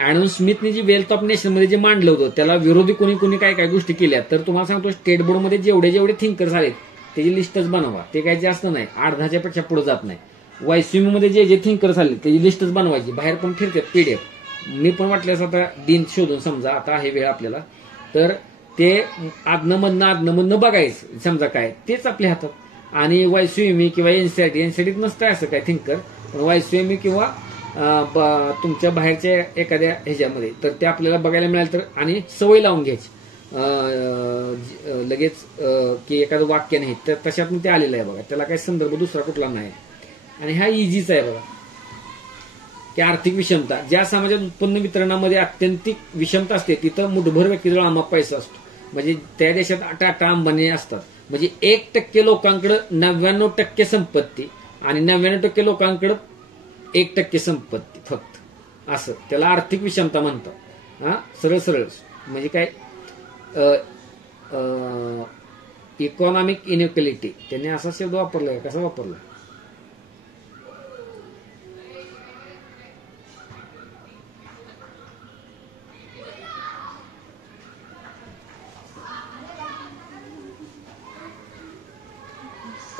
ऍडम स्मिथने जी वेल्थ ऑफ नेशन मध्ये जे मांडलं होतं त्याला विरोधी कोणी कोणी काय काय गोष्टी केल्या. तर तुम्हाला सांगतो स्टेट बोर्डमध्ये जेवढे जेवढे थिंकर्स आलेत त्याची लिस्टच बनवा. ते काही जास्त नाही, 8-10च्या पेक्षा पुढे जात नाही. वायसीयू मध्ये जे जे थिंकर्स आले त्याची लिस्टच बनवायची, बाहेर पण फिरतात पीडीएफ, मी पण वाटल्यास आता दिन शोधून समजा आता आहे वेळ आपल्याला, तर ते आदनमधनं बघायचं समजा काय तेच आपल्या हातात. आणि वायसीएमई किंवा एनसीईआरटी नसतं असं काय थिंकर, पण वायसीएमई किंवा तुमच्या बाहेरच्या एखाद्या ह्याच्यामध्ये तर ते आपल्याला बघायला मिळालं तर, आणि सवय लावून घ्यायची लगेच की एखादं वाक्य नाही तर तशातून ते आलेलं आहे बघा. त्याला काही संदर्भ दुसरा कुठला नाही आणि हा इझीच आहे बघा. की आर्थिक विषमता, ज्या समाजात उत्पन्न वितरणामध्ये अत्यंतिक विषमता असते तिथं मुठभर व्यक्तीजवळ अमाप पैसा असतो. म्हणजे त्या देशात टाटा अंबानी असतात, म्हणजे 1% लोकांकडे 99% संपत्ती आणि 99% लोकांकडे 1% संपत्ती फक्त, असं त्याला आर्थिक विषमता म्हणतात. हा सरळ सरळ म्हणजे काय, इकॉनॉमिक इनइक्वॅलिटी त्यांनी असा शब्द वापरलाय. कसा वापरलाय?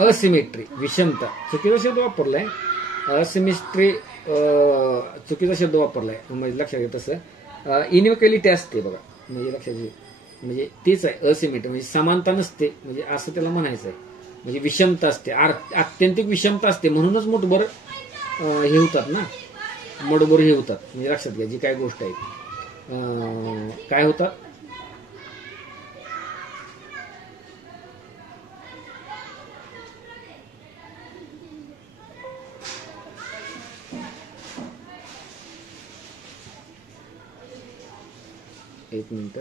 असिमेट्री, विषमता चुकीचा शब्द वापरलाय. असिमेट्री चुकीचा शब्द वापरलाय, म्हणजे लक्षात घ्या. तसं इनइक्वॅलिटी असते बघा, म्हणजे लक्षात घ्या. म्हणजे तीच आहे असिमेट्री, म्हणजे समानता नसते, म्हणजे असं त्याला म्हणायचं आहे. म्हणजे विषमता असते, अत्यंतिक विषमता असते, म्हणूनच मुठभर हे होतात ना, मुठभर हे होतात. म्हणजे लक्षात घ्या जी काय गोष्ट आहे काय होतात. एक मिनिट.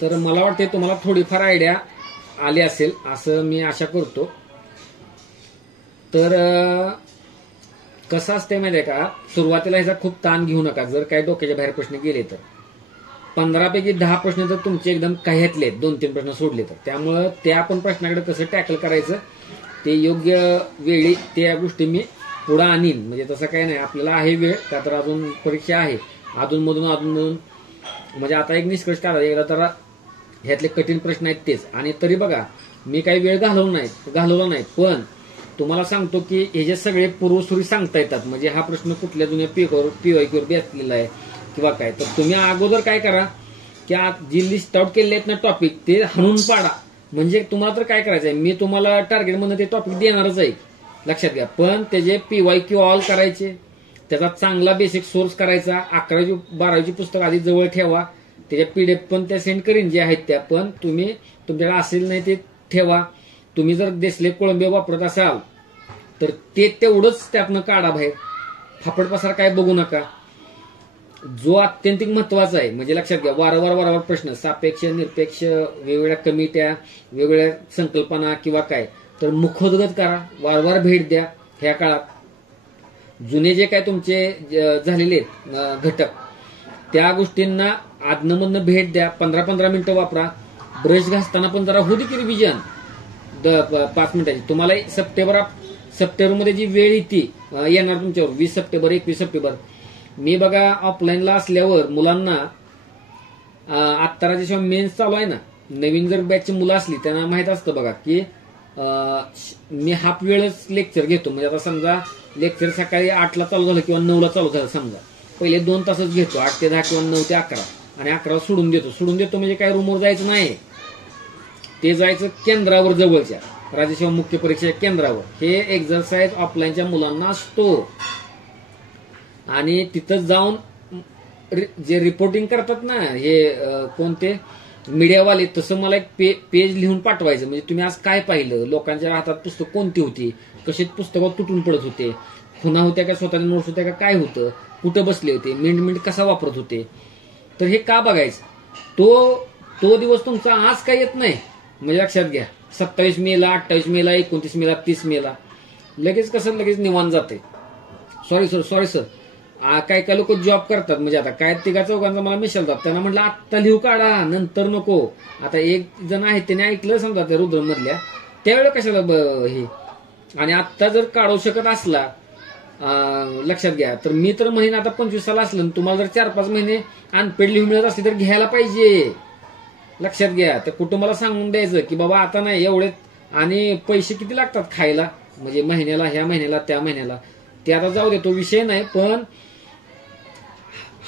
तर मला वाटते तुम्हाला थोडीफार आयडिया आली असेल असं मी आशा करतो. तर कसं असते माहिती आहे का, सुरुवातीला ह्याचा खूप ताण घेऊ नका. जर काही डोक्याच्या बाहेर प्रश्न गेले तर 15 पैकी 10 प्रश्न तर तुमचे एकदम काह्यातले आहेत, 2-3 प्रश्न सोडले तर. त्यामुळं त्या आपण प्रश्नाकडे कसं टॅकल करायचं ते योग्य वेळी त्या गोष्टी मी पुढे आणीन. म्हणजे तसं काही नाही, आपल्याला आहे वेळ का, तर अजून परीक्षा आहे अधूनमधून. म्हणजे आता एक निष्कर्ष काढा एकदा, तर ह्यातले कठीण प्रश्न आहेत तेच. आणि तरी बघा मी काही वेळ घालवला नाही, पण तुम्हाला सांगतो की हे जे सगळे पूर्वसुरी सांगता येतात. म्हणजे हा प्रश्न कुठल्या जुन्या पीवायक्यूवर बेसलेला आहे किंवा काय, तर तुम्ही अगोदर काय करा की जी लिस्ट आउट केलेले आहेत ना टॉपिक ते हाणून पाडा. म्हणजे तुम्हाला तर काय करायचं आहे, मी तुम्हाला टार्गेट म्हणून ते टॉपिक देणारच आहे, लक्षात घ्या. पण त्याचे पीवायक्यू ऑल करायचे, त्याचा चांगला बेसिक सोर्स करायचा. 11वी 12वीची पुस्तक आधी जवळ ठेवा, त्याच्या पीडीएफ पण त्या सेंड करीन जे आहेत त्या, पण तुम्ही तुमच्याकडे असेल नाही ते ठेवा. तुम्ही जर देसले कोळंबे वापरत असाल तर ते तेवढंच त्यातनं काढा बाहेर, फापड पसार काय बघू नका. जो अत्यंतिक महत्वाचा आहे म्हणजे लक्षात घ्या, वारंवार प्रश्न, सापेक्ष निरपेक्ष, वेगवेगळ्या कमिट्या, वेगवेगळ्या संकल्पना किंवा काय, तर मुखोद्गत करा, वारंवार भेट द्या. ह्या काळात जुने जे काय तुमचे झालेले घटक त्या गोष्टींना आदनमधनं भेट द्या. 15-15 मिनिटं वापरा. ब्रश घासताना पण जरा होती की रिव्हिजन 5 मिनिटाची. तुम्हाला सप्टेंबरमध्ये जी वेळ येणार तुमच्यावर 20 सप्टेंबर 21 सप्टेंबर, मी बघा ऑफलाईनला असल्यावर मुलांना आत्ता जेव्हा मेन्स चालू आहे ना, नवीन जर बॅचची मुलं असली त्यांना माहित असतं बघा की मी हाफ वेळच लेक्चर घेतो. म्हणजे आता समजा लेक्चर सकाळी 8ला चालू झालं किंवा 9ला चालू झालं समजा, पहिले 2 तासच घेतो, 8 ते 10 किंवा 9 ते 11, आणि 11 सोडून देतो म्हणजे काय रूमवर जायचं नाही, ते जायचं केंद्रावर, जवळच्या राज्यसेवा मुख्य परीक्षा केंद्रावर. हे एक्झरसाइज ऑफलाईनच्या मुलांना असतो आणि तिथं जाऊन जे रिपोर्टिंग करतात ना हे कोणते मीडियावाले, तसं मला एक पेज लिहून पाठवायचं. म्हणजे तुम्ही आज काय पाहिलं, लोकांच्या हातात पुस्तक कोणती होती, कशी पुस्तकावर तुटून पडत होते, खुणा होत्या का, स्वतःच्या नोट्स होत्या का, काय होतं, कुठं बसले होते, मिनिट कसा वापरत होते. तर हे का बघायचं, तो दिवस तुमचा आज काय येत नाही. म्हणजे लक्षात घ्या, 27 मेला, 28 मेला, 29 मेला, 30 मेला लगेच कसं लगेच निवांत जाते. सॉरी सर काय काय लोक जॉब करतात, म्हणजे आता काय तिघा चौघांचा मला मिशाल जात, त्यांना म्हटलं आत्ता लिहू काढा, नंतर नको. आता एक जण आहे त्याने ऐकलं समजा त्या रुद्र मधल्या, त्यावेळेला कशाला हे. आणि आत्ता जर काढू शकत असला, लक्षात घ्या, तर मी तर महिना आता 25 साल असलं, तुम्हाला जर 4-5 महिने अनपेड लिहून मिळत असली तर घ्यायला पाहिजे. लक्षात घ्या. तर कुटुंबाला सांगून द्यायचं की बाबा आता नाही एवढे, आणि पैसे किती लागतात खायला, म्हणजे महिन्याला, ह्या महिन्याला, त्या महिन्याला, ते आता जाऊ दे, तो विषय नाही. पण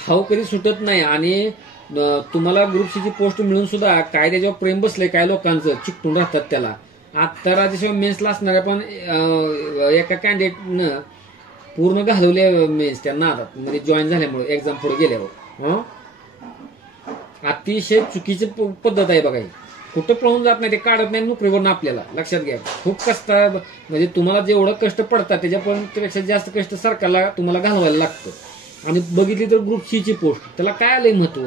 हाव कधी सुटत नाही. आणि तुम्हाला ग्रुप सीची पोस्ट मिळून सुद्धा काय त्याच्यावर प्रेम बसले, काय लोकांचं चिकटून राहतात त्याला. आता राज्यसेवा मेन्सला असणाऱ्या पण एका कॅन्डिडेटनं पूर्ण घालवले मेन्स त्या नादात, म्हणजे जॉईन झाल्यामुळे एक्झाम पुढे गेल्यावर. अतिशय चुकीची पद्धत आहे बघा ही. कुठं पळून जात नाही, ते काढत नाही नोकरीवरून आपल्याला. लक्षात घ्या. खूप कष्ट, म्हणजे तुम्हाला जेवढं कष्ट पडतात त्याच्यापेक्षा जास्त कष्ट सरकारला तुम्हाला घालवायला लागतं. आणि बघितली तर ग्रुप सीची पोस्ट, त्याला काय आलंय महत्व,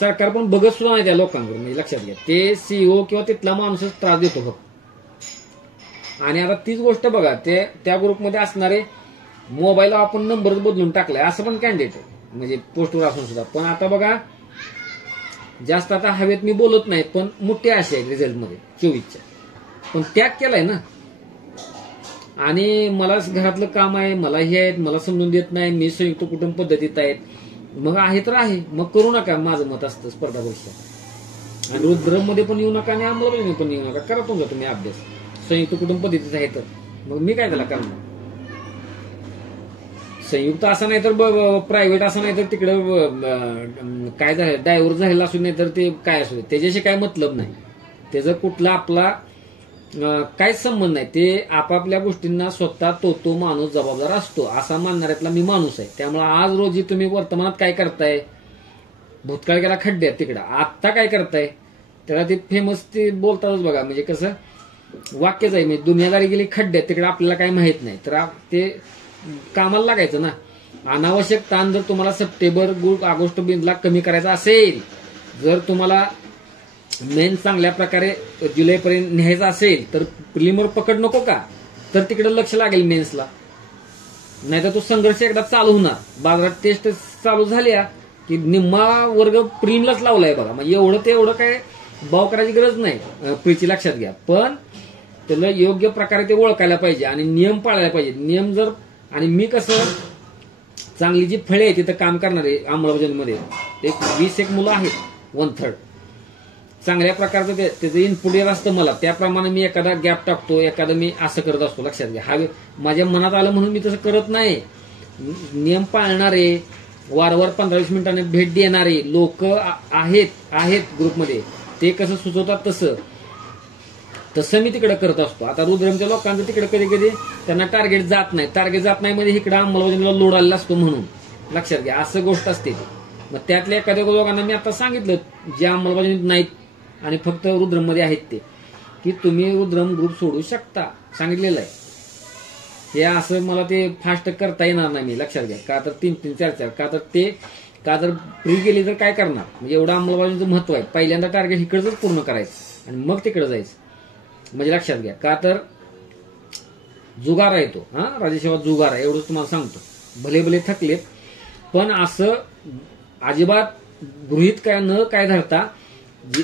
सरकार पण बघत सुद्धा नाही त्या लोकांकडून. म्हणजे लक्षात घ्या, ते सीईओ किंवा तिथला माणूसच त्रास देतो फक्त. आणि आता तीच गोष्ट बघा, ते त्या ग्रुपमध्ये असणारे मोबाईल आपण नंबर बदलून टाकलाय असं पण कॅन्डिडेट, म्हणजे पोस्टवर असून सुद्धा. पण आता बघा, जास्त आता हवेत मी बोलत नाही, पण मोठे असे आहेत रिझल्टमध्ये 24च्या, पण त्याग केलाय ना. आणि मला घरातलं काम आहे, मला हे आहेत, मला समजून देत नाही, मी संयुक्त कुटुंब पद्धतीत आहेत, मग आहे तर आहे, मग करू नका, माझं मत असतं स्पर्धा परीक्षा. आणि रुद्रमध्ये पण येऊ नका आणि अंमलबजावणी पण येऊ नका, करा तुमचा तुम्ही अभ्यास. संयुक्त कुटुंब पद्धतीत आहे तर मग मी काय त्याला करणार. संयुक्त असं नाही तर प्रायव्हेट असं नाही तर तिकडं काय झालं, डायव्हर्स झालेला असू नाही तर ते काय असू, त्याच्याशी काय मतलब नाही. त्याचं कुठला आपला काहीच संबंध नाही. ते आपापल्या गोष्टींना स्वतः तो माणूस जबाबदार असतो, असा मानणाऱ्यातला मी माणूस आहे. त्यामुळे आज रोजी तुम्ही वर्तमानात काय करताय, भूतकाळ गेला खड्ड्यात तिकडं, आत्ता काय करताय, त्याला ते फेमस ते बोलतातच बघा, म्हणजे कसं वाक्यच आहे, म्हणजे दुनियादारी गेली खड्ड्यात, तिकडे आपल्याला काही माहित नाही, तर ते कामाला लागायचं ना. अनावश्यक ताण जर तुम्हाला सप्टेंबर ऑगस्ट बिंदला कमी करायचा असेल, जर तुम्हाला मेन चांगल्या प्रकारे जुलैपर्यंत न्यायचा असेल, तर प्रिलिमर पकड नको का, तर तिकडे लक्ष लागेल मेन्सला. नाहीतर तो संघर्ष एकदा चालू होणार. बाजारात टेस्ट चालू झाल्या की निम्मा वर्ग प्रिलिमलाच लावलाय बघा. म्हणजे एवढं काय भाव करायची गरज नाही प्रीची, लक्षात घ्या. पण त्याला योग्य प्रकारे ते ओळखायला पाहिजे आणि नियम पाळायला पाहिजे. नियम जर, आणि मी कसं, चांगली जी फळे आहे तिथं काम करणारे अंमलबजावणीमध्ये एक 20 मुलं आहेत, 1/3 चांगल्या प्रकारचं त्याचं इनपुट येत असतं मला, त्याप्रमाणे मी एखादा गॅप टाकतो, एखादं मी असं करत असतो. लक्षात घ्या, हा माझ्या मनात आलं म्हणून मी तसं करत नाही. नियम पाळणारे, वारंवार 15-20 मिनिटांनी भेट देणारे लोक आहेत ग्रुपमध्ये, ते कसं सुचवतात तसं मी तिकडे करत असतो. आता रुद्रमच्या लोकांचं तिकडे कधी कधी त्यांना टार्गेट जात नाही म्हणजे इकडे अंमलबजावणीला लोड आलेला असतो म्हणून. लक्षात घ्या, असं गोष्ट असते. मग त्यातल्या एखाद्या लोकांना मी आता सांगितलं, जे अंमलबजावणीत नाहीत आणि फक्त रुद्रममध्ये आहेत ते, की तुम्ही रुद्रम ग्रुप सोडू शकता, सांगितलेलं आहे. हे असं मला ते फास्ट करता येणार नाही मी. लक्षात घ्या, का तर 3-3, 4-4, का तर फ्री गेली तर काय करणार. म्हणजे एवढं अंमलबजावणीचं महत्व आहे. पहिल्यांदा टार्गेट इकडचंच पूर्ण करायचं आणि मग तिकडे जायचं. म्हणजे लक्षात घ्या, का तर जुगार आहे तो, राज्यसेवा जुगार आहे, एवढंच तुम्हाला सांगतो. भले थकलेत, पण असं अजिबात गृहीत काय धरता,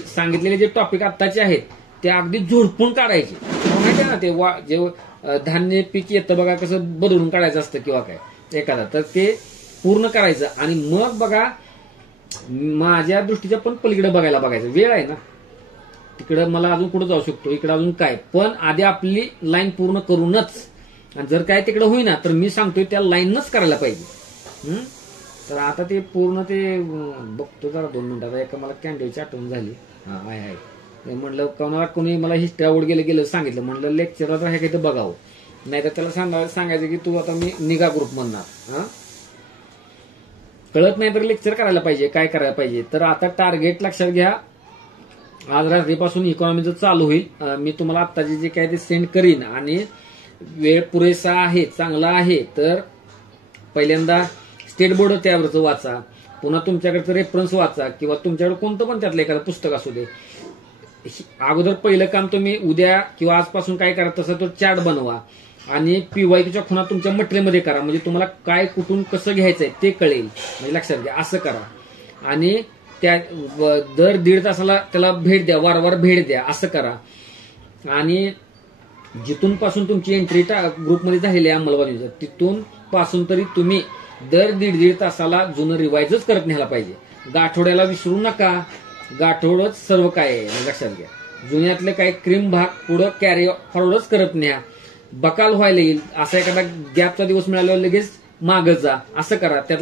सांगितलेले जे टॉपिक आत्ताचे आहेत ते अगदी झोडपून काढायचे. माहिती आहे ना, ते जे धान्य पीक येतं बघा, कसं बदलून काढायचं असतं किंवा काय एखादा, तर ते पूर्ण करायचं. आणि मग बघा, माझ्या दृष्टीच्या पण पलीकडे बघायचं. वेळ आहे ना, तिकडं मला अजून कुठं जाऊ शकतो, इकडं अजून काय, पण आधी आपली लाईन पूर्ण करूनच. आणि जर काय तिकडं होईना तर मी सांगतोय त्या लाईनच करायला पाहिजे. तर आता ते पूर्ण ते बघतो जरा 2 मिनिटात. एका मला कॅन्डीची आठवण झाली, आहे म्हणलं, कोणी मला हिस्ट्री आवड गेलं सांगितलं, म्हणलं लेक्चरला हे काही बघावं, नाही तर त्याला सांगायचं की तू आता मी निघा ग्रुप म्हणणार. कळत नाही तर लेक्चर करायला पाहिजे, काय करायला पाहिजे. तर आता टार्गेट लक्षात घ्या, आज रात्रीपासून इकॉनॉमीचं चालू होईल. मी तुम्हाला आत्ताचे जे काय ते सेंड करीन. आणि वेळ पुरेसा आहे, चांगला आहे, तर पहिल्यांदा स्टेट बोर्ड त्यावरचं वाचा, पुन्हा तुमच्याकडचं रेफरन्स वाचा, किंवा तुमच्याकडे कोणतं पण त्यातलं एखादं पुस्तक असू दे. अगोदर पहिलं काम तुम्ही उद्या किंवा आजपासून काय करा, तसं तो चार्ट बनवा आणि पीवायक्यूच्या खुणा तुमच्या मटेरियलमध्ये करा, म्हणजे तुम्हाला काय कुठून कसं घ्यायचंय ते कळेल, म्हणजे लक्षात घ्या असं करा. आणि त्या दर 1.5 तासाला त्याला भेट द्या, वारंवार भेट द्या, असं करा. आणि जिथून पासून तुमची एंट्री ग्रुपमध्ये झालेली आहे अंमलबजावणीचं, तिथून पासून तरी तुम्ही दर 1.5 तासाला जुनं रिवाइजच करत न्यायला पाहिजे. गाठोड्याला विसरू नका, गाठोडच सर्व काय आहे लक्षात घ्या. जुन्यातले काही क्रीम भाग पुढं कॅरी फॉरवर्डच करत न्या. बकाल व्हायला येईल, असा एखादा गॅपचा दिवस मिळाल्यावर लगेच मागत जा, असं करा. त्यातला